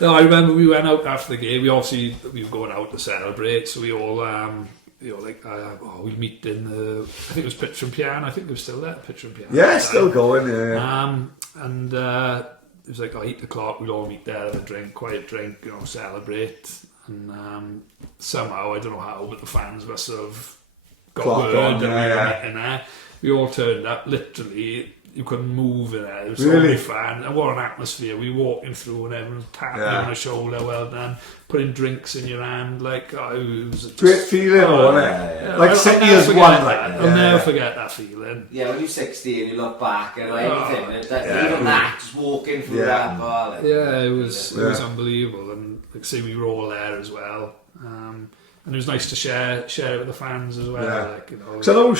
No, I remember we went out after the game. We were going out to celebrate, so we all we meet in the, I think it was Pitch and Piano. I think it was still there, Pitch and Piano. Yeah, still going. Yeah. And it was like 8 o'clock. We'd all meet there, have a drink, quiet drink, celebrate. And somehow, I don't know how, but the fans must have got word and we were in there. We all turned up, literally, you couldn't move in there. It was so many fans, and what an atmosphere. We walking through and everyone tapping you on the shoulder, well done, putting drinks in your hand, like, it was just, great feeling, wasn't it? Like City has won. I'll never forget that feeling. Yeah, when you're 60 and you look back and everything, even that, just walking through that bar. It was unbelievable, and like say we were all there as well. And it was nice to share it with the fans as well. So I know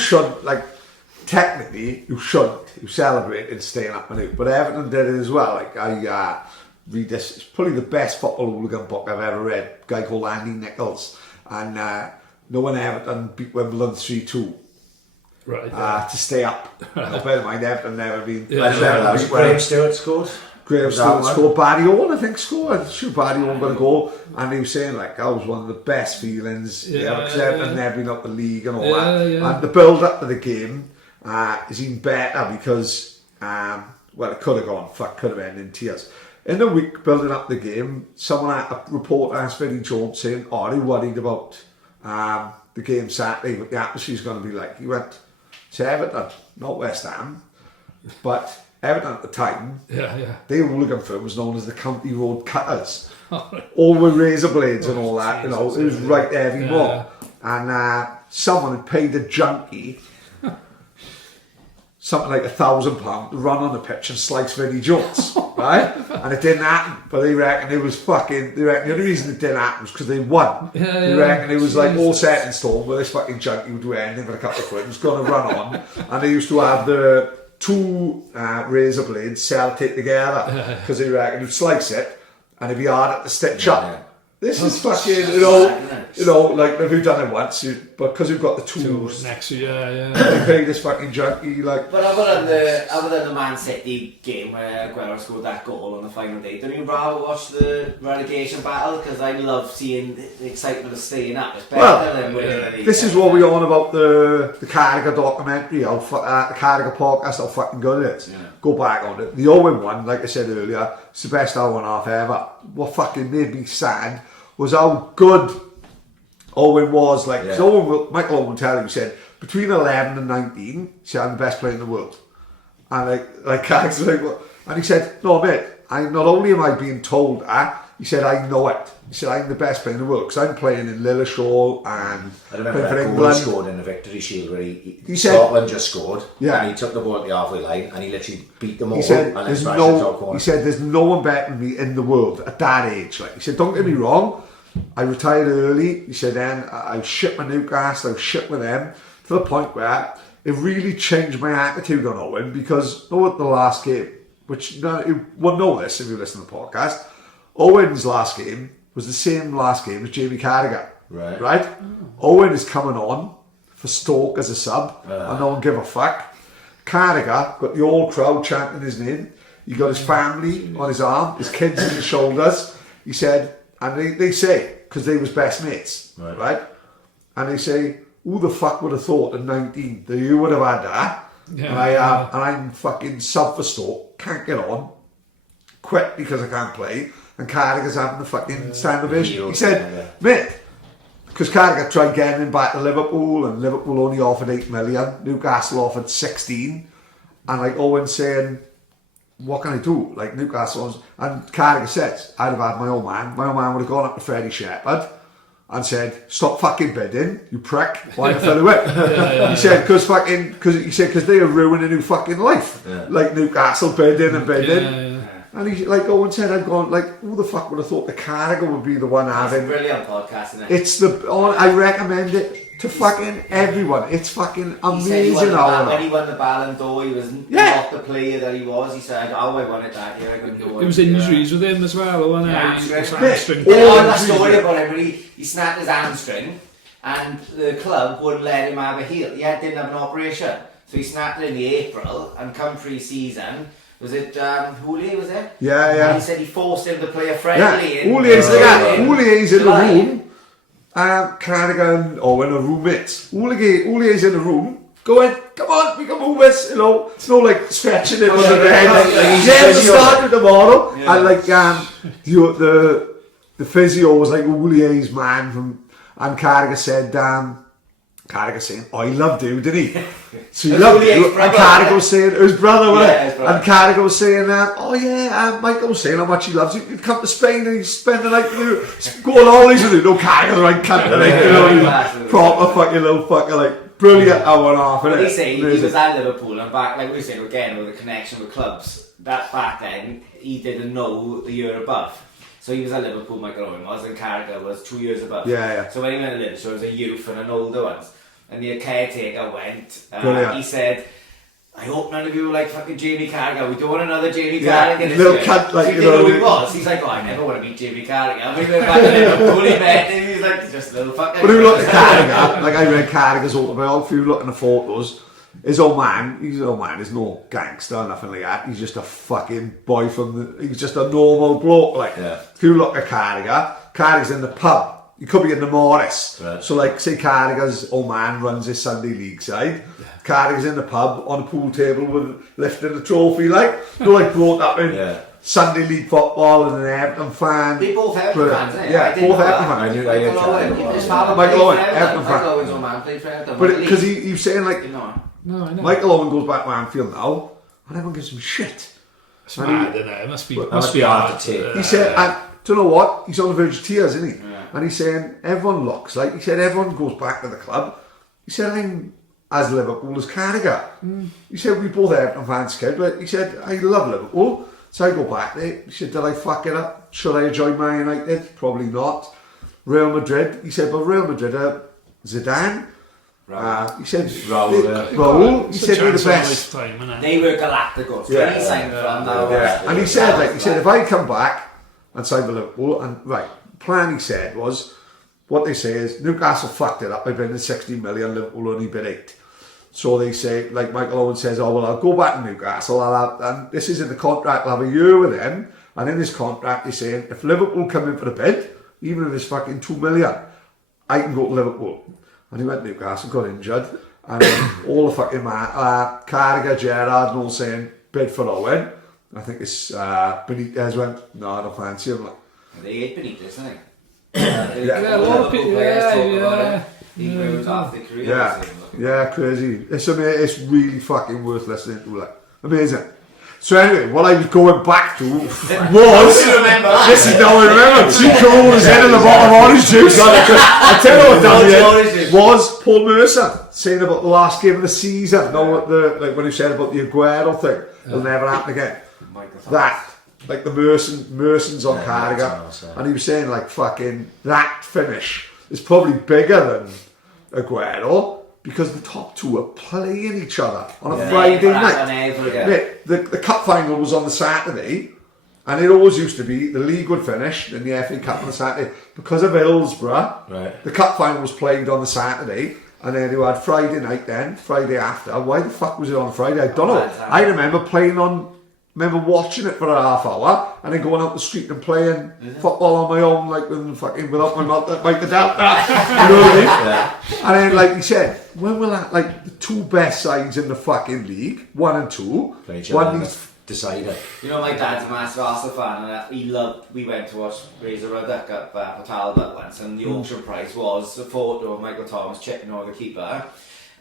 technically you shouldn't. You celebrate and staying up and out, but Everton did it as well. Like I read this, it's probably the best football hooligan book I've ever read. A guy called Andy Nichols, and knowing Everton beat Wimbledon 3-2. Right. To stay up. Bear in mind, Everton never been. That was Graham Stewart scored. Graham Stewart scored. Barry Owen, I think, scored. I'm sure Barry Owen got a goal. And he was saying, like, that was one of the best feelings. Because Everton never been up the league and all that. Yeah. And the build up to the game is even better because, it could have gone. Could have ended in tears. In the week building up the game, a reporter asked Vinnie Jones saying, are you worried about the game Saturday, what the atmosphere's going to be like? He went to Everton, not West Ham, but Everton at the time, their hooligan firm was known as the County Road Cutters. All with razor blades and all that, it was right heavy mob. And someone had paid a junkie something like £1,000 to run on the pitch and slice Vinnie Jones, right? And it didn't happen, but they reckon it was the only reason it didn't happen was because they won. They reckon it was like all set in stone, where this fucking junkie would do anything for a couple of quid, was going to run on, and they used to have the two razor blades sellotape together, because they reckon you'd slice it, and it'd be hard to stitch up. This is fucking, like, if you've done it once, but because you've got the tools next to you, they pay this fucking junkie, like. But other than the Man City game where Aguero scored that goal on the final day, don't you rather watch the relegation battle? Because I love seeing the excitement of staying up. It's better than winning the league. This is what we're on about the Carragher documentary, the Carragher podcast, how fucking good it is. Go back on it. The Owen one, like I said earlier, it's the best hour and a half ever. What fucking made me sad was how good Owen was. Like, Michael Owen will tell you, he said, between 11 and 19, he said, I'm the best player in the world. And and he said, no mate, not only am I being told that, he said, I know it. He said, I'm the best player in the world because I'm playing in Lilleshall and I remember that goal he scored in the Victory Shield where he said, Scotland just scored and he took the ball at the halfway line and he literally beat them all. He said, there's no one better than me in the world at that age. Like, he said, don't get me wrong, I retired early. He said, then I was shit with Newcastle, I was shit with them, to the point where it really changed my attitude on Owen, because at the last game, which you will know this if you listen to the podcast, Owen's last game was the same last game as Jamie Carragher. Right? Owen is coming on for Stoke as a sub, and no one give a fuck. Carragher got the whole crowd chanting his name. He got his family on his arm, his kids on his shoulders. He said, and they say, because they was best mates, right? And they say, who the fuck would have thought at 19 that you would have had that? Yeah. And I'm fucking sub for Stoke, can't get on, quit because I can't play, and Carragher's having the fucking stand ovation. He said, mate, because Carragher tried getting him back to Liverpool, and Liverpool only offered 8 million, Newcastle offered 16, and like Owen saying, what can I do? Like Newcastle, and Carragher says, I'd have had my old man would have gone up to Freddie Shepherd and said, stop fucking bidding, you prick, why the fella it? He said, because they are ruining new fucking life. Like Newcastle bidding and bidding. And he, like Owen said, I've gone, like, who the fuck would have thought the Carragher would be the one having... It's a brilliant podcast, isn't it? It's I recommend it to fucking everyone. It's fucking amazing. When he won the Ballon d'Or, he was not the player that he was. He said, I wanted that here, I couldn't do it. It was injuries with him as well, wasn't it? Hamstring. That story about him, when he snapped his hamstring, and the club wouldn't let him have a heel. He didn't have an operation. So he snapped it in the April, and come pre-season... Was it Houllier, was it? Yeah. And he said he forced him to play a friendly. Yeah, Houlier's in the room. Carragher and Owen are roommates. Houlier's in the room. Going, come on, we can move this. You know, it's no like stretching it on the bed. Yeah, starting tomorrow. Yeah. And like the physio was like Houlier's man from, and Carragher said, Carragher saying, oh, he loved you, didn't he? So he loved you. And Carragher was saying, his brother, wasn't it? And Carragher was saying, oh yeah, Michael was saying how much he loves you. He'd come to Spain and he'd spend the night with you. Go on holidays with you. No, Carragher, the right cunt, proper fucking little fucker, like, brilliant hour and a half, innit? He said he was at Liverpool, and back, like we said again, with the connection with clubs, that back then, he didn't know the year above. So he was at Liverpool, Michael Owen was, and Carragher was 2 years above. Yeah. So when he went to Liverpool, so it was a youth and an older ones. And the caretaker went, he said, I hope none of you are like fucking Jamie Carragher. We don't want another Jamie Carragher in this little cunt, like, you know who he was. He's like, oh, I never want to meet Jamie Carragher. We went back to Liverpool, he met him, he's like, just a little fucker. But if you look at Carragher, like I read Carragher's autobiography, if you look at the photos, his old man is no gangster or nothing like that. He's just a fucking boy he's just a normal bloke. Like, if you look at Carragher's in the pub. He could be in the Morris. Right. So like, say Carragher's old man runs his Sunday league side. Carragher's in the pub on a pool table with lifting a trophy, like, brought up in Sunday league football and an Everton fan. They both Everton fans, eh? Yeah, both Everton fans. I knew Michael Owen, Everton fan. Michael Owen's old man played for Everton. But because he was saying like, no, I know. Michael Owen goes back to Anfield now, and everyone gives him shit. It's mad, isn't it? It must be hard to take. He said, do you know what? He's on the verge of tears, isn't he? And he's saying, everyone looks like, he said, everyone goes back to the club. He said, I'm as Liverpool as Carragher. He said, we both Everton fans, kid, but he said, I love Liverpool. So I go back there. He said, did I fuck it up? Should I join Man United? Probably not. Real Madrid. He said, but Real Madrid, Zidane. He said, Raul. He said, we're the best. They were Galacticos. He signed from now. And he said, if I come back and sign for Liverpool, and plan he said was, what they say is Newcastle fucked it up by bidding 16 million, Liverpool only bid 8. So they say, like Michael Owen says, oh well, I'll go back to Newcastle, and this is in the contract, I'll have a year with them, and in this contract they're saying, if Liverpool come in for the bid, even if it's fucking 2 million, I can go to Liverpool. And he went to Newcastle, got injured, and all the fucking Carragher, Gerrard, and all saying, bid for Owen. I think it's Benitez went, no, I don't fancy him. They ate Benitez, isn't it? A lot of people He moved off the career. Yeah, crazy. It's really fucking worth listening to. Like, amazing. So anyway, what I was going back to was this is now I remember 2 colas in the bottom of orange juice. I tell you what done was Paul Mercer saying about the last game of the season. Know what when he said about the Aguero thing, it'll never happen again. That. Like the Mersons on Carragher, and he was saying like fucking that finish is probably bigger than Aguero because the top two are playing each other on a Friday night. The cup final was on the Saturday, and it always used to be the league would finish and the FA Cup on the Saturday. Because of Hillsborough, the cup final was played on the Saturday, and then you had Friday night then, Friday after. Why the fuck was it on Friday? I don't know. I remember watching it for a half hour and then going out the street and playing football on my own, like without my mother, like the delta. You know what I mean? Yeah. And then, like you said, when will that, like the two best sides in the fucking league, 1 and 2, one needs decided. You know, my dad's a massive Arsenal fan, and we went to watch Razor Ruddock up at Talbot once, and the auction price was a photo of Michael Thomas chipping over the keeper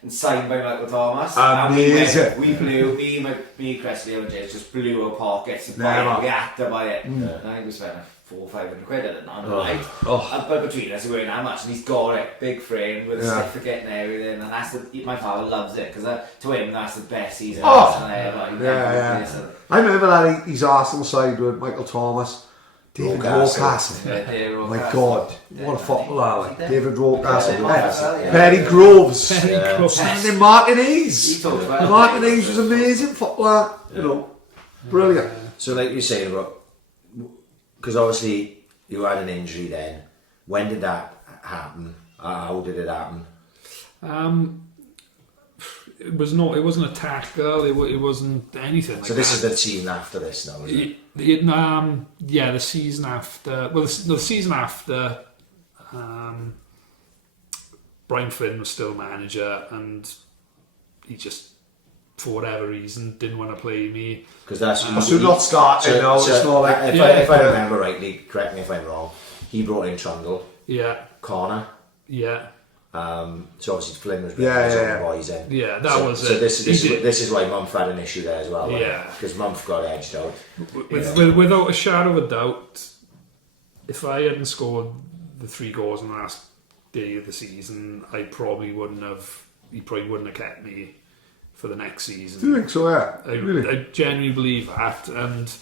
and signed by Michael Thomas. Amazing. We blew, me, Cressy and James just blew our pockets and we had to buy it. And I think we spent 400 or 500 quid at it on the night. But between us, we weren't that much, and he's got it, big frame with a certificate and everything, and that's my father loves it, because to him that's the best season ever. I remember that 80s Arsenal side with Michael Thomas, David Rocastle. My God, what a footballer! Like David Rocastle, Perry Groves, and Martin Hayes. Martin Hayes was an amazing footballer. You know, brilliant. So, like you say, because obviously you had an injury then. When did that happen? How did it happen? It wasn't a tackle. It wasn't anything. So this is the season after this now, is it? The season after. Well, the season after, Brian Flynn was still manager, and he just, for whatever reason, didn't want to play me. Because that's not starting. It's not like. If I remember rightly, correct me if I'm wrong. He brought in Trundle. Yeah. Connor. Yeah. So obviously Flynn was bringing his own boys in. Yeah, that was it. So this is why Mumph had an issue there as well. Yeah. Because Mumph got edged out. Without a shadow of a doubt, if I hadn't scored the 3 goals on the last day of the season, he probably wouldn't have kept me for the next season. Do you think so? Yeah. I genuinely believe that, and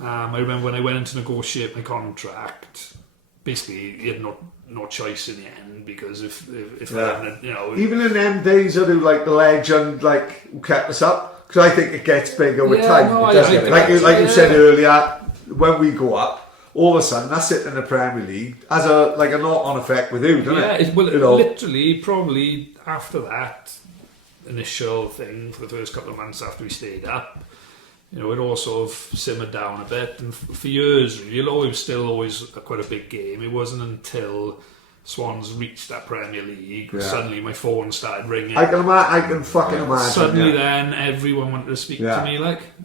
I remember when I went in to negotiate my contract, basically he had no choice in the end, because if I hadn't, even in them days, I do like the legend, like who kept us up, because I think it gets bigger with time. No, like you said earlier, when we go up, all of a sudden that's it in the Premier League as a knock-on effect with you, doesn't it? Literally, probably after that initial thing for the first couple of months after we stayed up, it all sort of simmered down a bit, and for years really, although it was still always quite a big game, it wasn't until Swans reached that Premier League suddenly my phone started ringing. I can fucking imagine. Suddenly then everyone wanted to speak to me,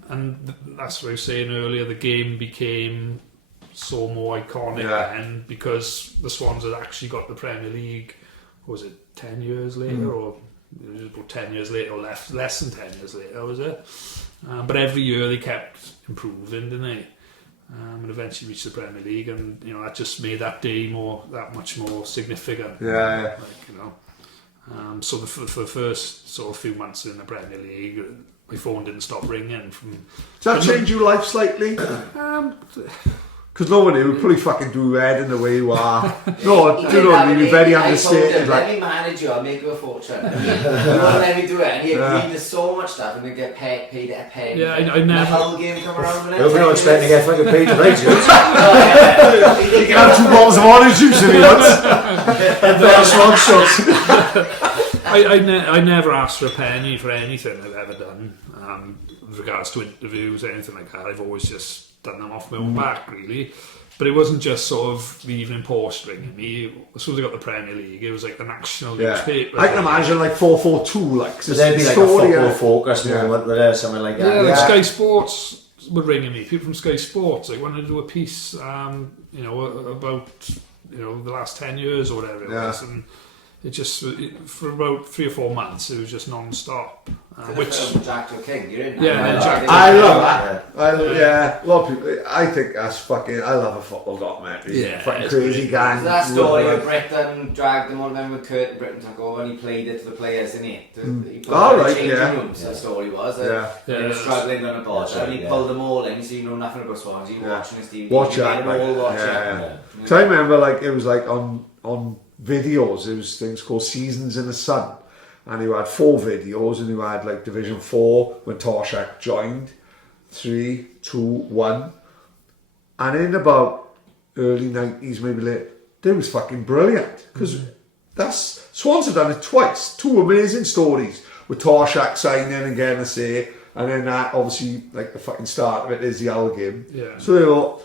and that's what I was saying earlier, the game became so more iconic then, because the Swans had actually got the Premier League, what was it, 10 years later, or it was about 10 years later, or less than 10 years later, was it? But every year they kept improving, didn't they? And eventually reached the Premier League, and that just made that day that much more significant. So for the first sort of few months in the Premier League, my phone didn't stop ringing. Does that change your life slightly? Because no one would probably fucking do your head in the way you are. No, you're very understated. Let me manage you, I'll make you a fortune. You won't let me do it, and he agreed to so much stuff, and they get paid at a penny. Yeah, I never. The whole game come around with it. You're not expecting to get fucking paid to play juice. You can have 2 bottles of orange juice if you want. And first one shots. I never asked for a penny for anything I've ever done. With regards to interviews, anything like that, I've always just done them off my own back, really. But it wasn't just sort of the Evening Post ringing me. As soon as I got the Premier League, it was like the national newspaper. I can imagine like 442, like. So there'd be like a football focus moment with there, something like that. Yeah, Sky Sports were ringing me. People from Sky Sports, like, wanted to do a piece, about the last 10 years or whatever it was, and it just for about 3 or 4 months it was just non-stop. Jack to King, you're in. I love that. A lot of people. I think that's fucking. I love a football documentary. Yeah, fucking crazy gang. That story of Britain dragged them on. Remember Kurt and Britain took over and he played it to the players, didn't he? He put the changing rooms. The story was. They were struggling on a ball, and he pulled them all in. So you know nothing about Swans. You were watching his TV. Watch that. So I remember, like, it was like on videos. There was things called Seasons in the Sun. and you had 4 videos, and you had like Division 4 when Torshak joined, 3, 2, 1, and in about early 90s, maybe late, they was fucking brilliant, because that's Swans have done it twice, 2 amazing stories with Torshak signing and getting a say, and then that obviously like the fucking start of it is the Owl game. Yeah. So you know,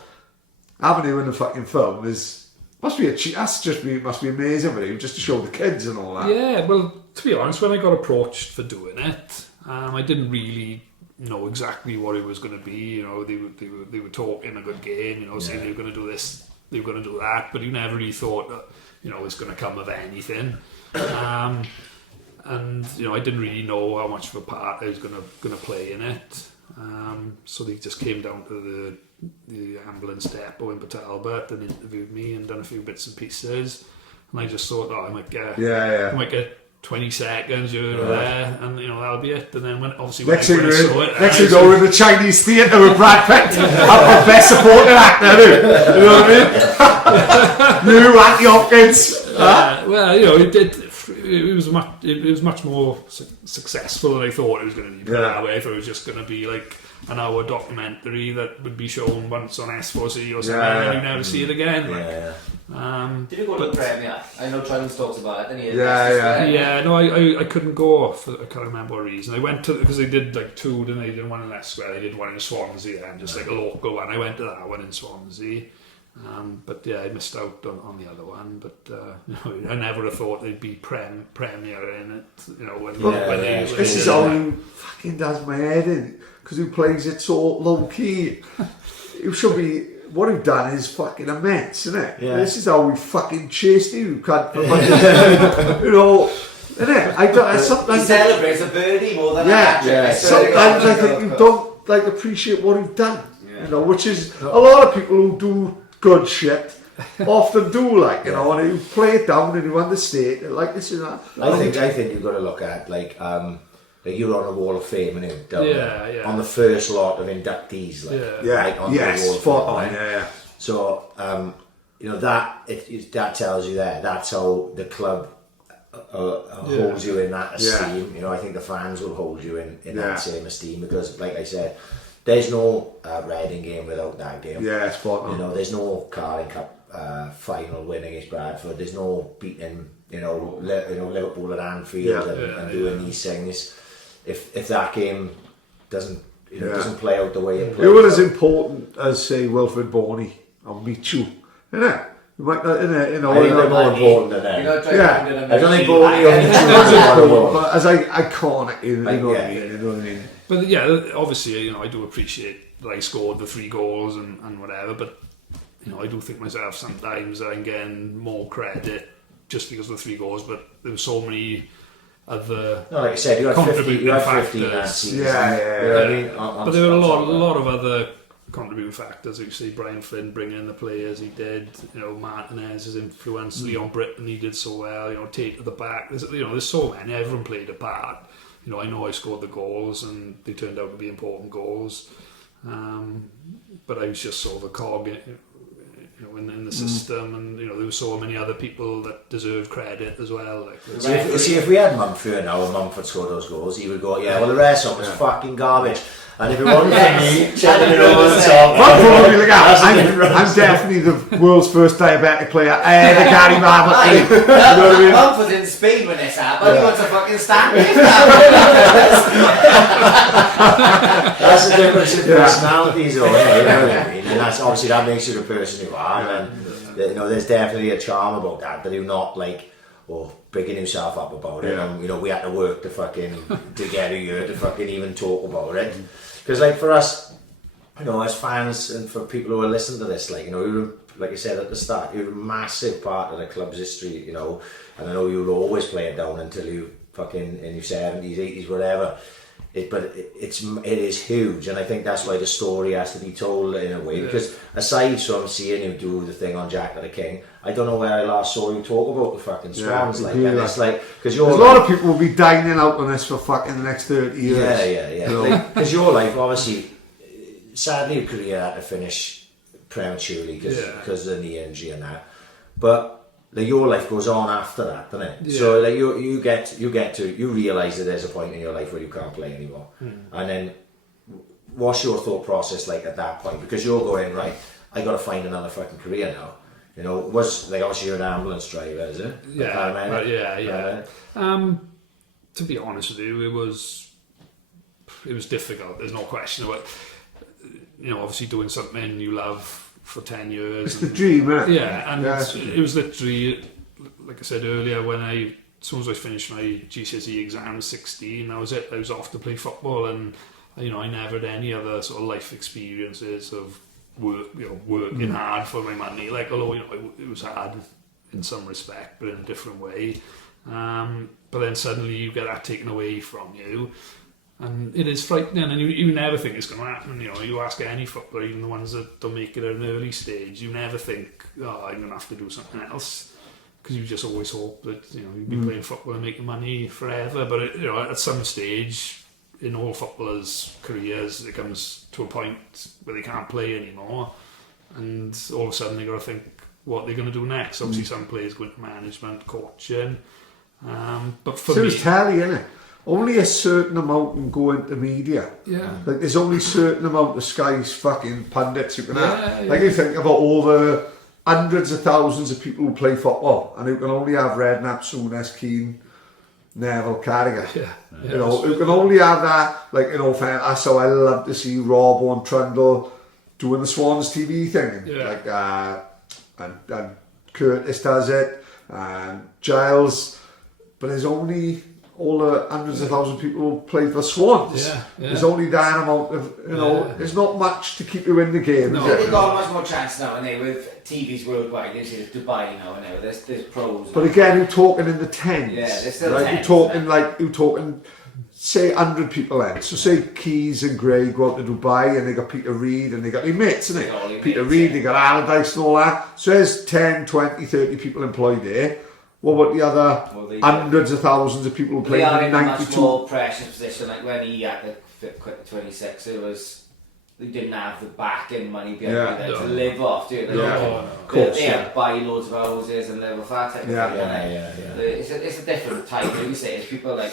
having you in the fucking film must be amazing for you, just to show the kids and all that. Yeah, well, to be honest, when I got approached for doing it, I didn't really know exactly what it was going to be. You know, they were talking a good game. You know, saying they were going to do this, they were going to do that, but you never really thought that, you know, it's going to come of anything. And you know, I didn't really know how much of a part I was going to play in it. So they just came down to the ambulance depot in Port Talbot and interviewed me and done a few bits and pieces. And I just thought, I might get 20 seconds here or there, and you know, that'll be it. And then next thing you know, we're in the Chinese theatre with Brad Pitt. I'm the best supporting actor, you know what I mean? You, Anthony Hopkins. Well, you know, it was much more successful than I thought it was going to be. That way, if it was just going to be like an hour documentary that would be shown once on S4C or something, and you never see it again. Did you go to the premiere? I know Trans talks about it, didn't he? No, I couldn't go for I can't remember what reason. I went to, because they did like 2, didn't they? They did one in Leicester, they did one in Swansea, and just like a local one. I went to that one in Swansea. But yeah, I missed out on the other one. But you know, I never have thought they'd be premiere in it. You know, when this is how he fucking does my head in, because he plays it so low key. It should be. What he's done is fucking immense, isn't it? Yeah. This is how we fucking chased you, can't you know, isn't it? Sometimes he celebrates a birdie more than a Sometimes I think you don't like appreciate what he's done. You know, which is a lot of people who do good shit often do, like, you know, and you play it down and you understate it, like this and that. I think you've got to look at like you're on a wall of fame, and on the first lot of inductees, on the wall of fame. So you know, that tells you that's how the club holds you in that esteem. You know, I think the fans will hold you in that same esteem, because, like I said, there's no Reading game without that game. Yeah, spot on. You know, there's no Carling Cup final win against Bradford. There's no beating, you know, Liverpool at Anfield and doing these things. If that game doesn't play out the way it plays. It was as important as, say, Wilfred Boney or Michu, isn't it? You might not, I think they're more important than them. I don't think Boney or Michu but as iconic, you know what I mean? But yeah, obviously, you know, I do appreciate that I scored the 3 goals and whatever, but you know, I do think myself sometimes I'm getting more credit just because of the 3 goals, but there were so many other like I said, you had 15 that season. But there were a lot of other contributing factors. You see Brian Flynn bringing in the players he did, you know, Martinez's influence, Leon Britton, he did so well, you know, Tate at the back, there's so many, everyone played a part. You know I scored the goals and they turned out to be important goals, but I was just sort of a cog in the system, and you know, there were so many other people that deserved credit as well. Like, if we had Mumford now, and Mumford scored those goals, he would go, well, the rest of them was fucking garbage. And if it wasn't for me, chatting it over the top, I'm definitely the world's first diabetic player. The Gary Marble. You know what I mean? Mumford's in Spain when this happened. He wants a fucking stand. That's the difference in personalities, though, you know what I mean? And that's obviously, that makes you the person you are. And you know, there's definitely a charm about that you're not like, bigging himself up about it. And you know, we had to work to get a year to fucking even talk about it. Because like for us, you know, as fans and for people who are listening to this, like, you know, you were, like I said at the start, you're a massive part of the club's history, you know, and I know you will always play it down until you fucking in your 70s, 80s, whatever. But it is huge, and I think that's why the story has to be told in a way. Because aside from seeing you do the thing on Jack of the King, I don't know where I last saw you talk about the fucking Swans. And it's like, because a lot of people will be dining out on this for fucking the next 30 years. Because your life, obviously, sadly, your career had to finish prematurely because of the knee injury and that. But like your life goes on after that, doesn't it? Yeah. So like you realise that there's a point in your life where you can't play anymore, and then what's your thought process like at that point? Because you're going, right, I got to find another fucking career now. You know, was like obviously you're an ambulance driver, is it? Yeah, yeah. To be honest with you, it was difficult. There's no question about, you know, obviously doing something you love for 10 years. It's the dream, isn't it? Yeah, and it was literally, like I said earlier, as soon as I finished my GCSE exam, 16, that was it. I was off to play football, and you know, I never had any other sort of life experiences of working hard for my money. Like, although, you know, it was hard in some respect, but in a different way. But then suddenly you get that taken away from you, and it is frightening, and you never think it's going to happen. You know, you ask any footballer, even the ones that don't make it at an early stage, you never think, oh, I'm going to have to do something else, because you just always hope that, you know, you'll be playing football and making money forever. But you know, at some stage in all footballers' careers, it comes to a point where they can't play anymore, and all of a sudden they got to think what they're going to do next. Obviously, some players go into management, coaching, but for me, it's telly, innit? Only a certain amount can go into media. Yeah. Like, there's only a certain amount of Sky's fucking pundits you can have. Yeah. Like, you think about all the hundreds of thousands of people who play football, and who can only have Redknapp, Souness, Keane, Neville, Carragher. Yeah. You know, who can only have that. Like, you know, that's how I love to see Robbo and Trundle doing the Swans TV thing. Yeah. Like, and Curtis does it, and Giles. But there's only all the hundreds of thousands of people who play for Swans. Yeah. There's only that amount of, you know, there's not much to keep you in the game. No, they've got much more chance now, and with TVs worldwide. There's Dubai now, and there's pros. But again, you're talking in the tens. Yeah, there's still right? tens. You're talking, say 100 people in. So say Keys and Gray go out to Dubai, and they got Peter Reid, and they got their mates, isn't it? Peter Reid, they got Allardyce and all that. So there's 10, 20, 30 people employed there. What about the other hundreds of thousands of people who played in 92? They are in a much more precious position. Like when he had to quit the 26, they didn't have the backing money behind them to live off, do they? They had to buy loads of houses and live off that type of thing. It's a different type. You say it's people like,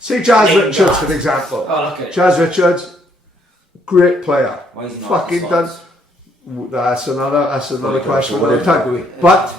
say Jazz Richards, for example. Oh, look at Jazz Richards, great player. Why is he not fucking done. That's another question for another time. But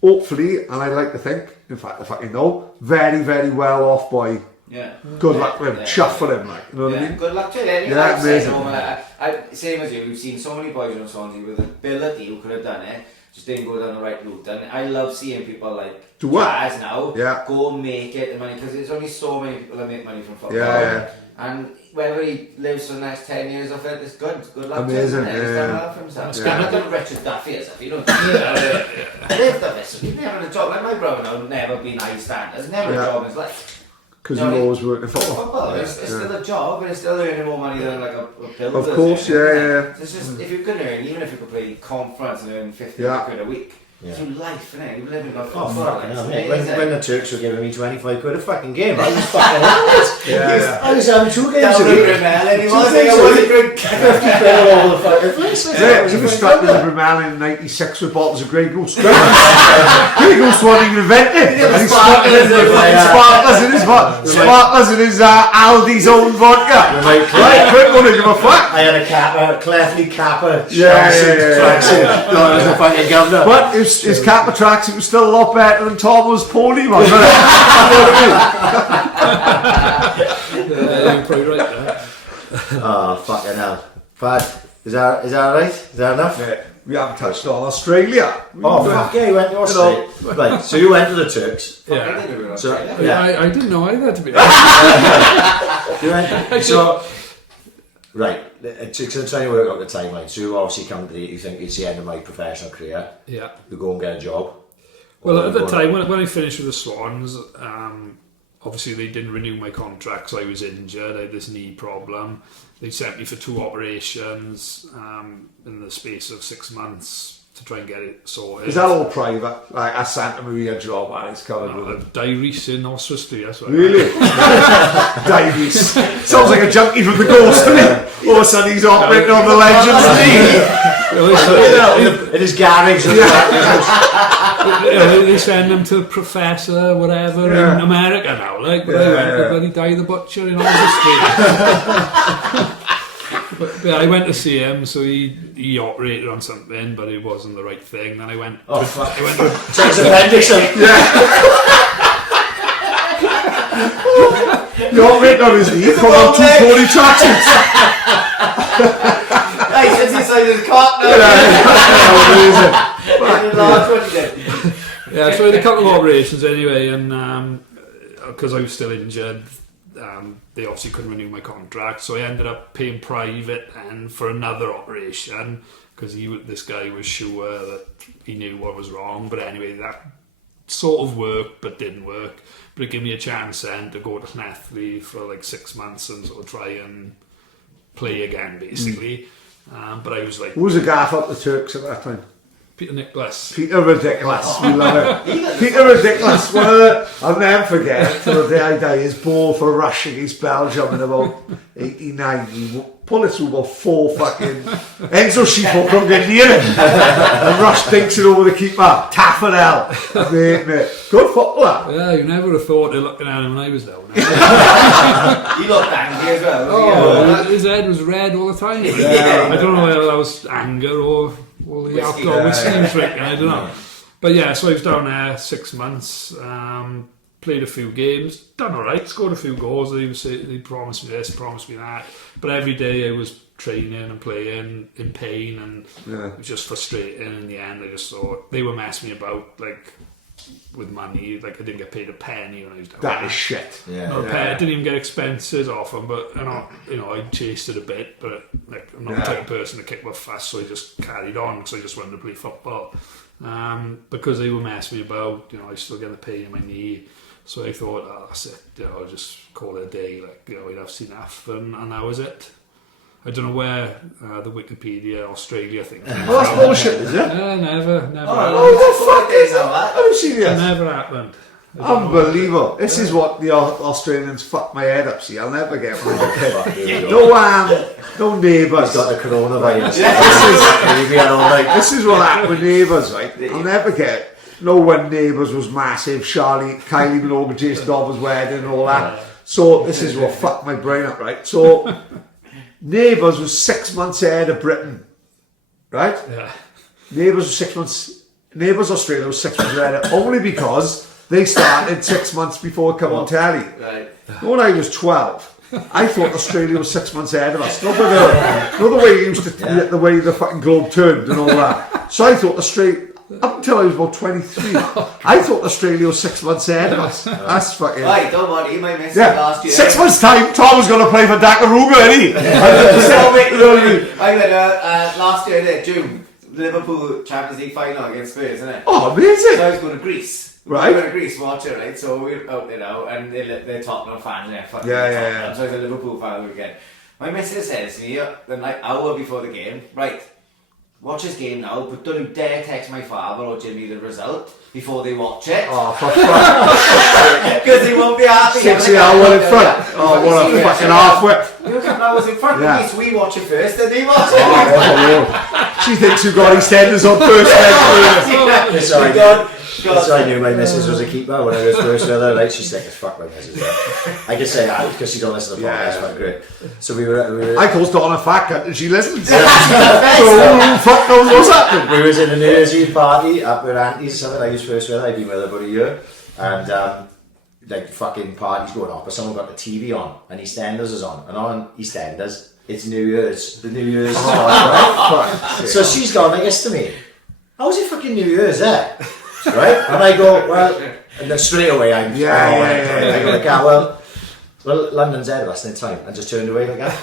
hopefully, and I like to think, in fact, if I can know, very, very well off boy. Yeah. Good luck with him. Chuff for him, like, you know what I mean? Good luck to him. Yeah, amazing. Same as you, we've seen so many boys on Swansea with ability who could have done it, just didn't go down the right route. And I love seeing people like Jazz now go and make it the money, because there's only so many people that make money from football. And whether he lives for the next 10 years of it, it's good. Good luck amazing, to him. He's done well for himself. He's done Richard Duffy as if you don't they've done this. He's never had a job. Like my brother now, never been high standards, never a job in his life. Because you're always working football. It's still a job, but it's still earning more money than like a builder. Of course, yeah. It's just, if you could earn, even if you could play conference and earn 50 quid a week, it's your life, innit? You're living by football. When the Turks were giving me 25 quid a fucking game, I was fucking honest. I was having 2 games a week. I wasn't good. 50 quid all over the fucking place. He was stuck with Brumell in '96 with bottles of Grey Goose. Grey Goose wasn't even invented. And he's sparklers in his sparklers in his Aldi's own vodka. Right, quick one, give a fuck. I had a Kappa, Clefley Kappa. Yeah. No, it was a fucking governor. But his Kappa tracksuit was still a lot better than Thomas Pony, man. You're probably right there. Oh, fucking hell. Pad, is that right? Is that enough? Yeah, we haven't touched on Australia. Fuck yeah, you went to Australia. Right, so you went to the Turks. Yeah. So, I didn't know either, to be honest. You went, so, right, so trying to work out the timeline. So you obviously come to you think it's the end of my professional career. Yeah. You go and get a job. Well, at the time, when I finished with the Swans, obviously they didn't renew my contract because I was injured. I had this knee problem. They sent me for 2 operations in the space of 6 months to try and get it sorted. Is that all private? Like a Santa Maria job, and it's covered with diaries in Austria. Really? Diaries. Sounds like a junkie from the Ghost, doesn't it? All of a sudden he's operating on the Legends team. In his garage. they send them to Professor whatever in America now, like. But I went to bloody Die the Butcher in Oxford Street. But I went to see him, so he operated on something, but it wasn't the right thing. Then I went. Oh fuck! I went to check his appendix. You operated on his knee. Come on, 240 tracksuits. Hey, since he decided to cut now. Yeah, so I had a couple of operations anyway, and because I was still injured. They obviously couldn't renew my contract, so I ended up paying private and for another operation because this guy was sure that he knew what was wrong. But anyway, that sort of worked, but didn't work. But it gave me a chance then to go to Llanelli for like 6 months and sort of try and play again, basically. But I was like, who was the gaff up the Turks at that time? Peter Nicholas. Peter Ridiculous. We love it. Peter Ridiculous. One of the, I'll never forget till the day I die, his ball for Rush against Belgium in about 89. He pulled it through about 4 fucking Enzo Schifo couldn't get near him. And Rush dinks it over the keeper. Taffarel. Mate. Good footballer. Yeah, you never would have thought of looking at him when I was down there. He looked angry as well. Oh, his head was red all the time. I don't know whether that was anger or the alcohol whiskey he was drinking, I don't know. But yeah, so I was down there 6 months, played a few games, done alright, scored a few goals. They promised me this, promised me that. But every day I was training and playing in pain, and it was just frustrating. In the end, I just thought they were messing me about, like, with money. Like, I didn't get paid a penny when I was down there. That is shit. I didn't even get expenses off them, but I chased it a bit, but like, I'm not the type of person to kick my fuss, so I just carried on because I just wanted to play football. Because they were messing me about, I still get the pain in my knee, so I thought, that's it, I'll just call it a day, like, I've enough, and that was it. I don't know where the Wikipedia Australia thing. Oh, that's bullshit, is it? Never. Oh, what the fuck is that? Are you serious? It never happened. Unbelievable. This is what the Australians fuck my head up, see. I'll never get one. No neighbours. Got the coronavirus. This is what happened with neighbours, right? I'll never get. No one neighbours was massive. Kylie Minogue, Jason Dobbins' wedding and all that. So this is what fucked my brain up, right? So neighbours was 6 months ahead of Britain, right? Yeah. Neighbours was 6 months. Neighbours Australia was 6 months ahead, only because they started 6 months before it come on telly. Right. When I was 12, I thought Australia was 6 months ahead of us. Not the way it used to, the way the fucking globe turned and all that. So I thought Australia, up until I was about 23, I thought Australia was 6 months ahead of us. That's fucking... Right, don't worry, you might miss it last year. 6 months time, Tom was going to play for Dakaruga, isn't he? I went last year in June, Liverpool Champions League final against Spurs, isn't it? Oh, amazing. So I was going to Greece. Right. We went to Greece, watch it, right? So we're out there now, and they're Tottenham fans, yeah. So I was a Liverpool fan weekend. My missus says to me, the night hour before the game, right, watch this game now, but don't you dare text my father or Jimmy the result before they watch it. Oh, for fuck. Because they won't be happy. 6 hours in front. Oh, what a fucking half-wit. You're a couple hours in front of me, so we watch it first, then they watch it. Oh, she thinks you've got EastEnders on first. So I knew my missus was a keeper when I was first with her. Like, she's sick as fuck, my missus. I can say that because she don't listen to the podcast, but great. So we were I called Donna fat cunt and she listens. So who fuck knows what's happening? We was in a New Year's Eve party up with aunties or something. I was first with her. I'd been with her about a year, and like fucking parties going on, but someone got the TV on and EastEnders is on, and on EastEnders it's New Year's. The New Year's is on, right? So she's gone like this to me. How's it fucking New Year's there? Right? And I go, well, and then straight away I go like, well, London's ahead of us in time, and just turned away like that.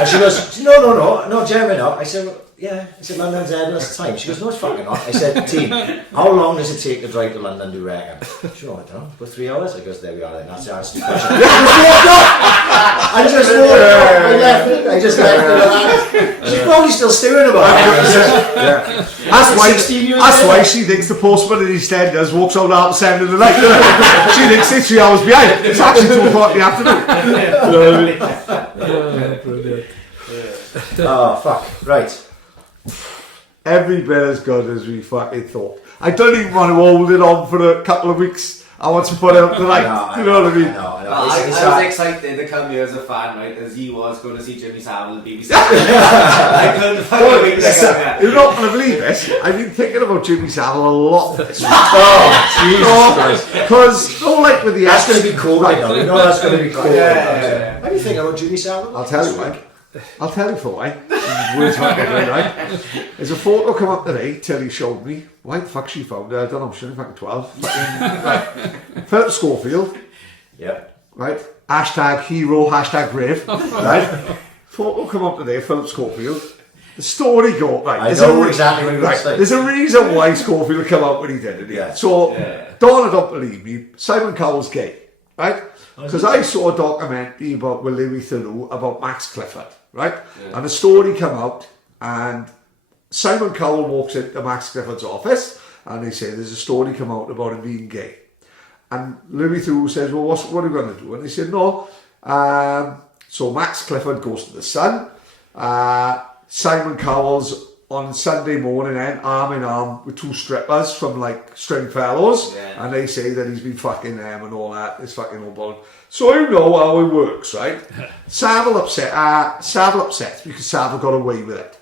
And she goes, no, Jeremy, no. I said, well, yeah. I said, London's ahead of us in time. She goes, no, it's fucking not. I said, team, how long does it take to drive to London, do you reckon? Sure, I don't know, about 3 hours. I goes, there we are then, that's the answer to the question. I just walked off. I just left it. She's probably still stewing about it. That's why she thinks the postman in EastEnders walks out at 7 in the night. She thinks it's 3 hours behind. It's actually 2 o'clock in the afternoon. Brilliant. Oh, fuck. Right. Every bit as good as we fucking thought. I don't even want to hold it on for a couple of weeks. I want to put it up tonight. You know what I mean? I was excited to come here as a fan, right, as he was going to see Jimmy Savile at BBC. I couldn't fucking wait to come here. You're not going to believe this. I've been thinking about Jimmy Savile a lot this week. Jesus Christ. Because, like with the That's going to be cool, right now. You know that's going to be cool. Yeah. What do you think about Jimmy Savile? I'll tell you why. I'll tell you for why. Words fucking right. There's a photo come up today, Tilly showed me. Why the fuck she found it? I don't know, she's only fucking 12. Right. Philip Schofield. Yeah. Right. Hashtag hero, hashtag brave. Right. Photo come up today, Philip Schofield. The story go, right. I know exactly what you're going to say. There's a reason why Schofield came out when he did it. Yeah. So, Donna don't believe me, Simon Cowell's gay. Right? Because I saw a documentary about with Louis Theroux about Max Clifford, right? Yeah. And the story came out, and Simon Cowell walks into Max Clifford's office, and they say there's a story come out about him being gay. And Louis Theroux says, well, what are we going to do? And they said, no. So Max Clifford goes to the Sun. Simon Cowell's on Sunday morning then, arm in arm with two strippers from like Stringfellows, and they say that he's been fucking them and all that. It's fucking all bollocks. So you know how it works, right? Savile upset because Savile got away with it.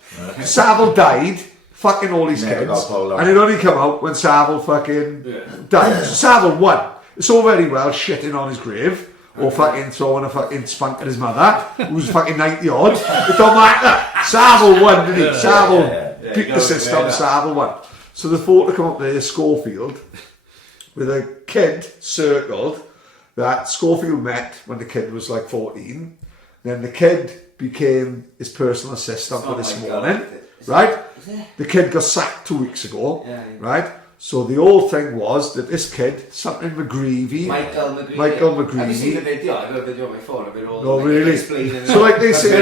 Savile died, fucking all his kids, and it only come out when Savile fucking died. So Savile won. It's all very well shitting on his grave. Or fucking throwing a fucking spunk at his mother, who's fucking 90 odd. It don't matter. Savile won, didn't he? Savile beat the system, Savile won. So the photo come up there, Schofield, with a kid circled that Schofield met when the kid was like 14. Then the kid became his personal assistant for this morning, right? The kid got sacked 2 weeks ago, right? So the old thing was that this kid, something McGreevy, Michael McGreevy. Have you seen the video? I got a video on my phone. I've been all no, really. So like they say,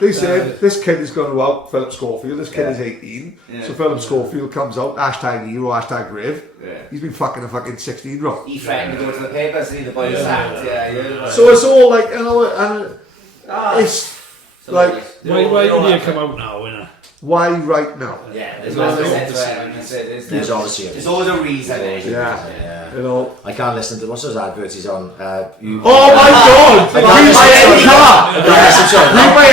they said this kid is going to out Philip Schofield. This kid is 18. So Philip Schofield comes out, hashtag hero, hashtag brave. He's been fucking a fucking 16-year-old. He threatened to go to the paper, see the boy sacked. So it's all like, you know, and it's like why did he come out now, innit? Why right now? Yeah, there's obviously there's always a reason. You know, I can't listen to what's those adverts he's on. Oh my God!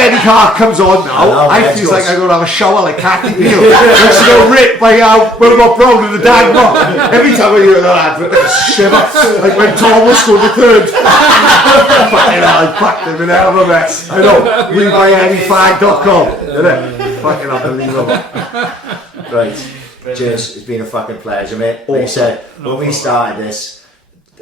Any car comes on now. I feel like I'm going to have a shower like Cathy Neal. And she got ripped by what about Brown and the Dad Mom. Every time I hear that advert, I shiver. Like when Thomas scored the third. I packed him in hell of a mess. I know. WeBuyAnyFag.com. Fucking unbelievable. Right. Cheers, it's been a fucking pleasure, mate. Like I said, when we started this,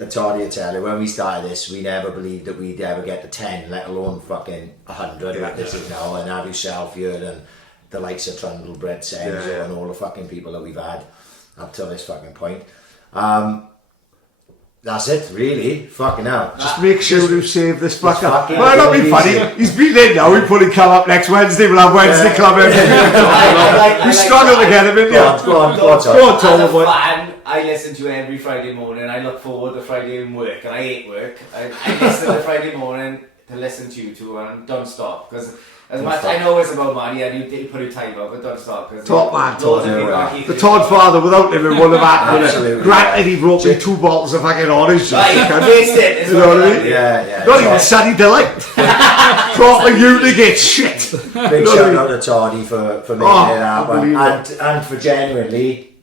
Toddy will tell you, when we started this, we never believed that we'd ever get to 10, let alone fucking 100 like this is now, and have yourself here and the likes of Trundle, Brett Senzo, and all the fucking people that we've had up till this fucking point. That's it, really. Fucking hell. Just make sure you save this fucker. Might not be funny. He's been in now. He'll probably come up next Wednesday. We'll have Wednesday Club every We struggle to get him in here. Go on, As a fan, I listen to you every Friday morning. I look forward to Friday in work, and I hate work. I listen to Friday morning to listen to you two, and don't stop. Because as much I know it's about money, and you put your time up, but don't stop. Top man, Todd. The Todd father, without him, it wouldn't have happened. Granted, he brought me 2 bottles of fucking orange juice. You know what I mean? Yeah. Not even Sunny Delight. Proper Unigate shit. Big shout out to Toddy for making it happen, and for genuinely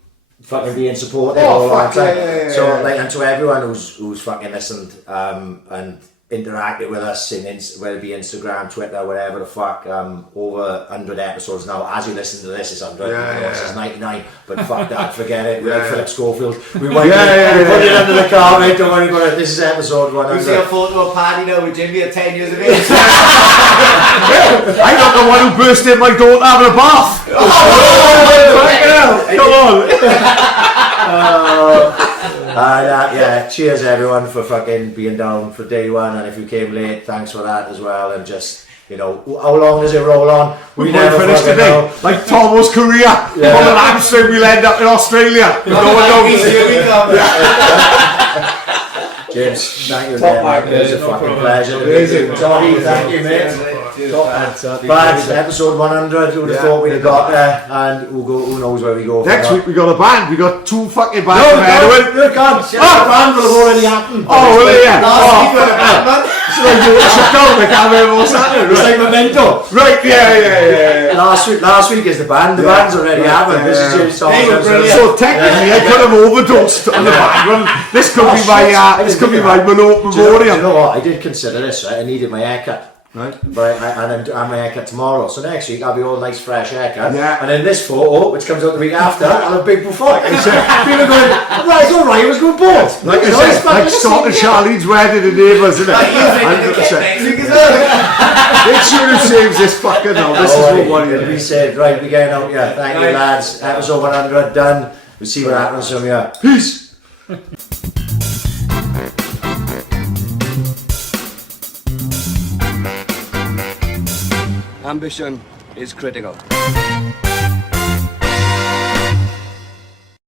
fucking being supportive all the time. So, like, and to everyone who's fucking listened and interacted with us in whether it be Instagram, Twitter, whatever the fuck, over 100 episodes now. As you listen to this, it's 100, this is 99, but fuck that, forget it. We like Philip Schofield. We might put it under the car, mate, don't worry about it. This is episode 100. You see a photo of Paddy now with Jimmy at 10 years of age. I'm not the one who burst in my door having a bath. Come on. Cheers everyone for fucking being down for day one, and if you came late, thanks for that as well. And just, you know, how long does it roll on? We never finish today. Know. Like Thomas career, from an hamstring we'll end up in Australia. No one knows. James, thank you again. It was a fucking pleasure. Toddy, thank you, mate. But episode 100, who'd have thought we'd have got there, and who knows where we go. Next week we got a band. We got 2 fucking bands. No, you can't. The band will have already happened. Oh, well, yeah. Last week was a band, man. So like you shut down. I can't remember what's happening. It's like Memento. Right, yeah. Last week is the band. The band's already happened. This is James Thomas. So technically, I could have overdosed on the band. This could be my memorial. You know what? I did consider this. Right? I needed my haircut. Right, but I'm my haircut tomorrow. So next week I'll be all nice, fresh haircut. Yeah. And then this photo, which comes out the week after, I'll have big buffon. People going, right, all right, it was good both. Like I said, like starting Charlene's wedding in Neighbours, isn't it? 100%. Make sure who saves this fucker now. This is what one is. We said, right, we're getting out here. Thank you, lads. Episode 100 done. We'll see what happens from here. Peace. Ambition is critical.